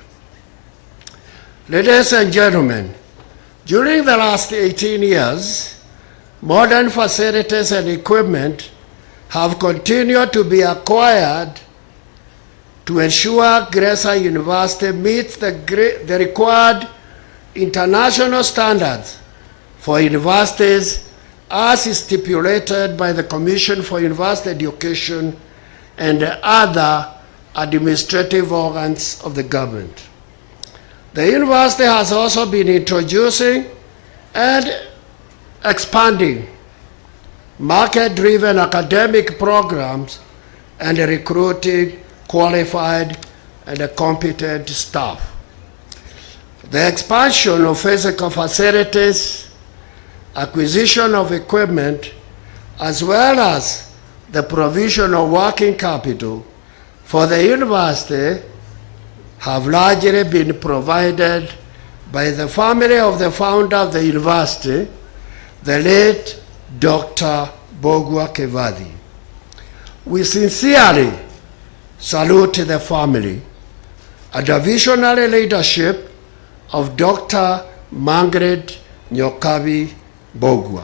Ladies and gentlemen, during the last 18 years, modern facilities and equipment have continued to be acquired to ensure 𝐺𝐺𝐻 University meets the required international standards for universities as stipulated by the Commission for University Education and other administrative organs of the government. The university has also been introducing and expanding market-driven academic programs and recruiting qualified and competent staff. The expansion of physical facilities, acquisition of equipment, as well as the provision of working capital for the university have largely been provided by the family of the founder of the university, the late Dr. Mbogwa Kevadi. We sincerely salute the family and the visionary leadership of Dr. Margaret Nyokabi Mbogwa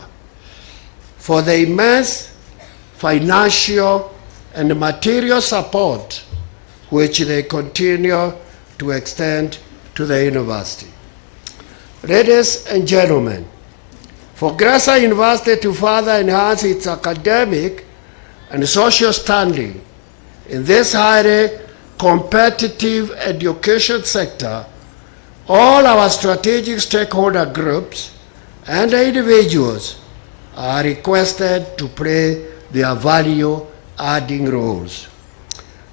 for the immense financial and material support which they continue to extend to the university. Ladies and gentlemen, for 𝐺𝐺𝐻 University to further enhance its academic and social standing In this highly competitive education sector, all our strategic stakeholder groups and individuals are requested to play their value-adding roles.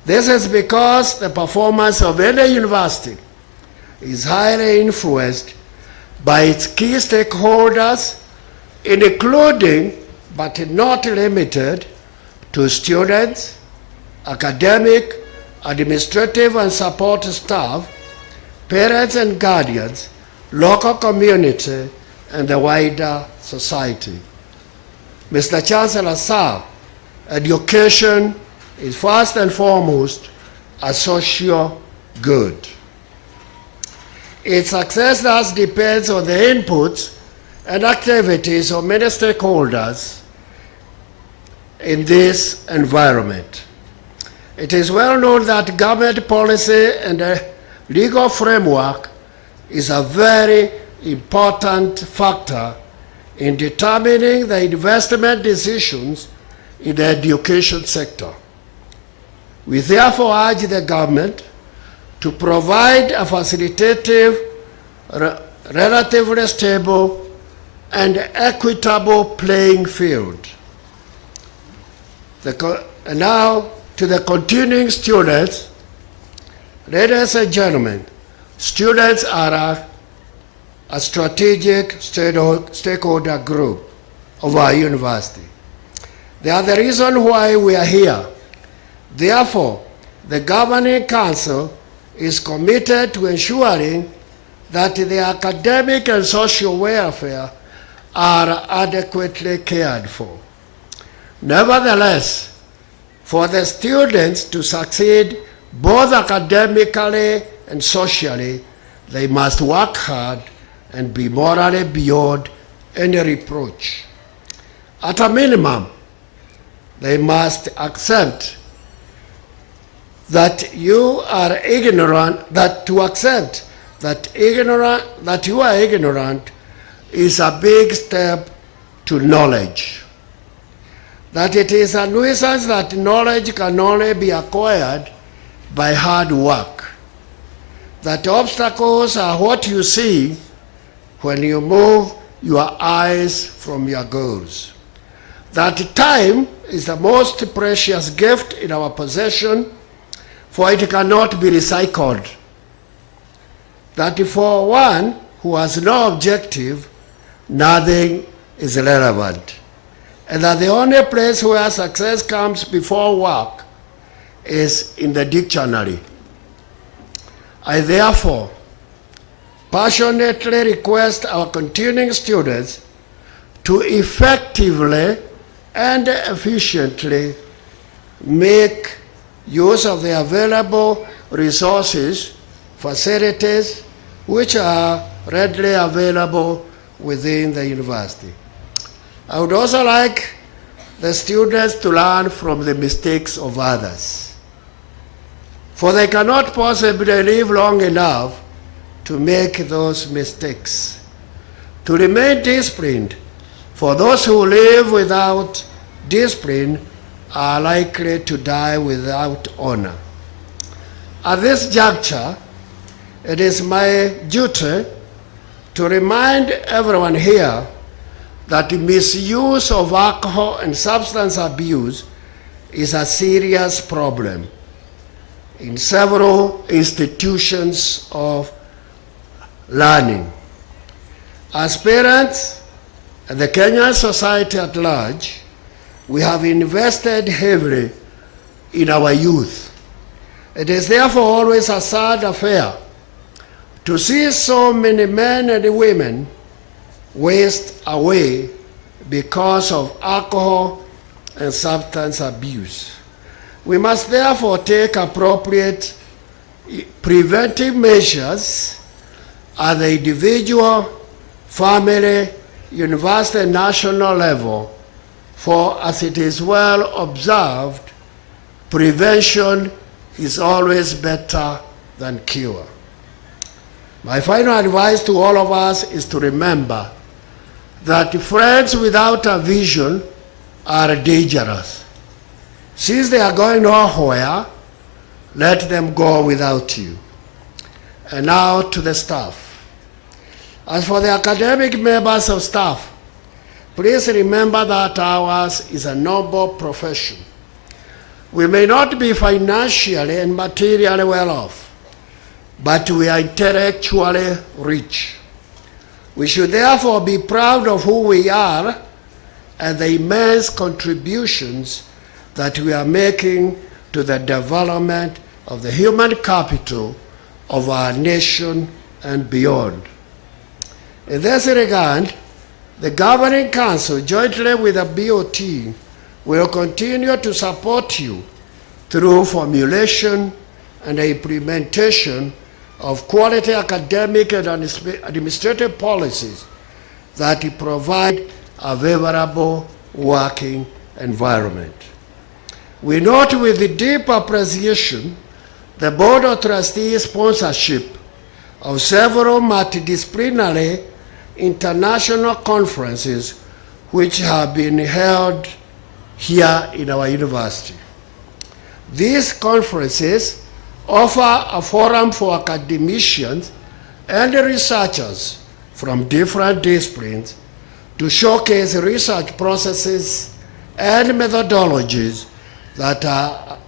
This is because the performance of any university is highly influenced by its key stakeholders, including but not limited to students, academic, administrative and support staff, parents and guardians, local community, and the wider society. Mr. Chancellor, sir, education is first and foremost a social good. Its success thus depends on the inputs and activities of many stakeholders in this environment. It is well known that government policy and the legal framework is a very important factor in determining the investment decisions in the education sector. We therefore urge the government to provide a facilitative, relatively stable, and equitable playing field. And now to the continuing students, ladies and gentlemen, students are a strategic stakeholder group of our university. They are the reason why we are here. Therefore, the Governing Council is committed to ensuring that the academic and social welfare are adequately cared for. Nevertheless, for the students to succeed both academically and socially, they must work hard and be morally beyond any reproach. At a minimum, they must accept that you are ignorant, that you are ignorant is a big step to knowledge. That it is a nuisance that knowledge can only be acquired by hard work. That obstacles are what you see when you move your eyes from your goals. That time is the most precious gift in our possession, for it cannot be recycled. That for one who has no objective, nothing is relevant. And that the only place where success comes before work is in the dictionary. I therefore passionately request our continuing students to effectively and efficiently make use of the available resources, facilities, which are readily available within the university. I would also like the students to learn from the mistakes of others, for they cannot possibly live long enough to make those mistakes. To remain disciplined, for those who live without discipline are likely to die without honor. At this juncture, it is my duty to remind everyone here that the misuse of alcohol and substance abuse is a serious problem in several institutions of learning. As parents and the Kenyan society at large, we have invested heavily in our youth. It is therefore always a sad affair to see so many men and women waste away because of alcohol and substance abuse. We must therefore take appropriate preventive measures at the individual, family, university, and national level, for as it is well observed, prevention is always better than cure. My final advice to all of us is to remember that friends without a vision are dangerous. Since they are going nowhere, let them go without you. And now to the staff. As for the academic members of staff, please remember that ours is a noble profession. We may not be financially and materially well off, but we are intellectually rich. We should therefore be proud of who we are and the immense contributions that we are making to the development of the human capital of our nation and beyond. In this regard, the Governing Council, jointly with the BOT, will continue to support you through formulation and implementation of quality academic and administrative policies that provide a favorable working environment. We note with deep appreciation the Board of Trustees' sponsorship of several multidisciplinary international conferences which have been held here in our university. These conferences offer a forum for academicians and researchers from different disciplines to showcase research processes and methodologies that are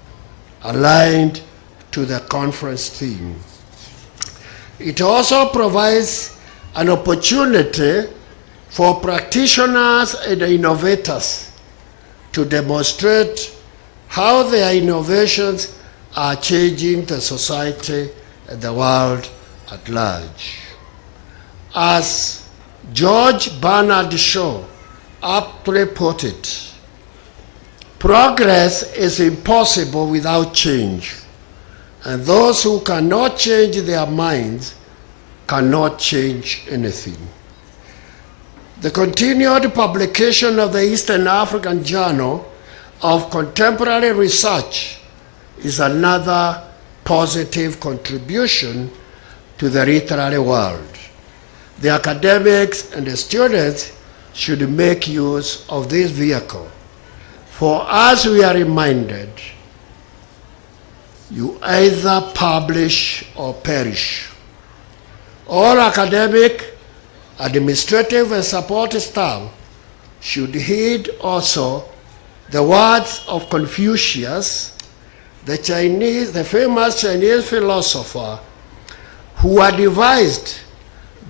aligned to the conference theme. It also provides an opportunity for practitioners and innovators to demonstrate how their innovations are changing the society and the world at large. As George Bernard Shaw aptly put it, progress is impossible without change, and those who cannot change their minds cannot change anything. The continued publication of the Eastern African Journal of Contemporary Research is another positive contribution to the literary world. The academics and the students should make use of this vehicle. For as we are reminded, you either publish or perish. All academic, administrative, and support staff should heed also the words of Confucius, the famous Chinese philosopher, who advised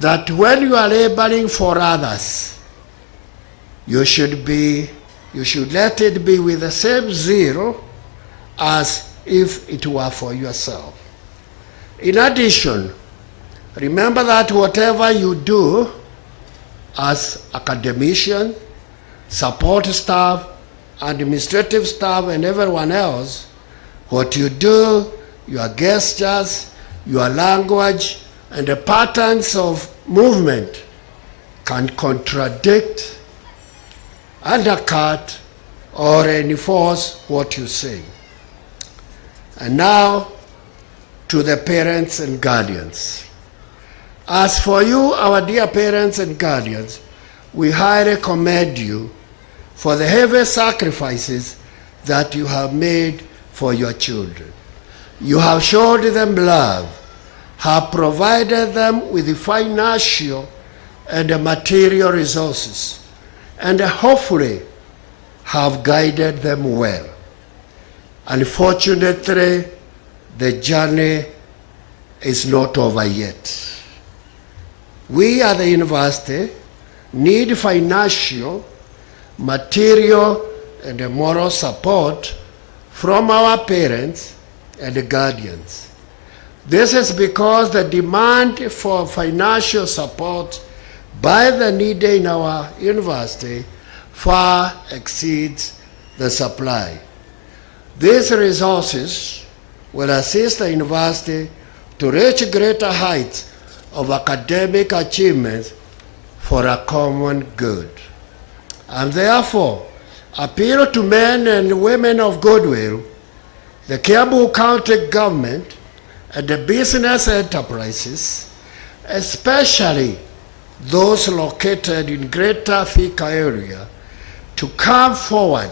that when you are laboring for others, you should let it be with the same zeal as if it were for yourself. In addition, remember that whatever you do as academician, support staff, administrative staff, and everyone else, what you do, your gestures, your language, and the patterns of movement can contradict, undercut, or enforce what you say. And now to the parents and guardians. As for you, our dear parents and guardians, we highly commend you for the heavy sacrifices that you have made for your children. You have showed them love, have provided them with the financial and the material resources, and hopefully have guided them well. Unfortunately, the journey is not over yet. We at the university need financial, material, and moral support from our parents and the guardians. This is because the demand for financial support by the needy in our university far exceeds the supply. These resources will assist the university to reach greater heights of academic achievements for a common good. And therefore, appeal to men and women of goodwill, the Kiambu County government, and the business enterprises, especially those located in Greater Thika area, to come forward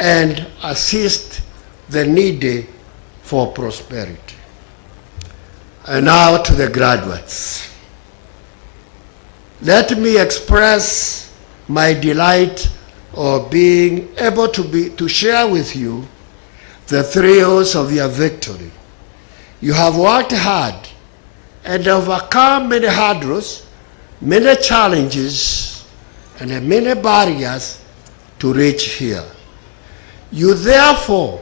and assist the needy for prosperity. And now to the graduates. Let me express my delight of being able to share with you the thrills of your victory. You have worked hard and overcome many hurdles, many challenges, and many barriers to reach here. You therefore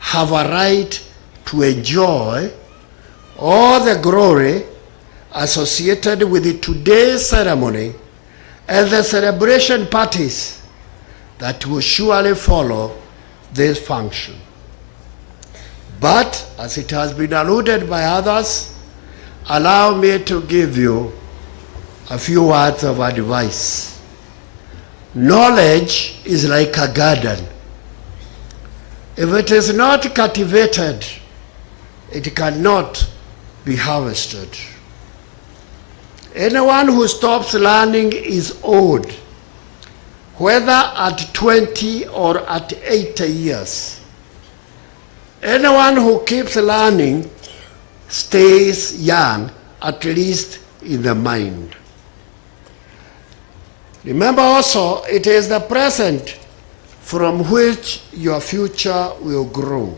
have a right to enjoy all the glory associated with today's ceremony and the celebration parties that will surely follow this function. But, as it has been alluded by others, allow me to give you a few words of advice. Knowledge is like a garden. If it is not cultivated, it cannot be harvested. Anyone who stops learning is old, whether at 20 or at 80 years. Anyone who keeps learning stays young, at least in the mind. Remember also, it is the present from which your future will grow.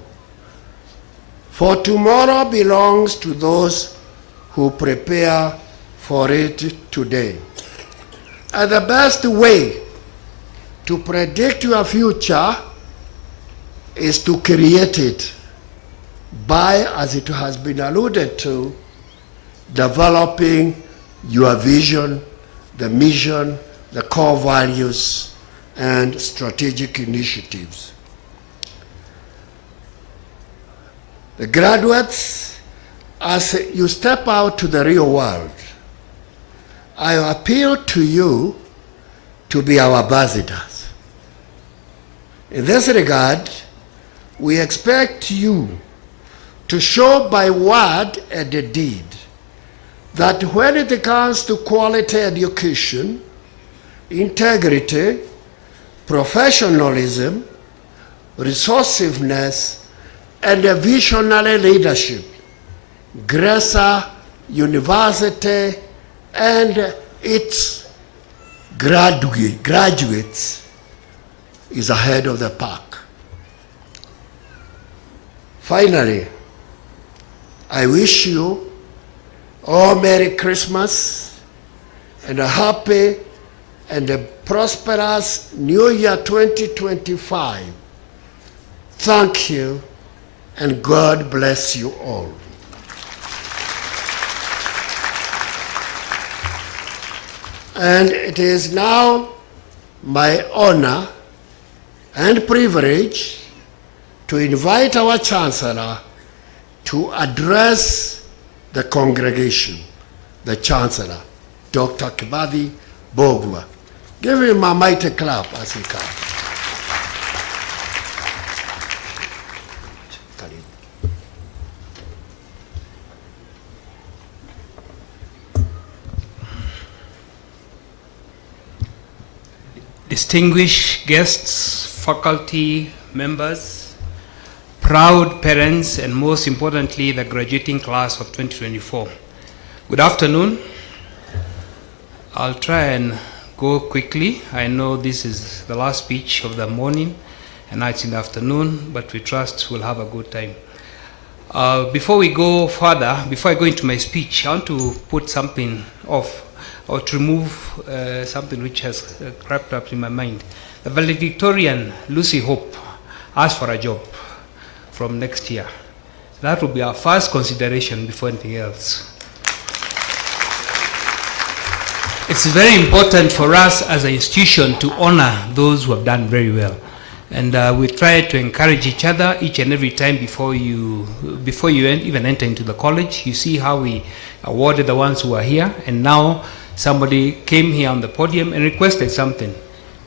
For tomorrow belongs to those who prepare for it today. And the best way to predict your future is to create it by, as it has been alluded to, developing your vision, the mission, the core values, and strategic initiatives. The graduates, as you step out to the real world, I appeal to you to be our ambassadors. In this regard, we expect you to show by word and deed that when it comes to quality education, integrity, professionalism, resourcefulness, and a visionary leadership, Gresa University and its graduates is ahead of the pack. Finally, I wish you all Merry Christmas and a happy and a prosperous New Year 2025. Thank you, and God bless you all. And it is now my honor and privilege to invite our Chancellor to address the congregation, the Chancellor, Dr. Kibadhi Mbogwa. Give him a mighty clap as he comes. Distinguished guests, faculty members, proud parents, and most importantly, the graduating class of 2024. Good afternoon. I'll try and go quickly. I know this is the last speech of the morning, and now it's in the afternoon, but we trust we'll have a good time. Before we go further, before I go into my speech, I want to put something off, or to remove something which has crept up in my mind. The valedictorian, Lucy Hope, asked for a job from next year. That will be our first consideration before anything else. It's very important for us as an institution to honor those who have done very well. And we try to encourage each other each and every time before you even enter into the college. You see how we awarded the ones who are here, and now somebody came here on the podium and requested something.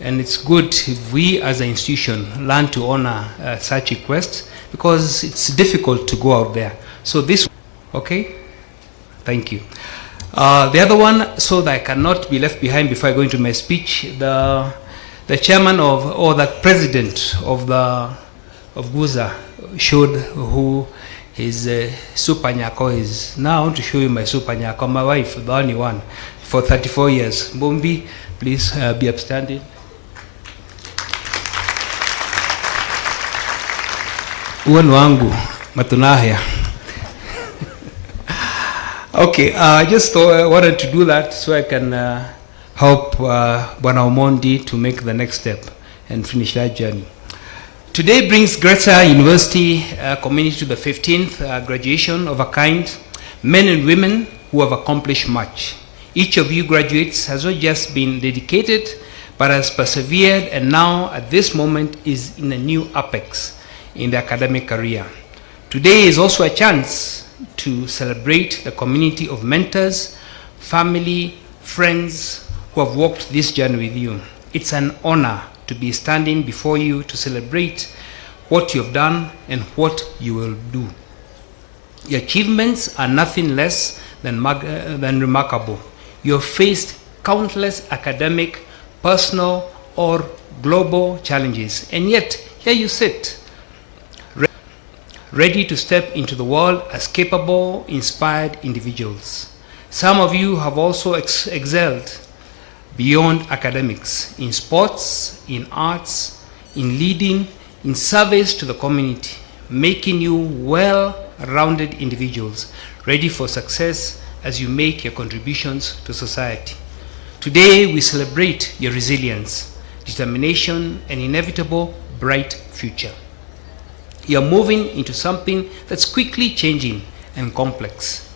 And it's good if we as an institution learn to honor such requests, because it's difficult to go out there. So this, okay? Thank you. The other one, so that I cannot be left behind before I go into my speech, the the chairman of, or the president of GUZA showed who his super nyako is. Now I want to show you my super nyako, my wife, the only one, for 34 years. Mbombi, please be upstanding. Uwan wangu, matunahia. Okay, I just wanted to do that so I can help Bwana Omondi to make the next step and finish that journey. Today brings 𝐵𝐺𝐻 University community to the 15th graduation of a kind, men and women who have accomplished much. Each of you graduates has not just been dedicated, but has persevered, and now at this moment is in a new apex in the academic career. Today is also a chance to celebrate the community of mentors, family, friends who have walked this journey with you. It's an honor to be standing before you to celebrate what you have done and what you will do. Your achievements are nothing less than remarkable. You have faced countless academic, personal, or global challenges, and yet here you sit, ready to step into the world as capable, inspired individuals. Some of you have also excelled beyond academics, in sports, in arts, in leading, in service to the community, making you well-rounded individuals, ready for success as you make your contributions to society. Today, we celebrate your resilience, determination, and inevitable bright future. You are moving into something that's quickly changing and complex.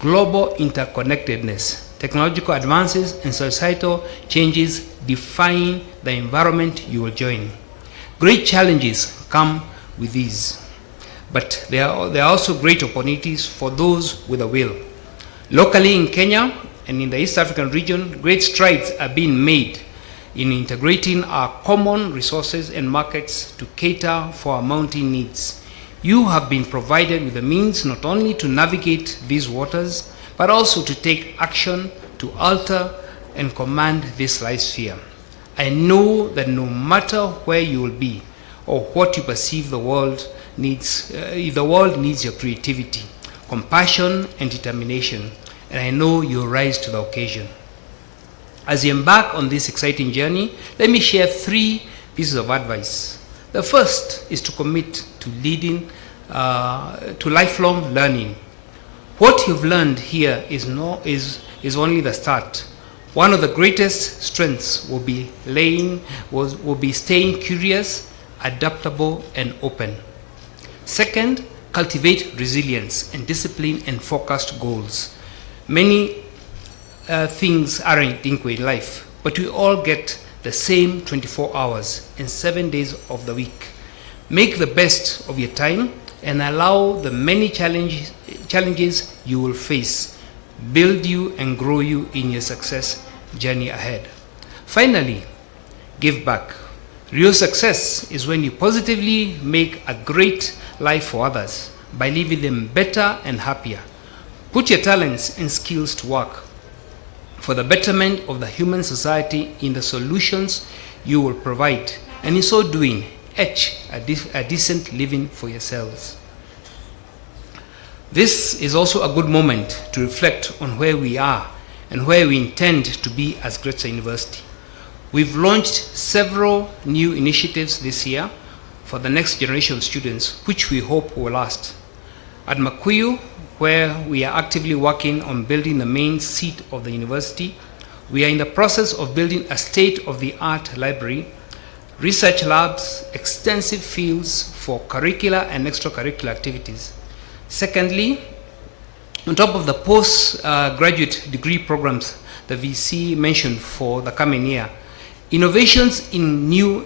Global interconnectedness, technological advances, and societal changes define the environment you will join. Great challenges come with these, but there are also great opportunities for those with a will. Locally in Kenya and in the East African region, great strides are being made in integrating our common resources and markets to cater for our mounting needs. You have been provided with the means not only to navigate these waters, but also to take action to alter and command this life sphere. I know that no matter where you will be or what you perceive the world needs, the world needs your creativity, compassion, and determination, and I know you'll rise to the occasion. As you embark on this exciting journey, let me share 3 pieces of advice. The first is to commit to leading to lifelong learning. What you've learned here is only the start. One of the greatest strengths will be staying curious, adaptable, and open. Second, cultivate resilience and discipline and focused goals. Many things aren't equal in life, but we all get the same 24 hours and 7 days of the week. Make the best of your time and allow the many challenges you will face build you and grow you in your success journey ahead. Finally, give back. Real success is when you positively make a great life for others by leaving them better and happier. Put your talents and skills to work for the betterment of the human society in the solutions you will provide, and in so doing, etch a decent living for yourselves. This is also a good moment to reflect on where we are and where we intend to be as 𝐵𝐺𝐻 University. We've launched several new initiatives this year for the next generation of students, which we hope will last. At Makuyu, where we are actively working on building the main seat of the university, we are in the process of building a state-of-the-art library, research labs, extensive fields for curricular and extracurricular activities. Secondly, on top of the postgraduate degree programs the VC mentioned for the coming year, innovations in new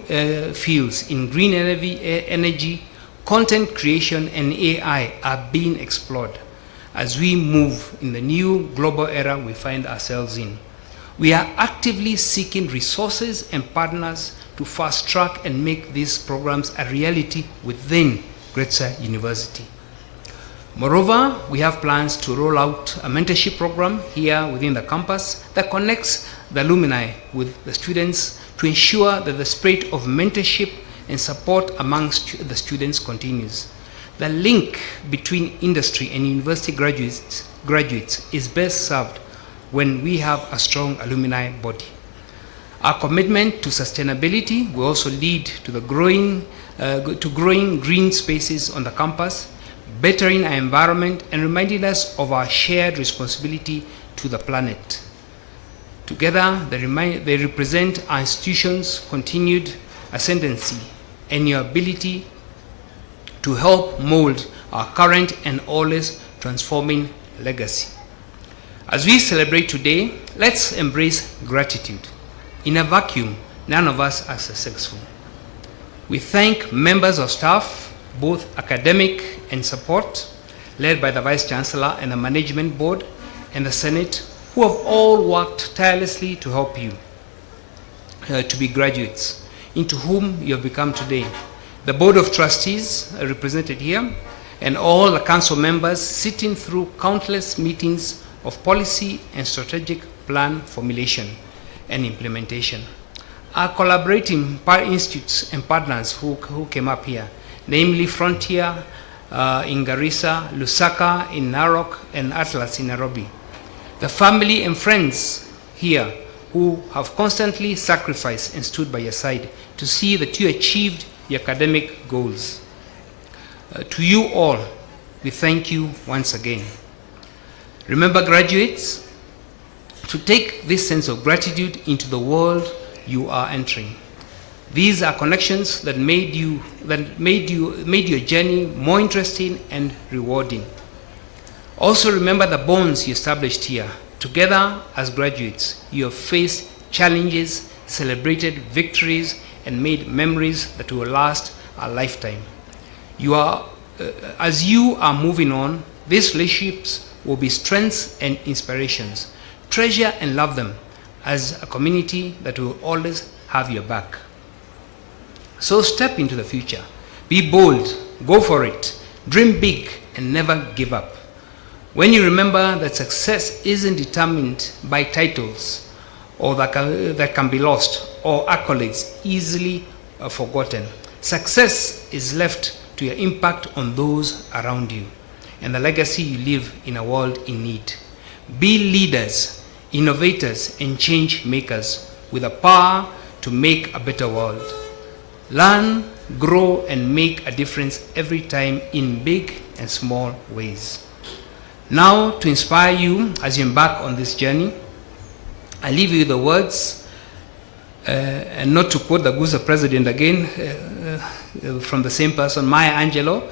fields in green energy, content creation, and AI are being explored as we move in the new global era we find ourselves in. We are actively seeking resources and partners to fast track and make these programs a reality within 𝐵𝐻𝐻 University. Moreover, we have plans to roll out a mentorship program here within the campus that connects the alumni with the students to ensure that the spirit of mentorship and support amongst the students continues. The link between industry and university graduates is best served when we have a strong alumni body. Our commitment to sustainability will also lead to the growing green spaces on the campus, bettering our environment and reminding us of our shared responsibility to the planet. Together, they represent our institution's continued ascendancy and your ability to help mold our current and always transforming legacy. As we celebrate today, let's embrace gratitude. In a vacuum, none of us are successful. We thank members of staff, both academic and support, led by the Vice Chancellor and the Management Board and the Senate, who have all worked tirelessly to help you to be graduates, into whom you have become today. The Board of Trustees are represented here, and all the council members sitting through countless meetings of policy and strategic plan formulation and implementation. Our collaborating institutes and partners who came up here, namely Frontier in Garissa, Lusaka in Narok, and Atlas in Nairobi. The family and friends here who have constantly sacrificed and stood by your side to see that you achieved your academic goals. To you all, we thank you once again. Remember, graduates, to take this sense of gratitude into the world you are entering. These are connections that made your journey more interesting and rewarding. Also remember the bonds you established here. Together as graduates, you have faced challenges, celebrated victories, and made memories that will last a lifetime. As you are moving on, these relationships will be strengths and inspirations. Treasure and love them as a community that will always have your back. So step into the future. Be bold, go for it, dream big, and never give up. When you remember that success isn't determined by titles or that can be lost, or accolades easily forgotten. Success is left to your impact on those around you and the legacy you leave in a world in need. Be leaders, innovators, and change makers with the power to make a better world. Learn, grow, and make a difference every time in big and small ways. Now, to inspire you as you embark on this journey, I leave you with the words, and not to quote the Guza president again, from the same person, Maya Angelou.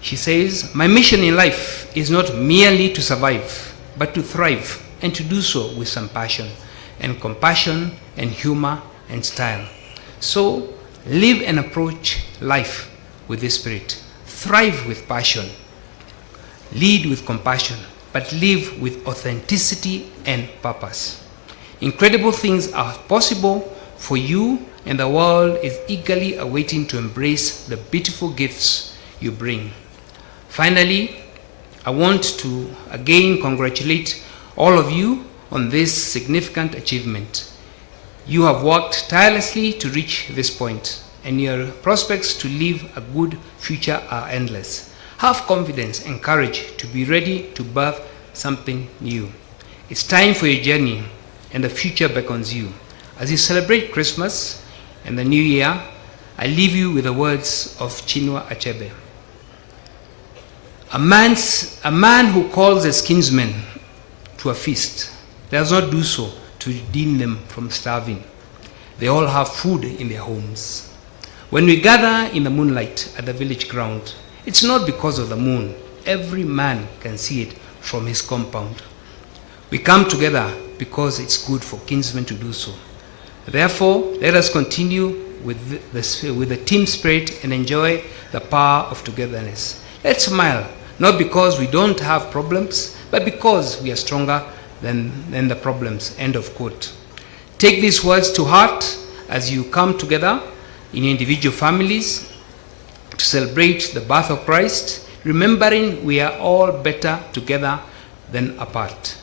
She says, "My mission in life is not merely to survive, but to thrive, and to do so with some passion, and compassion, and humor, and style." So, live and approach life with this spirit. Thrive with passion. Lead with compassion, but live with authenticity and purpose. Incredible things are possible for you, and the world is eagerly awaiting to embrace the beautiful gifts you bring. Finally, I want to again congratulate all of you on this significant achievement. You have worked tirelessly to reach this point, and your prospects to live a good future are endless. Have confidence and courage to be ready to birth something new. It's time for your journey, and the future beckons you. As you celebrate Christmas and the New Year, I leave you with the words of Chinua Achebe. A man who calls his kinsmen to a feast does not do so to redeem them from starving. They all have food in their homes. When we gather in the moonlight at the village ground, it's not because of the moon. Every man can see it from his compound. We come together because it's good for kinsmen to do so. Therefore, let us continue with the team spirit and enjoy the power of togetherness. Let's smile, not because we don't have problems, but because we are stronger than the problems. End of quote. Take these words to heart as you come together in your individual families to celebrate the birth of Christ, remembering we are all better together than apart.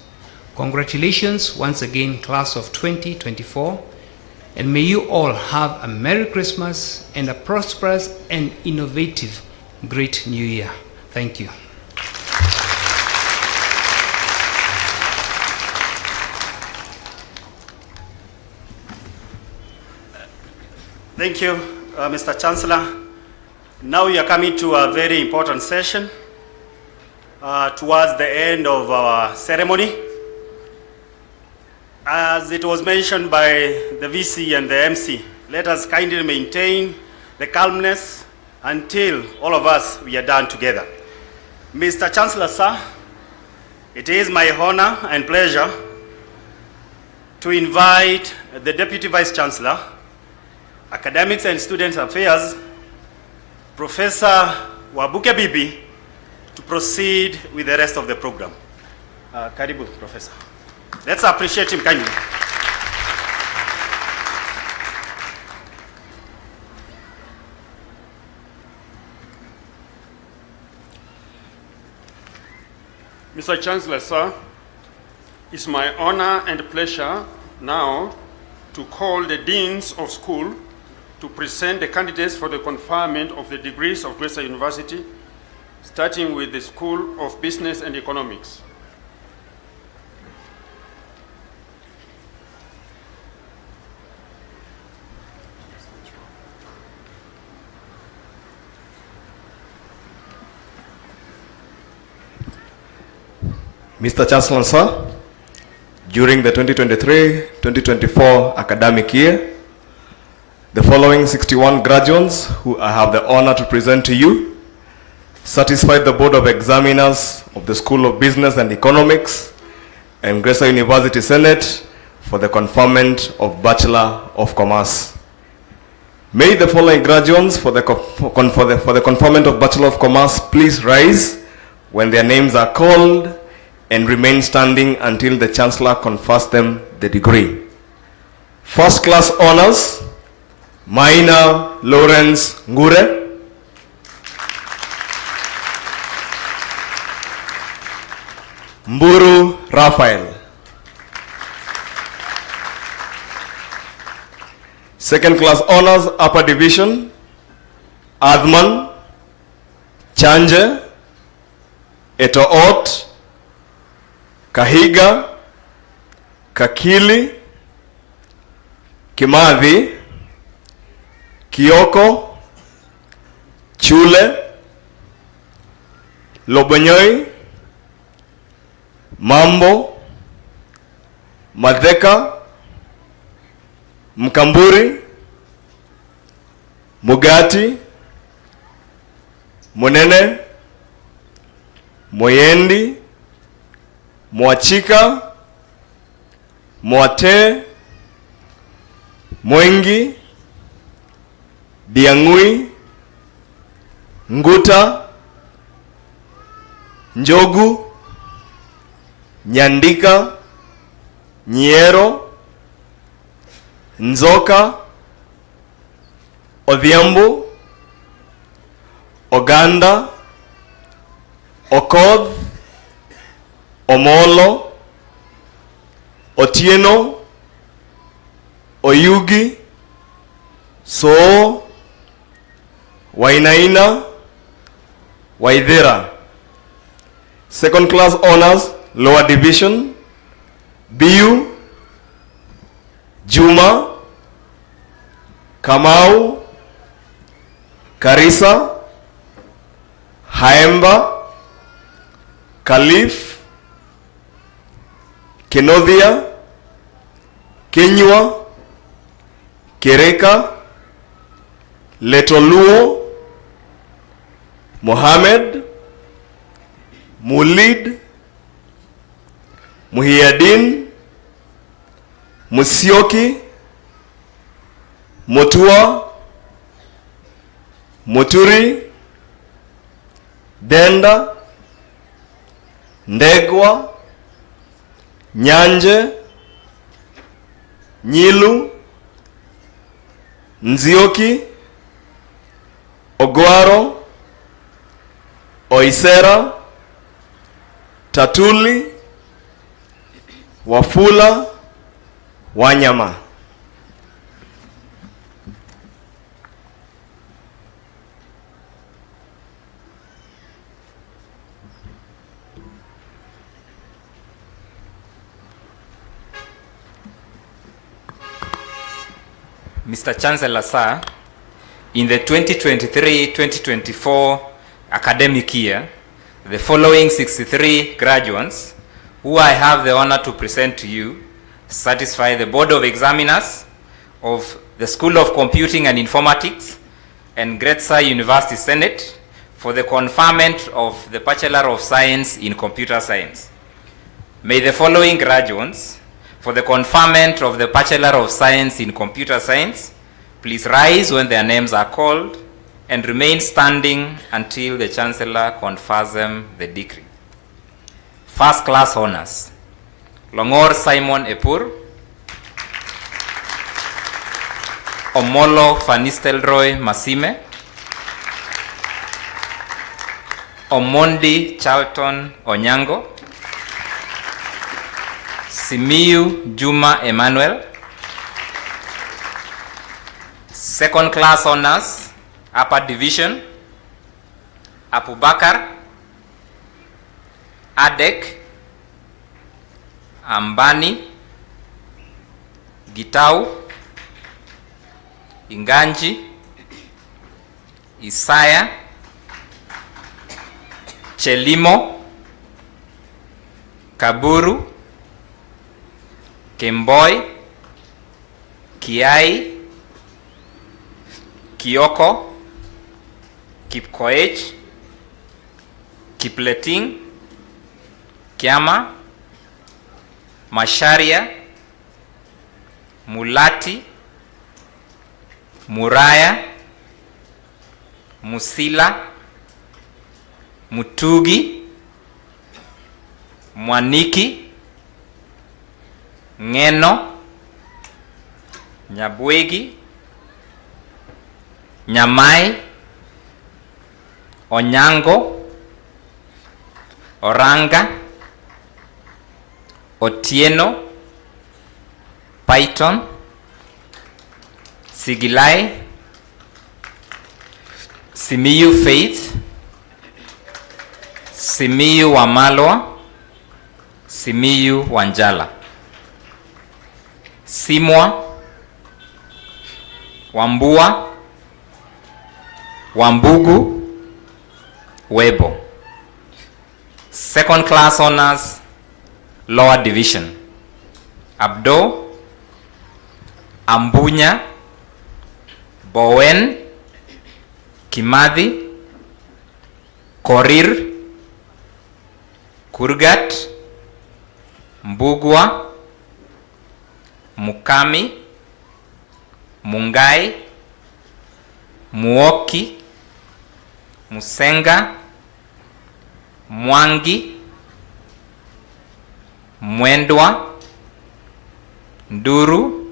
Congratulations once again, class of 2024, and may you all have a Merry Christmas and a prosperous and innovative great New Year. Thank you. Thank you, Mr. Chancellor. Now we are coming to a very important session towards the end of our ceremony. As it was mentioned by the VC and the MC, let us kindly maintain the calmness until all of us we are done together. Mr. Chancellor, sir, it is my honor and pleasure to invite the Deputy Vice Chancellor, Academics and Student Affairs, Professor Wabuke Bibi, to proceed with the rest of the program. Karibu, Professor. Let's appreciate him kindly. Mr. Chancellor, sir, it's my honor and pleasure now to call the deans of school to present the candidates for the conferment of the degrees of Grace University, starting with the School of Business and Economics. Mr. Chancellor, sir, during the 2023-2024 academic year, the following 61 graduates who I have the honor to present to you satisfied the Board of Examiners of the School of Business and Economics and Grace University Senate for the conferment of Bachelor of Commerce. May the following graduates for the conferment of Bachelor of Commerce please rise when their names are called and remain standing until the Chancellor confers them the degree. First class honors, Maina Lawrence Ngure. Mburu Raphael. Second class honors, upper division, Adman, Chanje, Etoot, Kahiga, Kakili, Kimathi, Kioko, Chule, Lobonyoi, Mambo, Madheka, Mkamburi, Mugati, Munene, Moyendi, Mwachika, Mwate, Mwengi, Diangui, Nguta, Njogu, Nyandika, Nyero, Nzoka, Odhiambo, Oganda, Okoth, Omolo, Otieno, Oyugi, So, Wainaina, Waithera. Second class honors, lower division, Biu, Juma, Kamau, Karisa, Haemba, Khalif, Kenothia, Kenywa, Kereka, Letoluo, Mohammed, Mulid, Muhiadin, Musioki, Motua, Moturi, Denda, Ndegwa, Nyanje, Nyilu, Nzioki, Ogwaro, Oisera, Tatuli, Wafula, Wanyama. Mr. Chancellor, sir, in the 2023-2024 academic year, the following 63 graduates, who I have the honor to present to you, satisfy the Board of Examiners of the School of Computing and Informatics and 𝐷𝐺𝐢 University Senate for the conferment of the Bachelor of Science in Computer Science. May the following graduates for the conferment of the Bachelor of Science in Computer Science please rise when their names are called and remain standing until the Chancellor confers them the degree. First class honors. Longor Simon Epur, Omolo Fanistelroy Masime, Omondi Charlton Onyango, Simiyu Juma Emmanuel. Second class honors, Upper Division, Abubakar, Adek, Ambani, Gitau, Inganji, Isaya, Chelimo, Kaburu, Kemboi, Kiai, Kioko, Kipkoech, Kipleting, Kiama, Masharia, Mulati, Muraya, Musila, Mutugi, Mwaniki, Ngeno, Nyabwegi, Nyamai, Onyango, Oranga, Otieno, Python, Sigilai, Simiyu Faith, Simiyu Wamalwa, Simiyu Wanjala, Simwa, Wambua, Wambugu, Webo. Second class honors, lower division. Abdo, Ambunya, Bowen, Kimathi, Korir, Kurgat, Mbugwa, Mukami, Mungai, Muoki, Musenga, Mwangi, Mwendwa, Nduru,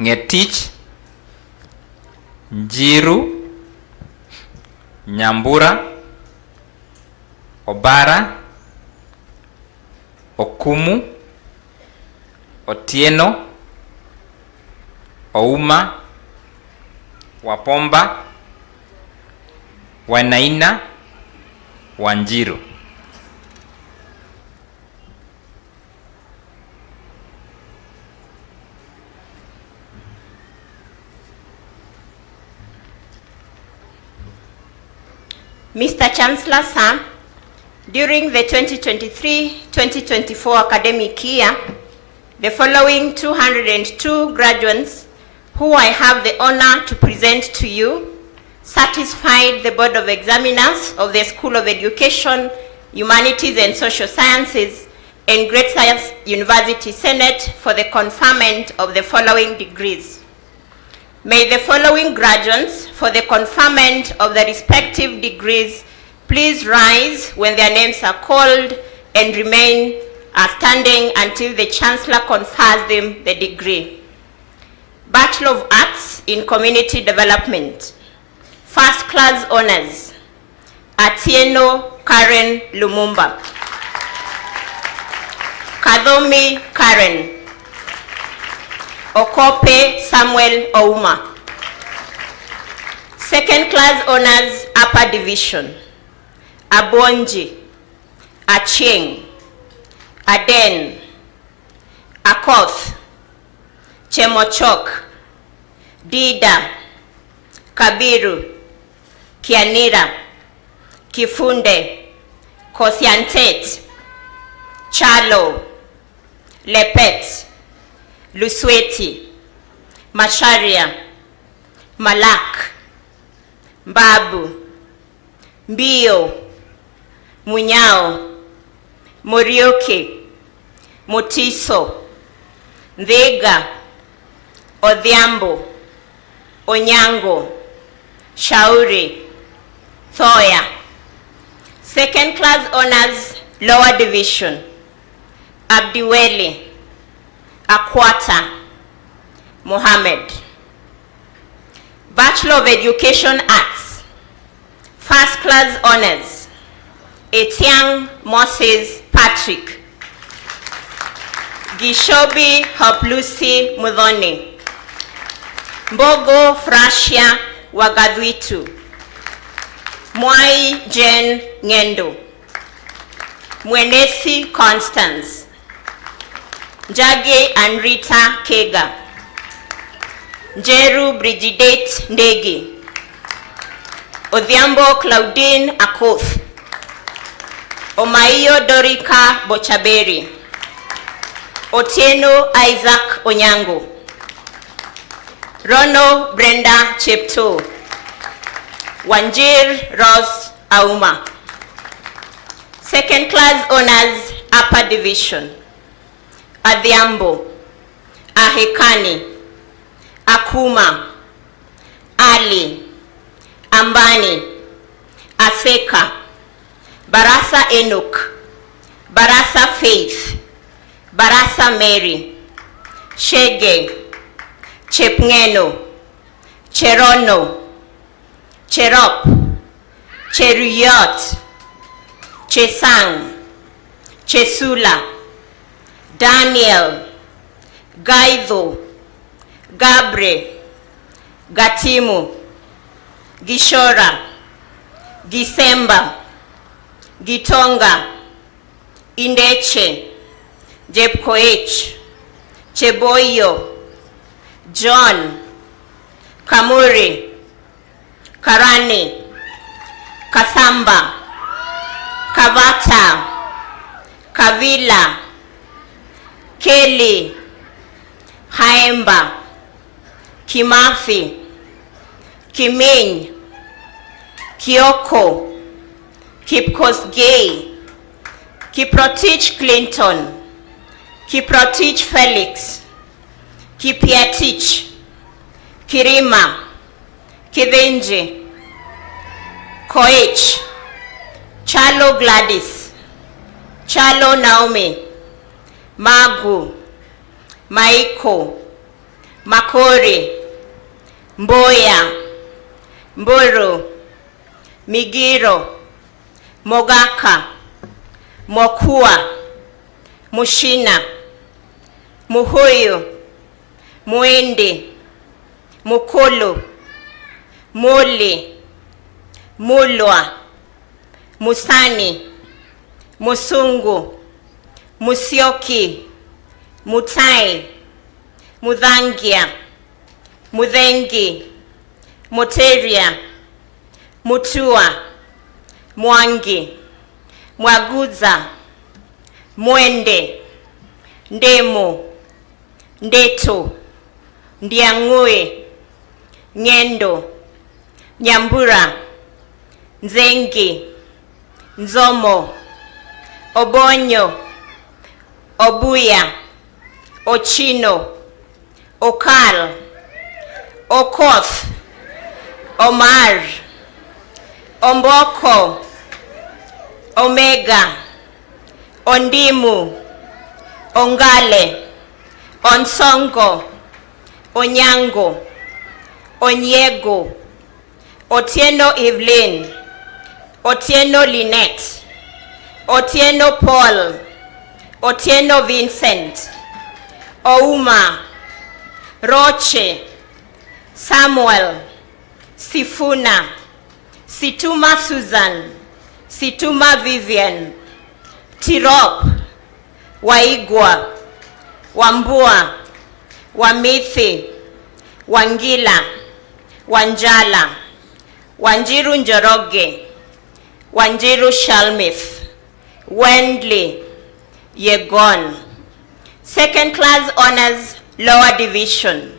Ngetich, Njiru, Nyambura, Obara, Okumu, Otieno, Ouma, Wapomba, Wanaina, Wanjiru. Mr. Chancellor, sir, during the 2023-2024 academic year, the following 202 graduates who I have the honor to present to you satisfied the Board of Examiners of the School of Education, Humanities and Social Sciences and 𝐷𝐺𝐢 University Senate for the conferment of the following degrees. May the following graduates for the conferment of the respective degrees please rise when their names are called and remain standing until the Chancellor confers them the degree. Bachelor of Arts in Community Development. First class honors, Atieno Karen Lumumba. Kadhomi Karen. Okope Samuel Ouma. Second class honors upper division. Abonji, Achieng, Aden, Akoth, Chemochok, Dida, Kabiru, Kianira, Kifunde, Kosiantet, Chalo, Lepet, Lusweti, Macharia, Malak, Babu, Mbio, Munyao, Morioke, Motiso, Vega, Odhiambo, Onyango, Shauri, Thoya. Second class honors lower division. Abdiweli, Akwata, Mohammed. Bachelor of Education Arts. First class honors. Etiang Moses Patrick. Gishobi Hoplusi Mudhoni. Mbogo Frashia Wagadwitu. Mwai Jen Ngendo. Mwenesi Constance. Njage Anrita Kega. Njeru Brigidate Ndege. Odhiambo Claudine Akoth. Omaiyo Dorika Bochaberi. Otieno Isaac Onyango. Rono Brenda Chepto. Wanjir Rose Auma. Second class honors upper division. Adhiambo, Ahekani, Akuma, Ali, Ambani, Aseka, Barasa Enoch, Barasa Faith, Barasa Mary, Shege, Chepngeno, Cherono, Cherop, Cheruyot, Chesang, Chesula, Daniel, Gaidho, Gabre, Gatimu, Gishora, Gisemba, Gitonga, Indeche, Jepkoech, Cheboyo, John, Kamuri, Karani, Kasamba, Kavata, Kavila, Kelly, Haemba, Kimafi, Kiming, Kioko, Kipkosgei, Kiprotich Clinton, Kiprotich Felix, Kipiatich, Kirima, Kivenji, Koech, Chalo Gladys, Chalo Naomi, Magu, Maiko, Makori, Mboya, Mburu, Migiro, Mogaka, Mokua, Mushina, Muhuyu, Muindi, Mukulu, Muli, Mulwa, Musani, Musungu, Musyoki, Mutai, Mudhangia, Mudhengi, Muteria, Mutua, Mwangi, Mwaguza, Mwende, Ndemo, Ndeto, Ndiang'ue, Ngendo, Nyambura, Nzengi, Nzomo, Obonyo, Obuya, Ochino, Okal, Okoth, Omar, Omboko, Omega, Ondimu, Ongale, Onsongo, Onyango, Onyego, Otieno Evelyn, Otieno Lynette, Otieno Paul, Otieno Vincent, Ouma, Roche, Samuel, Sifuna, Situma Susan, Situma Vivian, Tirop, Waigwa, Wambua, Wamithi, Wangila, Wanjala, Wanjiru Njoroge, Wanjiru Shalmith, Wendley, Yegon. Second class honors, lower division.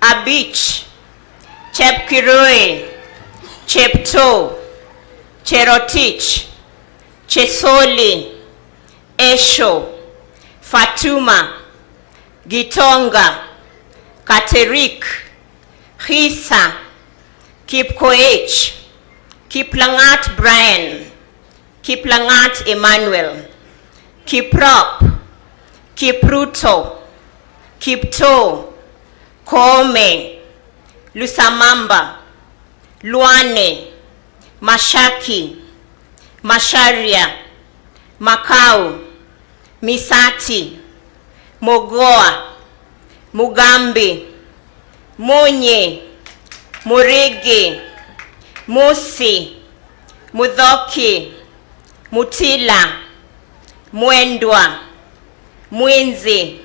Abich, Chepkirui, Chepto, Cherotich, Chesoli, Esho, Fatuma, Gitonga, Katerik, Hisa, Kipkoech, Kiplangat Brian, Kiplangat Emmanuel, Kiprop, Kipruto, Kipto, Kome, Lusamamba, Luane, Mashaki, Masharia, Makau, Misati, Mogoa, Mugambi, Munye, Murigi, Musi, Mudhoki, Mutila, Mwendwa, Mwinzi,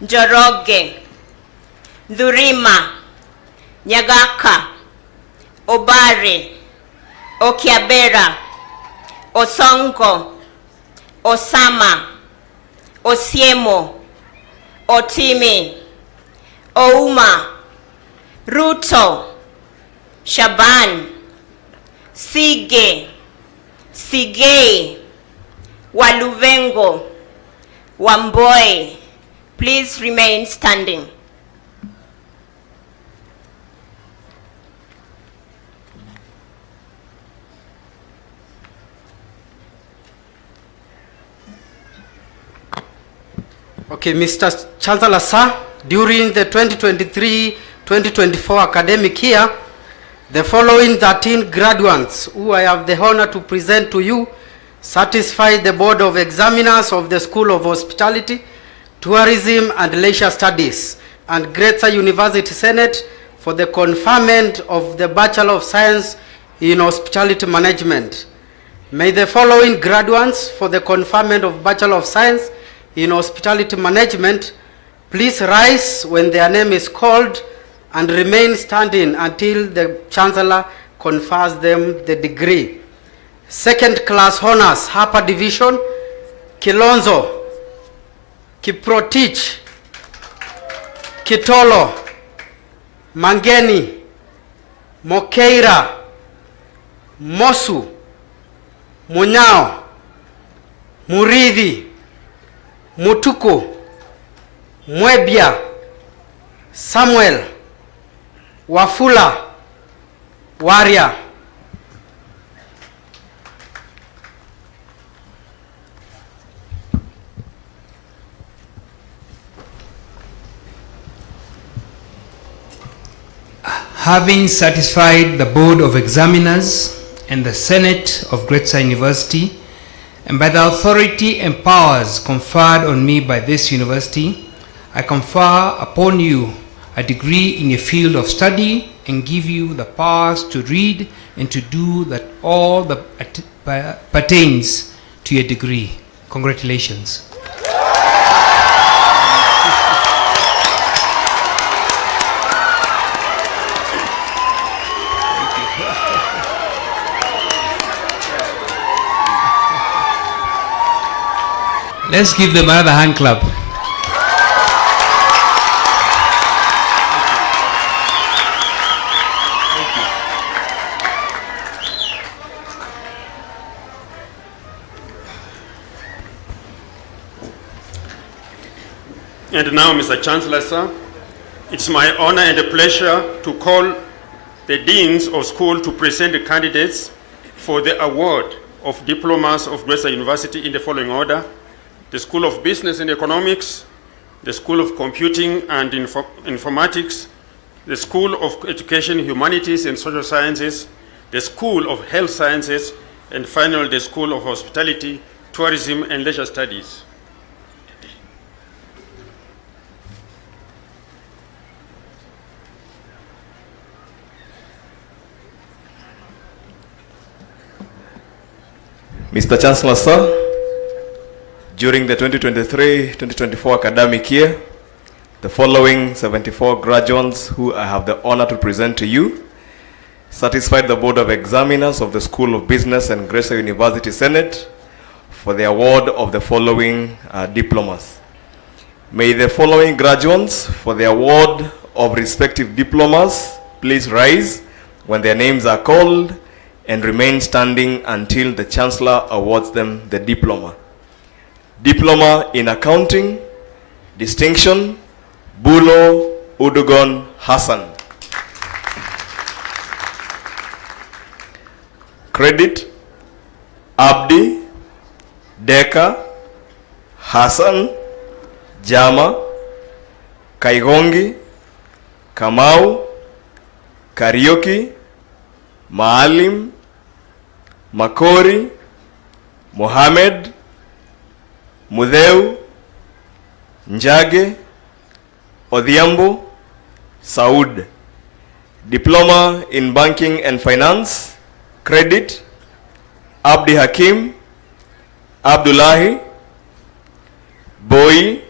Njoroge, Ndurima, Nyagaka, Obare, Okiabera, Osongo, Osama, Osiemo, Otimi, Ouma, Ruto, Shaban, Sige, Sigei, Waluvengo, Wamboi. Please remain standing. Okay, Mr. Chancellor, sir, during the 2023-2024 academic year, the following 13 graduates who I have the honor to present to you satisfied the Board of Examiners of the School of Hospitality, Tourism and Leisure Studies and 𝐷𝐺𝐢 University Senate for the conferment of the Bachelor of Science in Hospitality Management. May the following graduates for the conferment of Bachelor of Science in Hospitality Management please rise when their name is called and remain standing until the Chancellor confers them the degree. Second class honors, Upper Division, Kilonzo, Kiprotich, Kitolo, Mangeni, Mokeira, Mosu, Munyao, Muridhi, Mutuku, Mwebia, Samuel, Wafula, Waria. Having satisfied the Board of Examiners and the Senate of 𝐷𝐺𝐢 University, and by the authority and powers conferred on me by this university, I confer upon you a degree in a field of study and give you the powers to read and to do that all that pertains to your degree. Congratulations. Let's give them another hand clap. And now, Mr. Chancellor, sir, it's my honor and a pleasure to call the deans of school to present the candidates for the award of diplomas of 𝐷𝐺𝐢 University in the following order: the School of Business and Economics, the School of Computing and Informatics, the School of Education, Humanities and Social Sciences, the School of Health Sciences, and finally the School of Hospitality, Tourism and Leisure Studies. Mr. Chancellor, sir, during the 2023-2024 academic year, the following 74 graduates who I have the honor to present to you satisfied the Board of Examiners of the School of Business and Grace University Senate for the award of the following diplomas. May the following graduates for the award of respective diplomas please rise when their names are called and remain standing until the Chancellor awards them the diploma. Diploma in Accounting, Distinction, Bulo Udugon Hassan. Credit, Abdi, Deka, Hassan, Jama, Kaigongi, Kamau, Karaoke, Maalim, Makori, Mohamed, Mudeu, Njage, Odhiambo, Saud. Diploma in Banking and Finance, Credit, Abdi Hakim, Abdullahi, Boy,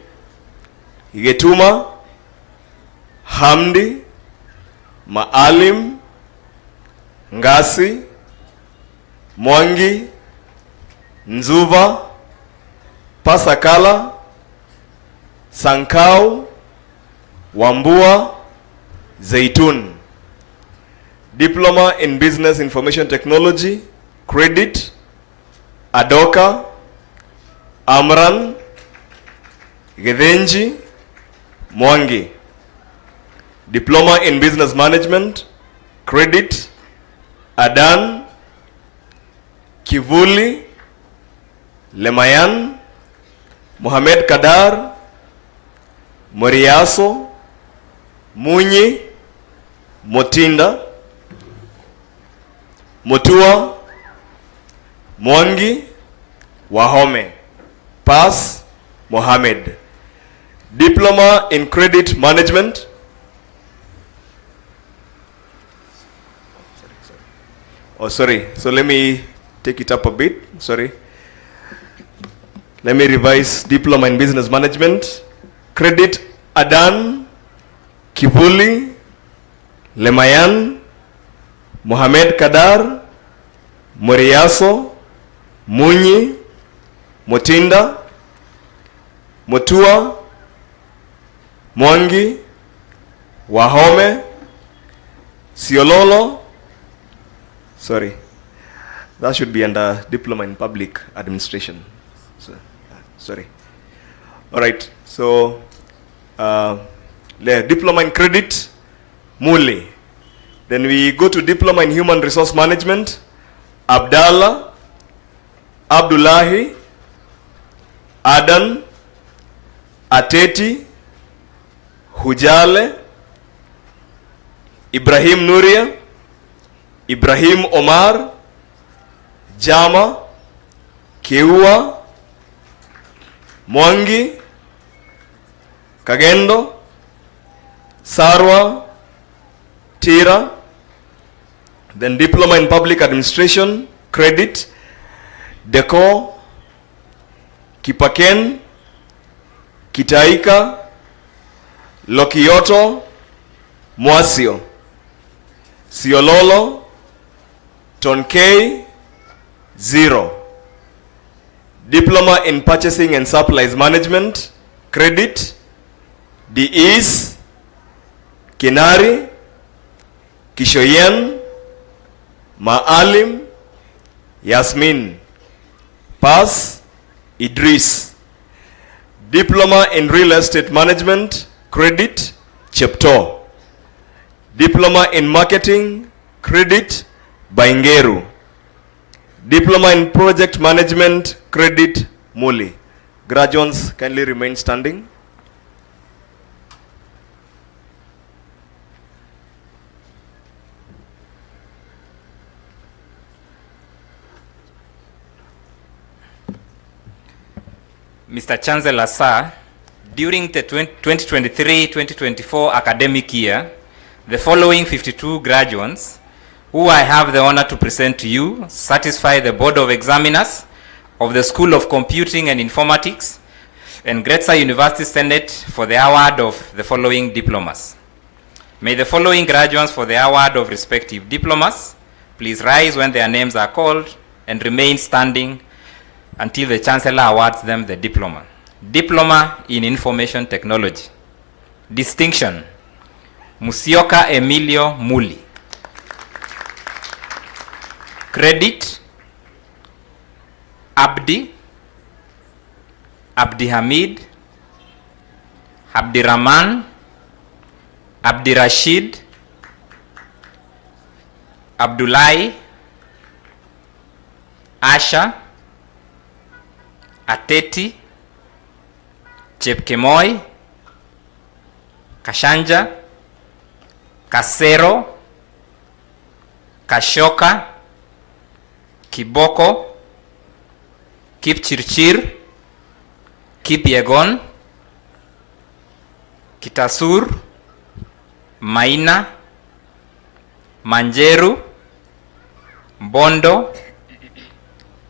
Getuma, Hamdi, Maalim, Ngasi, Mwangi, Nzuva, Pasakala, Sankau, Wambua, Zaitun. Diploma in Business Information Technology, Credit, Adoka, Amran, Gedhenji, Mwangi. Diploma in Business Management, Credit, Adan, Kivuli, Lemayan, Mohamed Kadar, Moriaso, Munyi, Motinda, Motua, Mwangi, Wahome. Pass, Mohammed. Diploma in Credit Management, so let me take it up a bit, Let me revise. Diploma in Business Management, Credit, Adan, Kivuli, Lemayan, Mohamed Kadar, Moriaso, Munyi, Motinda, Motua, Mwangi, Wahome, Siololo. That should be under Diploma in Public Administration. All right. So, Diploma in Credit, Muli. Then we go to Diploma in Human Resource Management, Abdallah, Abdullahi, Adan, Ateti, Hujale, Ibrahim Nuria, Ibrahim Omar, Jama, Keua, Mwangi, Kagendo, Sarwa, Tira. Then Diploma in Public Administration, Credit, Deco, Kipaken, Kitaika, Lokioto, Mwasio, Siololo, Tonkei, 0. Diploma in Purchasing and Supplies Management, Credit, DEs, Kinari, Kishoyen, Maalim, Yasmin. Pass, Idris. Diploma in Real Estate Management, Credit, Chepto. Diploma in Marketing, Credit, Baingeru. Diploma in Project Management, Credit, Muli. Graduates, kindly remain standing. Mr. Chancellor, sir, during the 2023-2024 academic year, the following 52 graduates who I have the honor to present to you satisfy the Board of Examiners of the School of Computing and Informatics and 𝐷𝐢𝐻𝑒 University Senate for the award of the following diplomas. May the following graduates for the award of respective diplomas please rise when their names are called and remain standing until the Chancellor awards them the diploma. Diploma in Information Technology. Distinction, Musyoka Emilio Muli. Credit, Abdi Hamid, Abdirahman, Abdirashid, Abdullahi, Asha, Ateti, Chepkemoi, Kashanja, Kasero, Kashoka, Kiboko, Kipchirchir, Kipyegon, Kitasur, Maina, Manjeru, Bondo,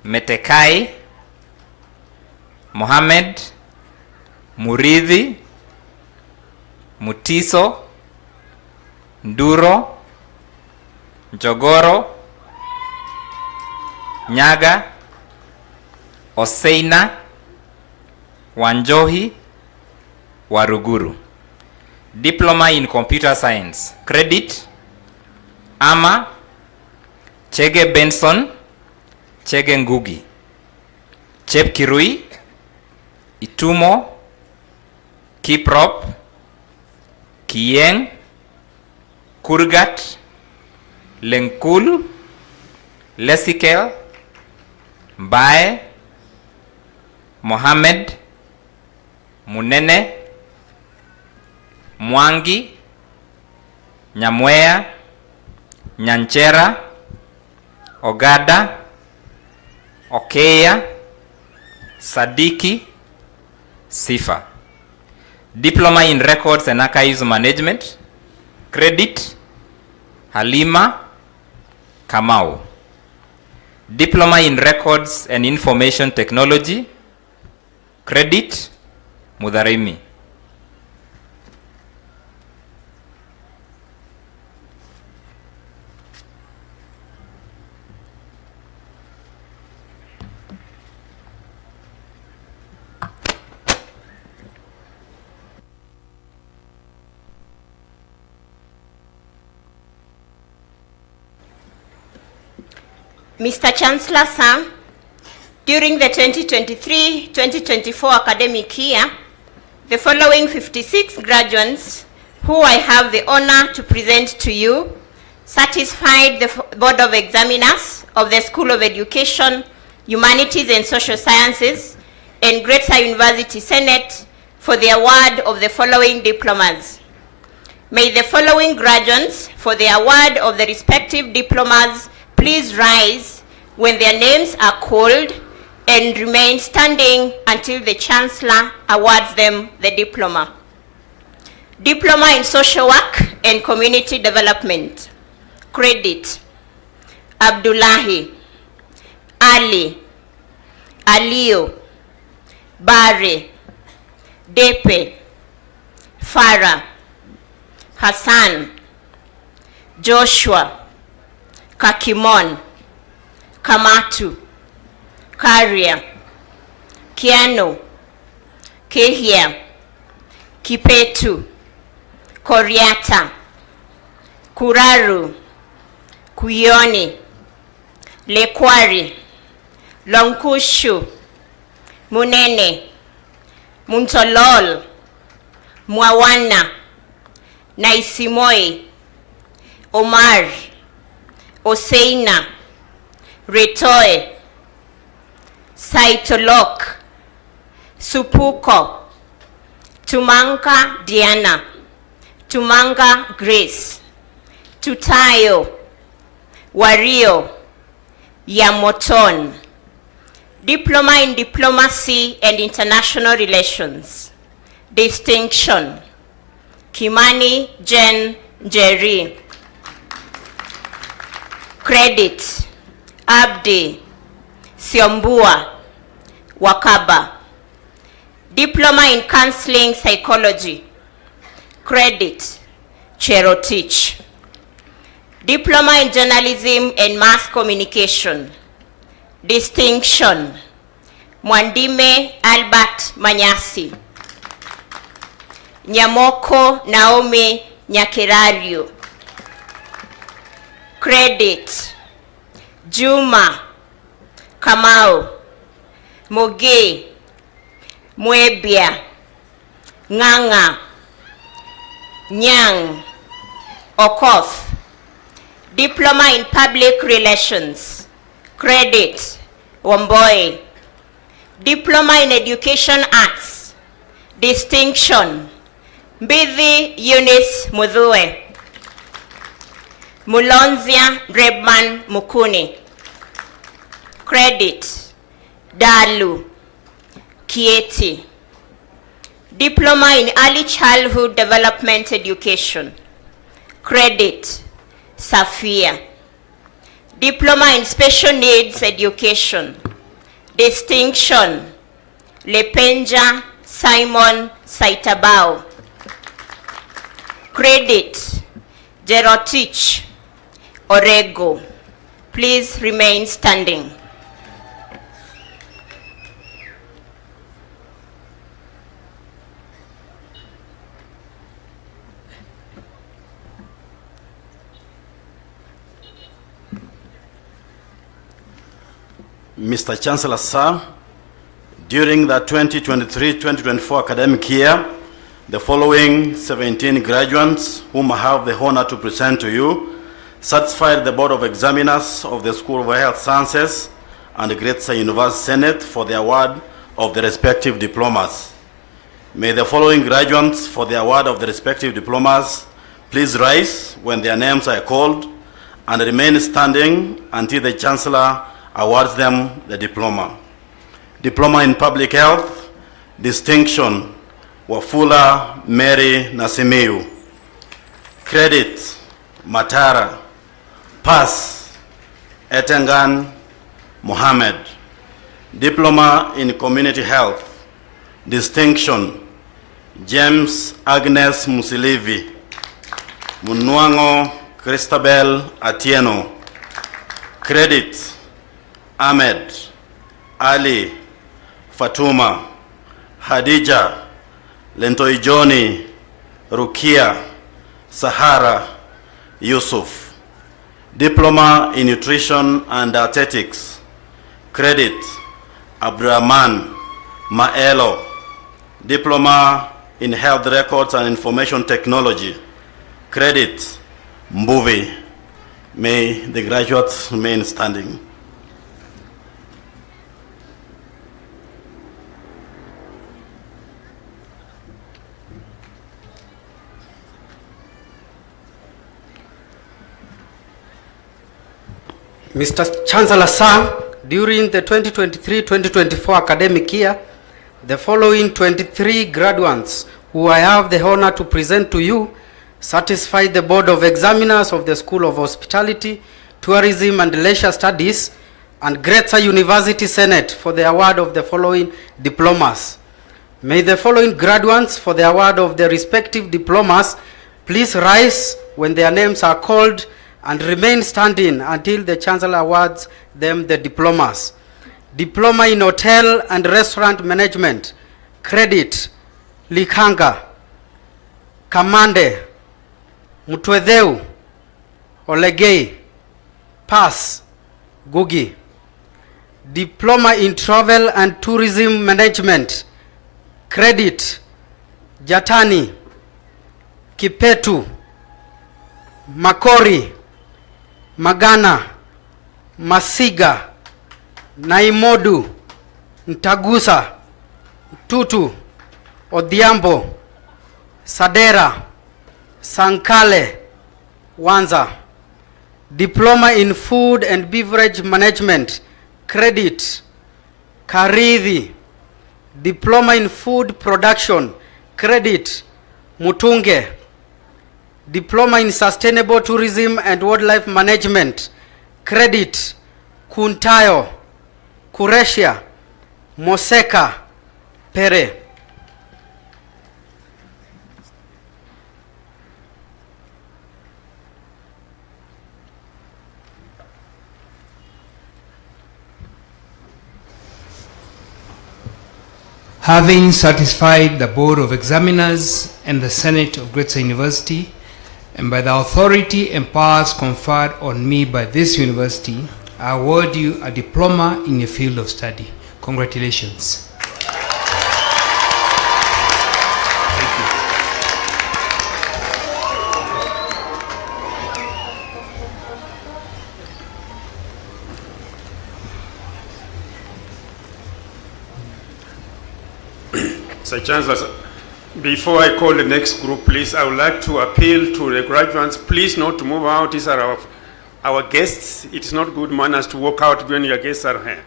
Metekai, Mohamed, Muridhi, Mutiso, Nduro, Njogoro, Nyaga, Oseina, Wanjohi, Waruguru. Diploma in Computer Science. Credit, Ama, Chege Benson, Chege Ngugi, Chep Kirui, Itumo, Kiprop, Kiyeng, Kurgat, Lenkul, Lesikel, Mbae, Mohamed, Munene, Mwangi, Nyamwea, Nyanchera, Ogada, Okeya, Sadiki, Sifa. Diploma in Records and Archives Management. Credit, Halima Kamau. Diploma in Records and Information Technology. Credit, Mudharimi. Mr. Chancellor, sir, during the 2023-2024 academic year, the following 56 graduates who I have the honor to present to you satisfied the Board of Examiners of the School of Education, Humanities and Social Sciences and 𝐷𝐻𝑒 University Senate for the award of the following diplomas. May the following graduates for the award of the respective diplomas please rise when their names are called and remain standing until the Chancellor awards them the diploma. Diploma in Social Work and Community Development. Credit, Abdullahi, Ali, Aliyo, Bare, Depe, Farah, Hassan, Joshua, Kakimon, Kamatu, Karia, Kiano, Kehia, Kipetu, Koriata, Kuraru, Kuyoni, Lekwari, Lonkushu, Munene, Muntolol, Mwawana, Naisimoi, Omar, Oseina, Retoe, Saitolok, Supuko, Tumanka Diana, Tumanga Grace, Tutayo, Wario, Yamoton, Diploma in Diplomacy and International Relations. Distinction. Kimani Jen Jerry. Credit. Abdi Siombua Wakaba. Diploma in Counseling Psychology. Credit. Cherotich. Diploma in Journalism and Mass Communication. Distinction. Mwandime Albert Manyasi. Nyamoko Naomi Nyakerario. Credit. Juma Kamau Moge Mwebia Nganga Nyang Okoth. Diploma in Public Relations. Credit. Womboy. Diploma in Education Arts. Distinction. Mbithi Eunice Mudhue. Mulonzia Rebman Mukuni. Credit. Dalu Kieti. Diploma in Early Childhood Development Education. Credit. Safia. Diploma in Special Needs Education. Distinction. Lepenja Simon Saitabao. Credit. Jerotich Orego. Please remain standing. Mr. Chancellor, sir, during the 2023-2024 academic year, the following 17 graduates, whom I have the honor to present to you, satisfied the Board of Examiners of the School of Health Sciences and the 𝐷𝐸𝐺𝐻 University Senate for the award of the respective diplomas. May the following graduates for the award of the respective diplomas please rise when their names are called and remain standing until the Chancellor awards them the diploma. Diploma in Public Health, Distinction, Wafula Mary Nasimiu. Credit, Matara. Pass, Etengan Mohammed. Diploma in Community Health, Distinction, James Agnes Musilivi. Munwango Christabel Atieno. Credit, Ahmed, Ali, Fatuma, Hadija, Lentoijoni, Rukia, Sahara, Yusuf. Diploma in Nutrition and Dietetics. Credit, Abdurrahman Maelo. Diploma in Health Records and Information Technology. Credit, Mbuvi. May the graduates remain standing. Mr. Chancellor, sir, during the 2023-2024 academic year, the following 23 graduates who I have the honor to present to you satisfied the Board of Examiners of the School of Hospitality, Tourism and Leisure Studies and 𝐷𝐸𝐺𝐻 University Senate for the award of the following diplomas. May the following graduates for the award of their respective diplomas please rise when their names are called and remain standing until the Chancellor awards them the diplomas. Diploma in Hotel and Restaurant Management. Credit, Likanga, Kamande, Mutwedheu, Olegei. Pass, Gugi. Diploma in Travel and Tourism Management. Credit, Jatani, Kipetu, Makori, Magana, Masiga, Naimodu, Ntagusa, Tutu, Odhiambo, Sadera, Sankale, Wanza. Diploma in Food and Beverage Management. Credit, Karidhi. Diploma in Food Production, credit Mutunge. Diploma in Sustainable Tourism and Wildlife Management, credit Kuntayo, Kuresha, Moseka, Pere. Having satisfied the Board of Examiners and the Senate of Greater University, and by the authority and powers conferred on me by this university, I award you a diploma in your field of study. Congratulations. Mr. Chancellor, before I call the next group, please, I would like to appeal to the graduates, please not to move out. These are our guests. It's not good manners to walk out when your guests are here.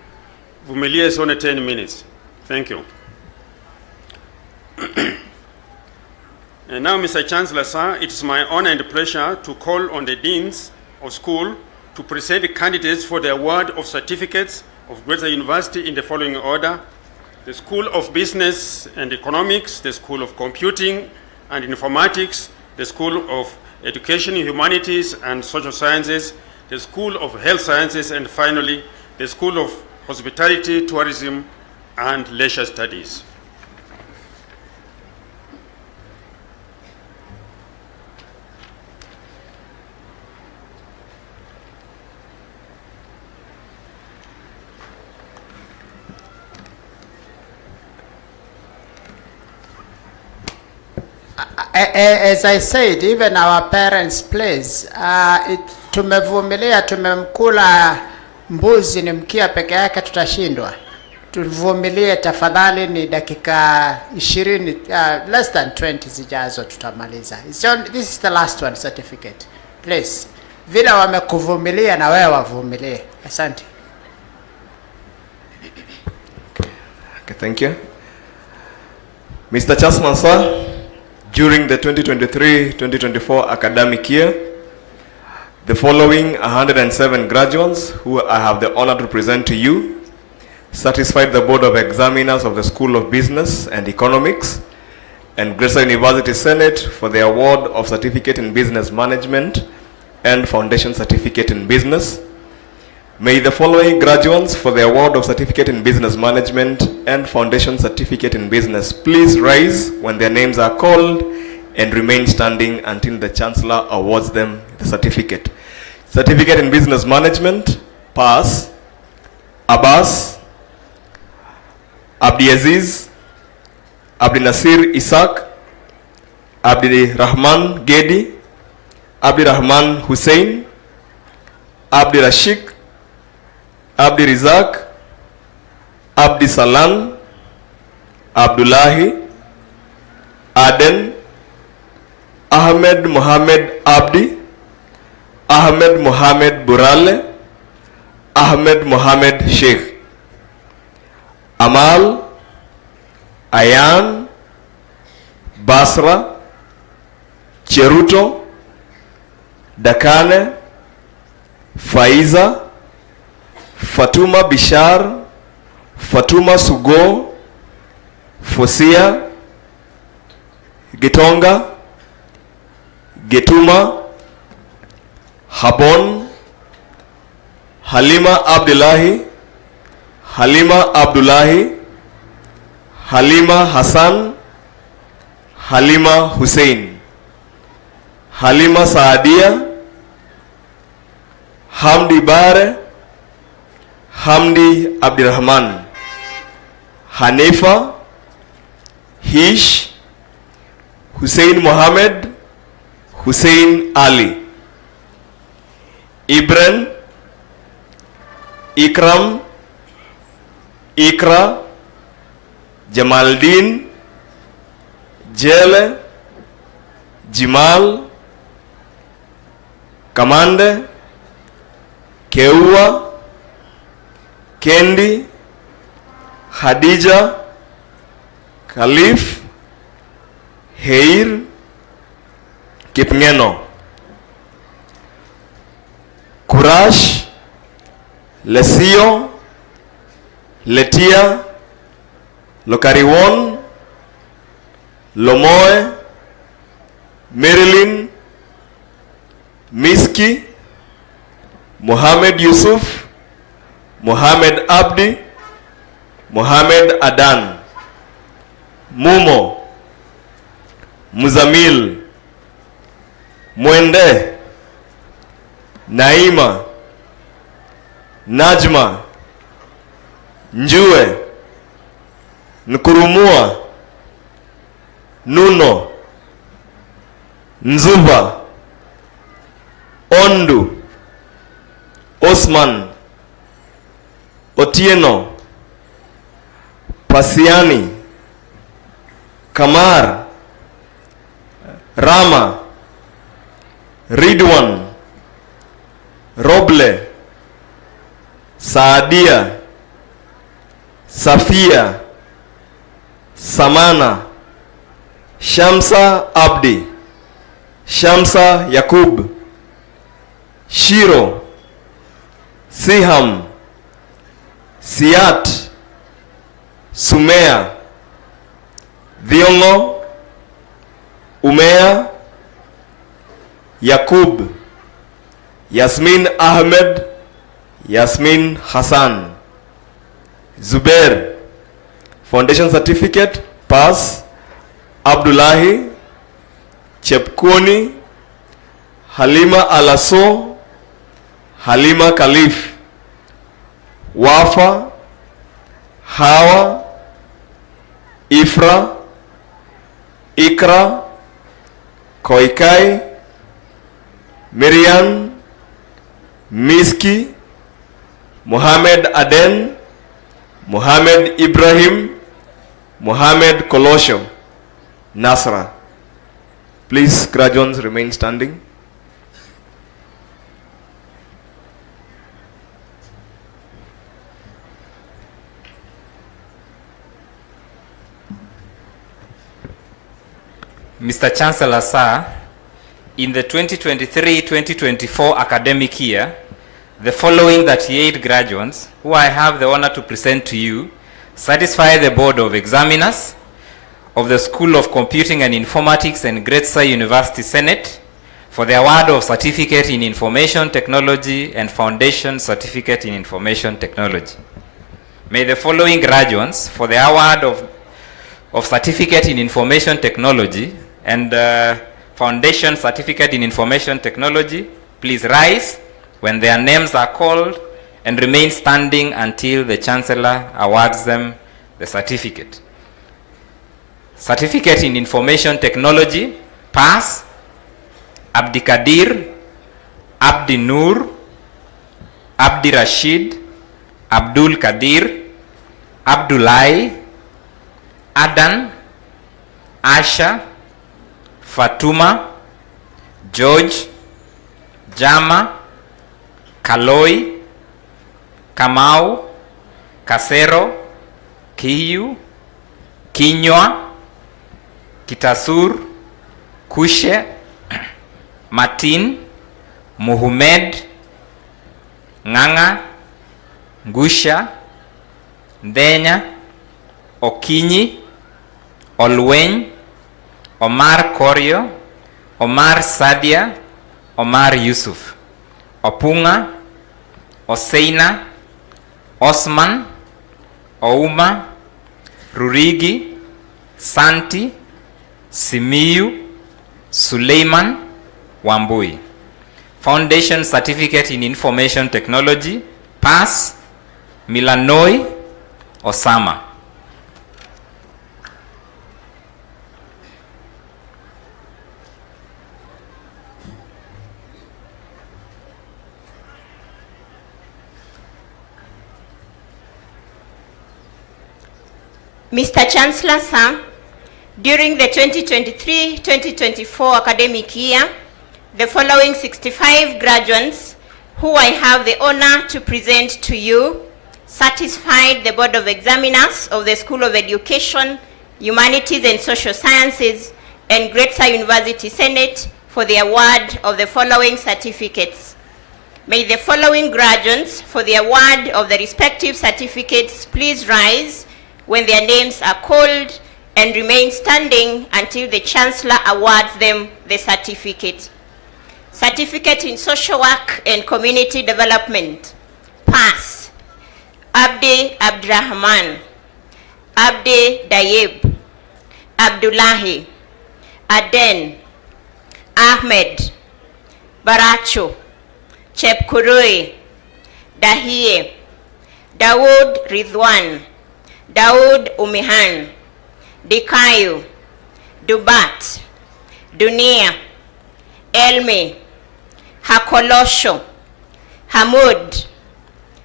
Vumilia is only 10 minutes. Thank you. And now, Mr. Chancellor, sir, it is my honor and pleasure to call on the deans of school to present the candidates for the award of certificates of Greater University in the following order: the School of Business and Economics, the School of Computing and Informatics, the School of Education, Humanities and Social Sciences, the School of Health Sciences, and finally, the School of Hospitality, Tourism and Leisure Studies. As I said, even our parents' place, tumevumilia, tumemkula mbuzi ni mkia peke yake, tutashindwa. Tuvumilie tafadhali, ni dakika 20, less than 20 zijazo tutamaliza. This is the last one certificate. Please, vile wamekuvumilia na wewe wavumilie. Asante. Okay, thank you. Mr. Chancellor, sir, during the 2023-2024 academic year, the following 107 graduates who I have the honor to present to you satisfied the Board of Examiners of the School of Business and Economics and Greater University Senate for the award of Certificate in Business Management and Foundation Certificate in Business. May the following graduates for the award of Certificate in Business Management and Foundation Certificate in Business please rise when their names are called and remain standing until the Chancellor awards them the certificate. Certificate in Business Management, pass, Abbas, Abdiaziz, Abdinasir Isaac, Abdirahman Gedi, Abdirahman Hussein, Abdirashik, Abdi Rizak, Abdi Salam, Abdullahi, Aden, Ahmed Mohamed Abdi, Ahmed Mohamed Burale, Ahmed Mohamed Sheikh, Amal, Ayan, Basra, Cheruto, Dakane, Faiza, Fatuma Bishar, Fatuma Sugo, Fosia, Gitonga, Getuma, Habon, Halima Abdullahi, Halima Abdullahi, Halima Hassan, Halima Hussein, Halima Saadia, Hamdi Bare, Hamdi Abdirahman, Hanifa, Hish, Hussein Mohammed, Hussein Ali, Ibran, Ikram, Ikra, Jamaldin, Jele, Jimal, Kamande, Keua, Kendi, Hadija, Khalif, Heir, Kipngeno, Kurash, Lesio, Letia, Lokariwon, Lomoe, Marilyn, Miski, Mohammed Yusuf, Mohammed Abdi, Mohammed Adan, Mumo, Muzamil, Mwende, Naima, Najma, Njue, Nkurumua, Nuno, Nzuba, Ondu, Osman, Otieno, Pasiani, Kamar, Rama, Ridwan, Roble, Saadia, Safia, Samana, Shamsa Abdi, Shamsa Yakub, Shiro, Siham, Siat, Sumea, Viongo, Umea, Yakub, Yasmin Ahmed, Yasmin Hassan, Zubair, Foundation Certificate, Pass, Abdullahi, Chepkoni, Halima Alaso, Halima Khalif, Wafa, Hawa, Ifra, Ikra, Koikai, Miriam, Miski, Mohammed Aden, Mohammed Ibrahim, Mohammed Kolosho, Nasra. Please, graduates, remain standing. Mr. Chancellor, sir, in the 2023-2024 academic year, the following 38 graduates, who I have the honor to present to you, satisfy the Board of Examiners of the School of Computing and Informatics and 𝐷𝐬𝐻𝑇𝑠𝑖 University Senate for the award of Certificate in Information Technology and Foundation Certificate in Information Technology. May the following graduates for the award of Certificate in Information Technology and Foundation Certificate in Information Technology please rise when their names are called and remain standing until the Chancellor awards them the certificate. Certificate in Information Technology, Pass, Abdi Kadir, Abdi Nur, Abdi Rashid, Abdul Kadir, Abdullahi, Adan, Asha, Fatuma, George, Jama, Kaloi, Kamau, Kasero, Kiyu, Kinywa, Kitasur, Kushe, Martin, Muhammad, Nganga, Ngusha, Ndenya, Okinyi, Olweny, Omar Korio, Omar Sadia, Omar Yusuf, Opunga, Oseina, Osman, Ouma, Rurigi, Santi, Simiyu, Suleiman, Wambui. Foundation Certificate in Information Technology, Pass, Milanoi, Osama. Mr. Chancellor, sir, during the 2023-2024 academic year, the following 65 graduates who I have the honor to present to you satisfied the Board of Examiners of the School of Education, Humanities and Social Sciences and Greater University Senate for the award of the following certificates. May the following graduates for the award of the respective certificates please rise when their names are called and remain standing until the Chancellor awards them the certificate. Certificate in Social Work and Community Development. Pass. Abdi Abdrahman, Abdi Dayeb, Abdullahi, Aden, Ahmed, Baracho, Chepkurui, Dahie, Dawood Ridwan, Dawood Umihan, Dikayu, Dubat, Dunia, Elmi, Hakolosho, Hamud,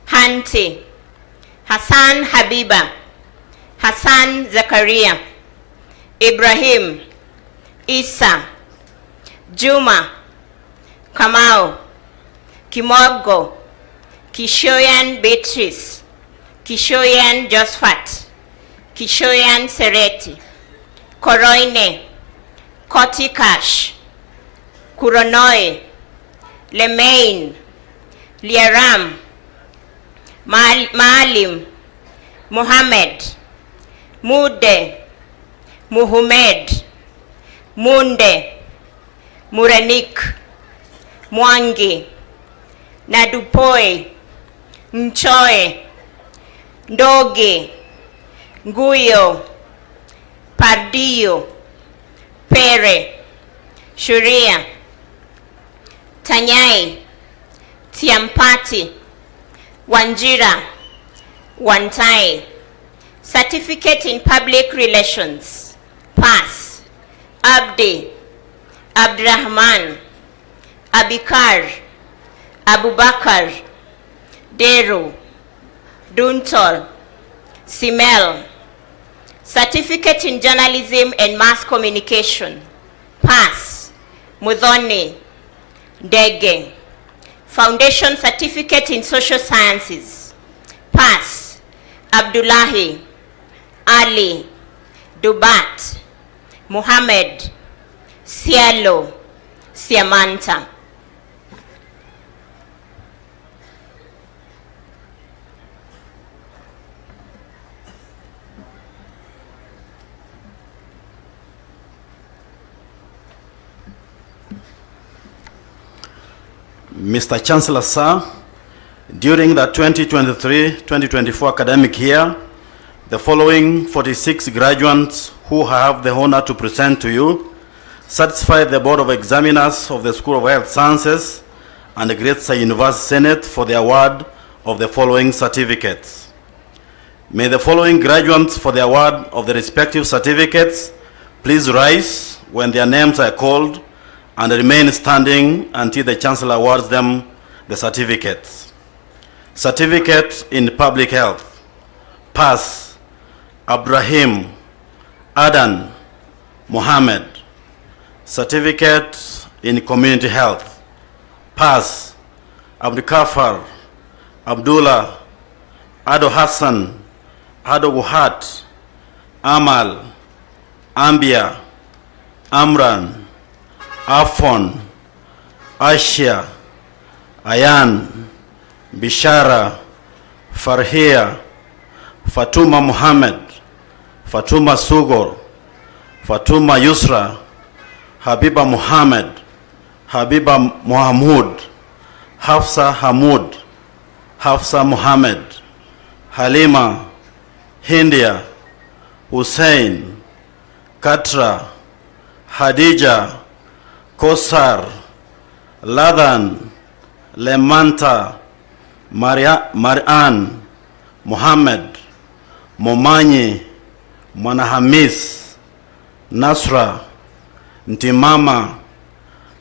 Hanti, Hassan Habiba, Hassan Zakaria, Ibrahim, Isa, Juma, Kamau, Kimogo, Kishoyan Beatrice, Kishoyan Josephat, Kishoyan Sereti, Koroine, Kotikash, Kuronoi, Lemain, Liaram, Maalim, Muhammad, Mude, Muhammad, Munde, Muranik, Mwangi, Nadupoi, Nchoe, Ndoge, Nguyo, Pardio, Pere, Shuria, Tanyai, Tiampati, Wanjira, Wantai. Certificate in Public Relations. Pass. Abdi, Abdrahman, Abikar, Abubakar, Deru, Duntol, Simel. Certificate in Journalism and Mass Communication. Pass. Mudhoni, Dege. Foundation Certificate in Social Sciences. Pass. Abdullahi, Ali, Dubat, Muhammad, Sialo, Siamanta. Mr. Chancellor, sir, during the 2023-2024 academic year, the following 46 graduates who have the honor to present to you satisfy the Board of Examiners of the School of Health Sciences and the Greater University Senate for the award of the following certificates. May the following graduates for the award of the respective certificates please rise when their names are called and remain standing until the Chancellor awards them the certificates. Certificate in Public Health. Pass. Abraham, Adan, Mohammed. Certificate in Community Health. Pass. Abdukafar, Abdullah, Ado Hassan, Ado Guhat, Amal, Ambia, Amran, Afon, Aisha, Ayan, Bishara, Farhia, Fatuma Muhammad, Fatuma Sugor, Fatuma Yusra, Habiba Muhammad, Habiba Mohamud, Hafsa Hamud, Hafsa Muhammad, Halima, Hindia, Hussein, Katra, Hadija, Kosar, Ladan, Lemanta, Marian, Muhammad, Momanyi, Mwanahamis, Nasra, Ntimama,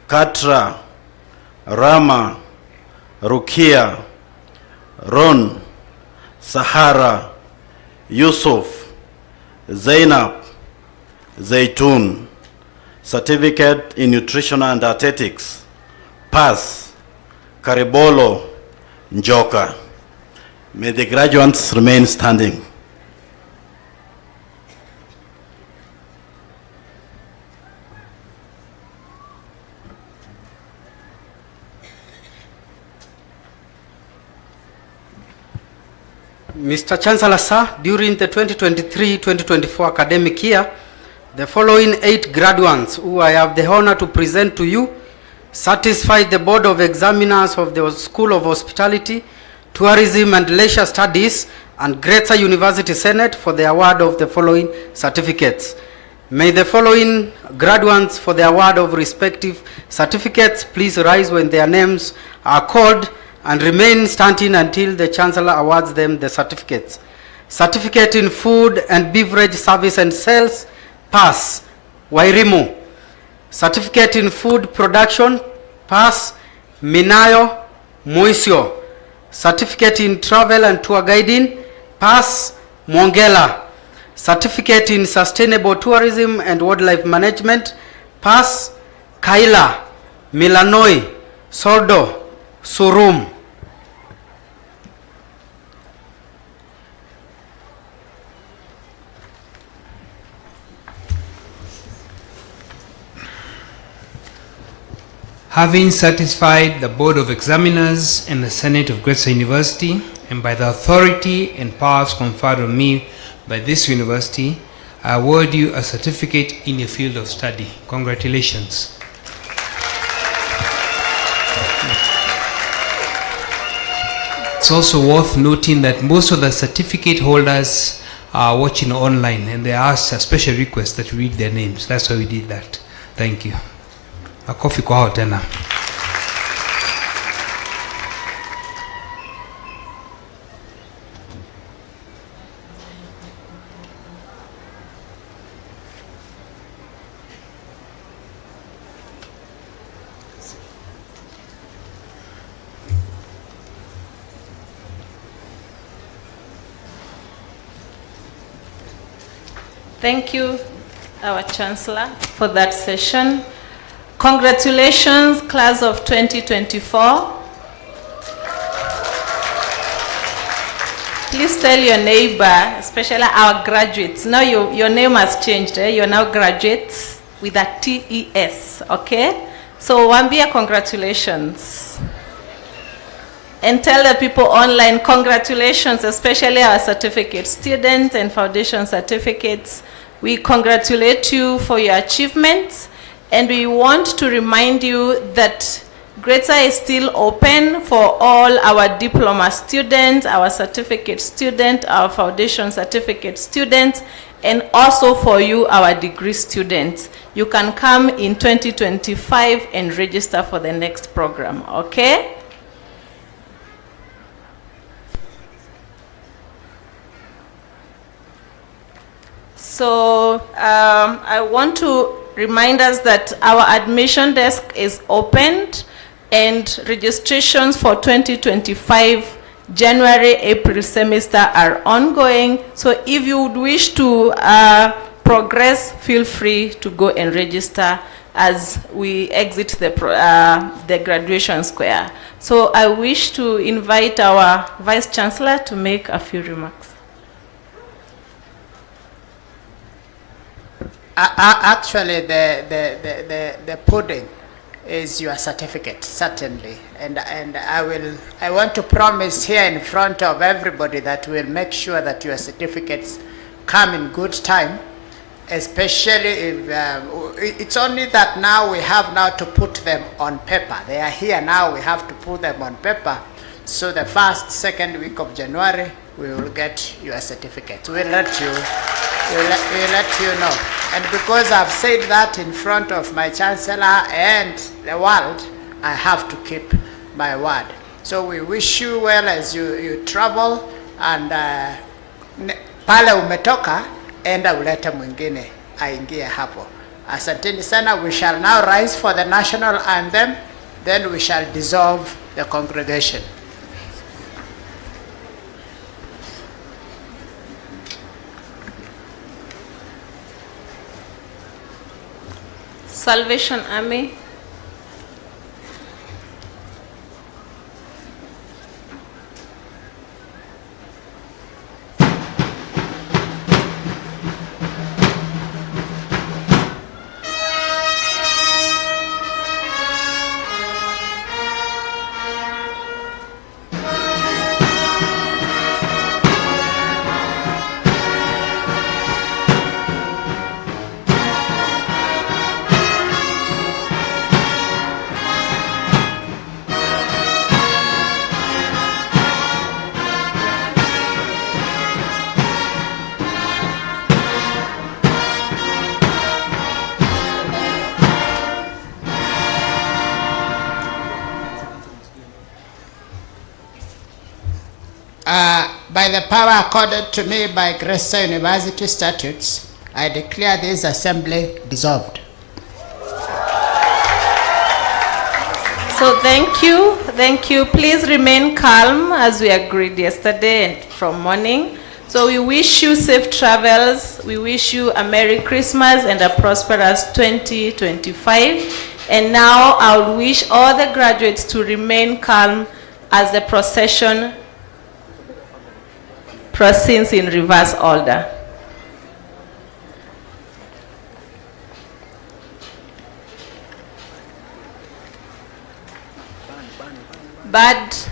Katra, Rama, Rukia, Ron, Sahara, Yusuf, Zainab, Zaitun. Certificate in Nutrition and Dietetics. Pass. Karibolo, Njoka. May the graduates remain standing. Mr. Chancellor, sir, during the 2023-2024 academic year, the following 8 graduates who I have the honor to present to you satisfied the Board of Examiners of the School of Hospitality, Tourism and Leisure Studies and Greater University Senate for the award of the following certificates. May the following graduates for the award of respective certificates please rise when their names are called and remain standing until the Chancellor awards them the certificates. Certificate in Food and Beverage Service and Sales, pass, Wairimu. Certificate in Food Production, pass, Minayo, Moisio. Certificate in Travel and Tour Guiding, pass, Mongela. Certificate in Sustainable Tourism and Wildlife Management, pass, Kaila, Milanoi, Soldo, Surum. Having satisfied the Board of Examiners and the Senate of Greater University, and by the authority and powers conferred on me by this university, I award you a certificate in your field of study. Congratulations. It's also worth noting that most of the certificate holders are watching online, and they asked a special request that we read their names. That's why we did that. Thank you. Makofi kwa hao tena. Thank you, our Chancellor, for that session. Congratulations, class of 2024. Please tell your neighbor, especially our graduates. Now your name has changed. You're now graduates with a TES, okay? So Wambia, congratulations. And tell the people online, congratulations, especially our certificate students and foundation certificates. We congratulate you for your achievements, and we want to remind you that Greater is still open for all our diploma students, our certificate students, our foundation certificate students, and also for you, our degree students. You can come in 2025 and register for the next program, okay? So I want to remind us that our admission desk is opened and registrations for 2025 January-April semester are ongoing. So if you would wish to progress, feel free to go and register as we exit the graduation square. So I wish to invite our Vice Chancellor to make a few remarks. Actually, the pudding is your certificate, certainly, and I want to promise here in front of everybody that we'll make sure that your certificates come in good time, especially if it's only that now we have now to put them on paper. They are here now, we have to put them on paper. So the first, second week of January, we will get your certificate. We'll let you know. And because I've said that in front of my Chancellor and the world, I have to keep my word. So we wish you well as you travel, and pale umetoka, enda ulete mwingine aingie hapo. Asanteni sana. We shall now rise for the national anthem, then we shall dissolve the congregation. Salvation Army. by the power accorded to me by Gresser University statutes, I declare this assembly dissolved. So thank you. Please remain calm as we agreed yesterday and from morning. So we wish you safe travels. We wish you a Merry Christmas and a prosperous 2025. And now I would wish all the graduates to remain calm as the procession proceeds in reverse order. But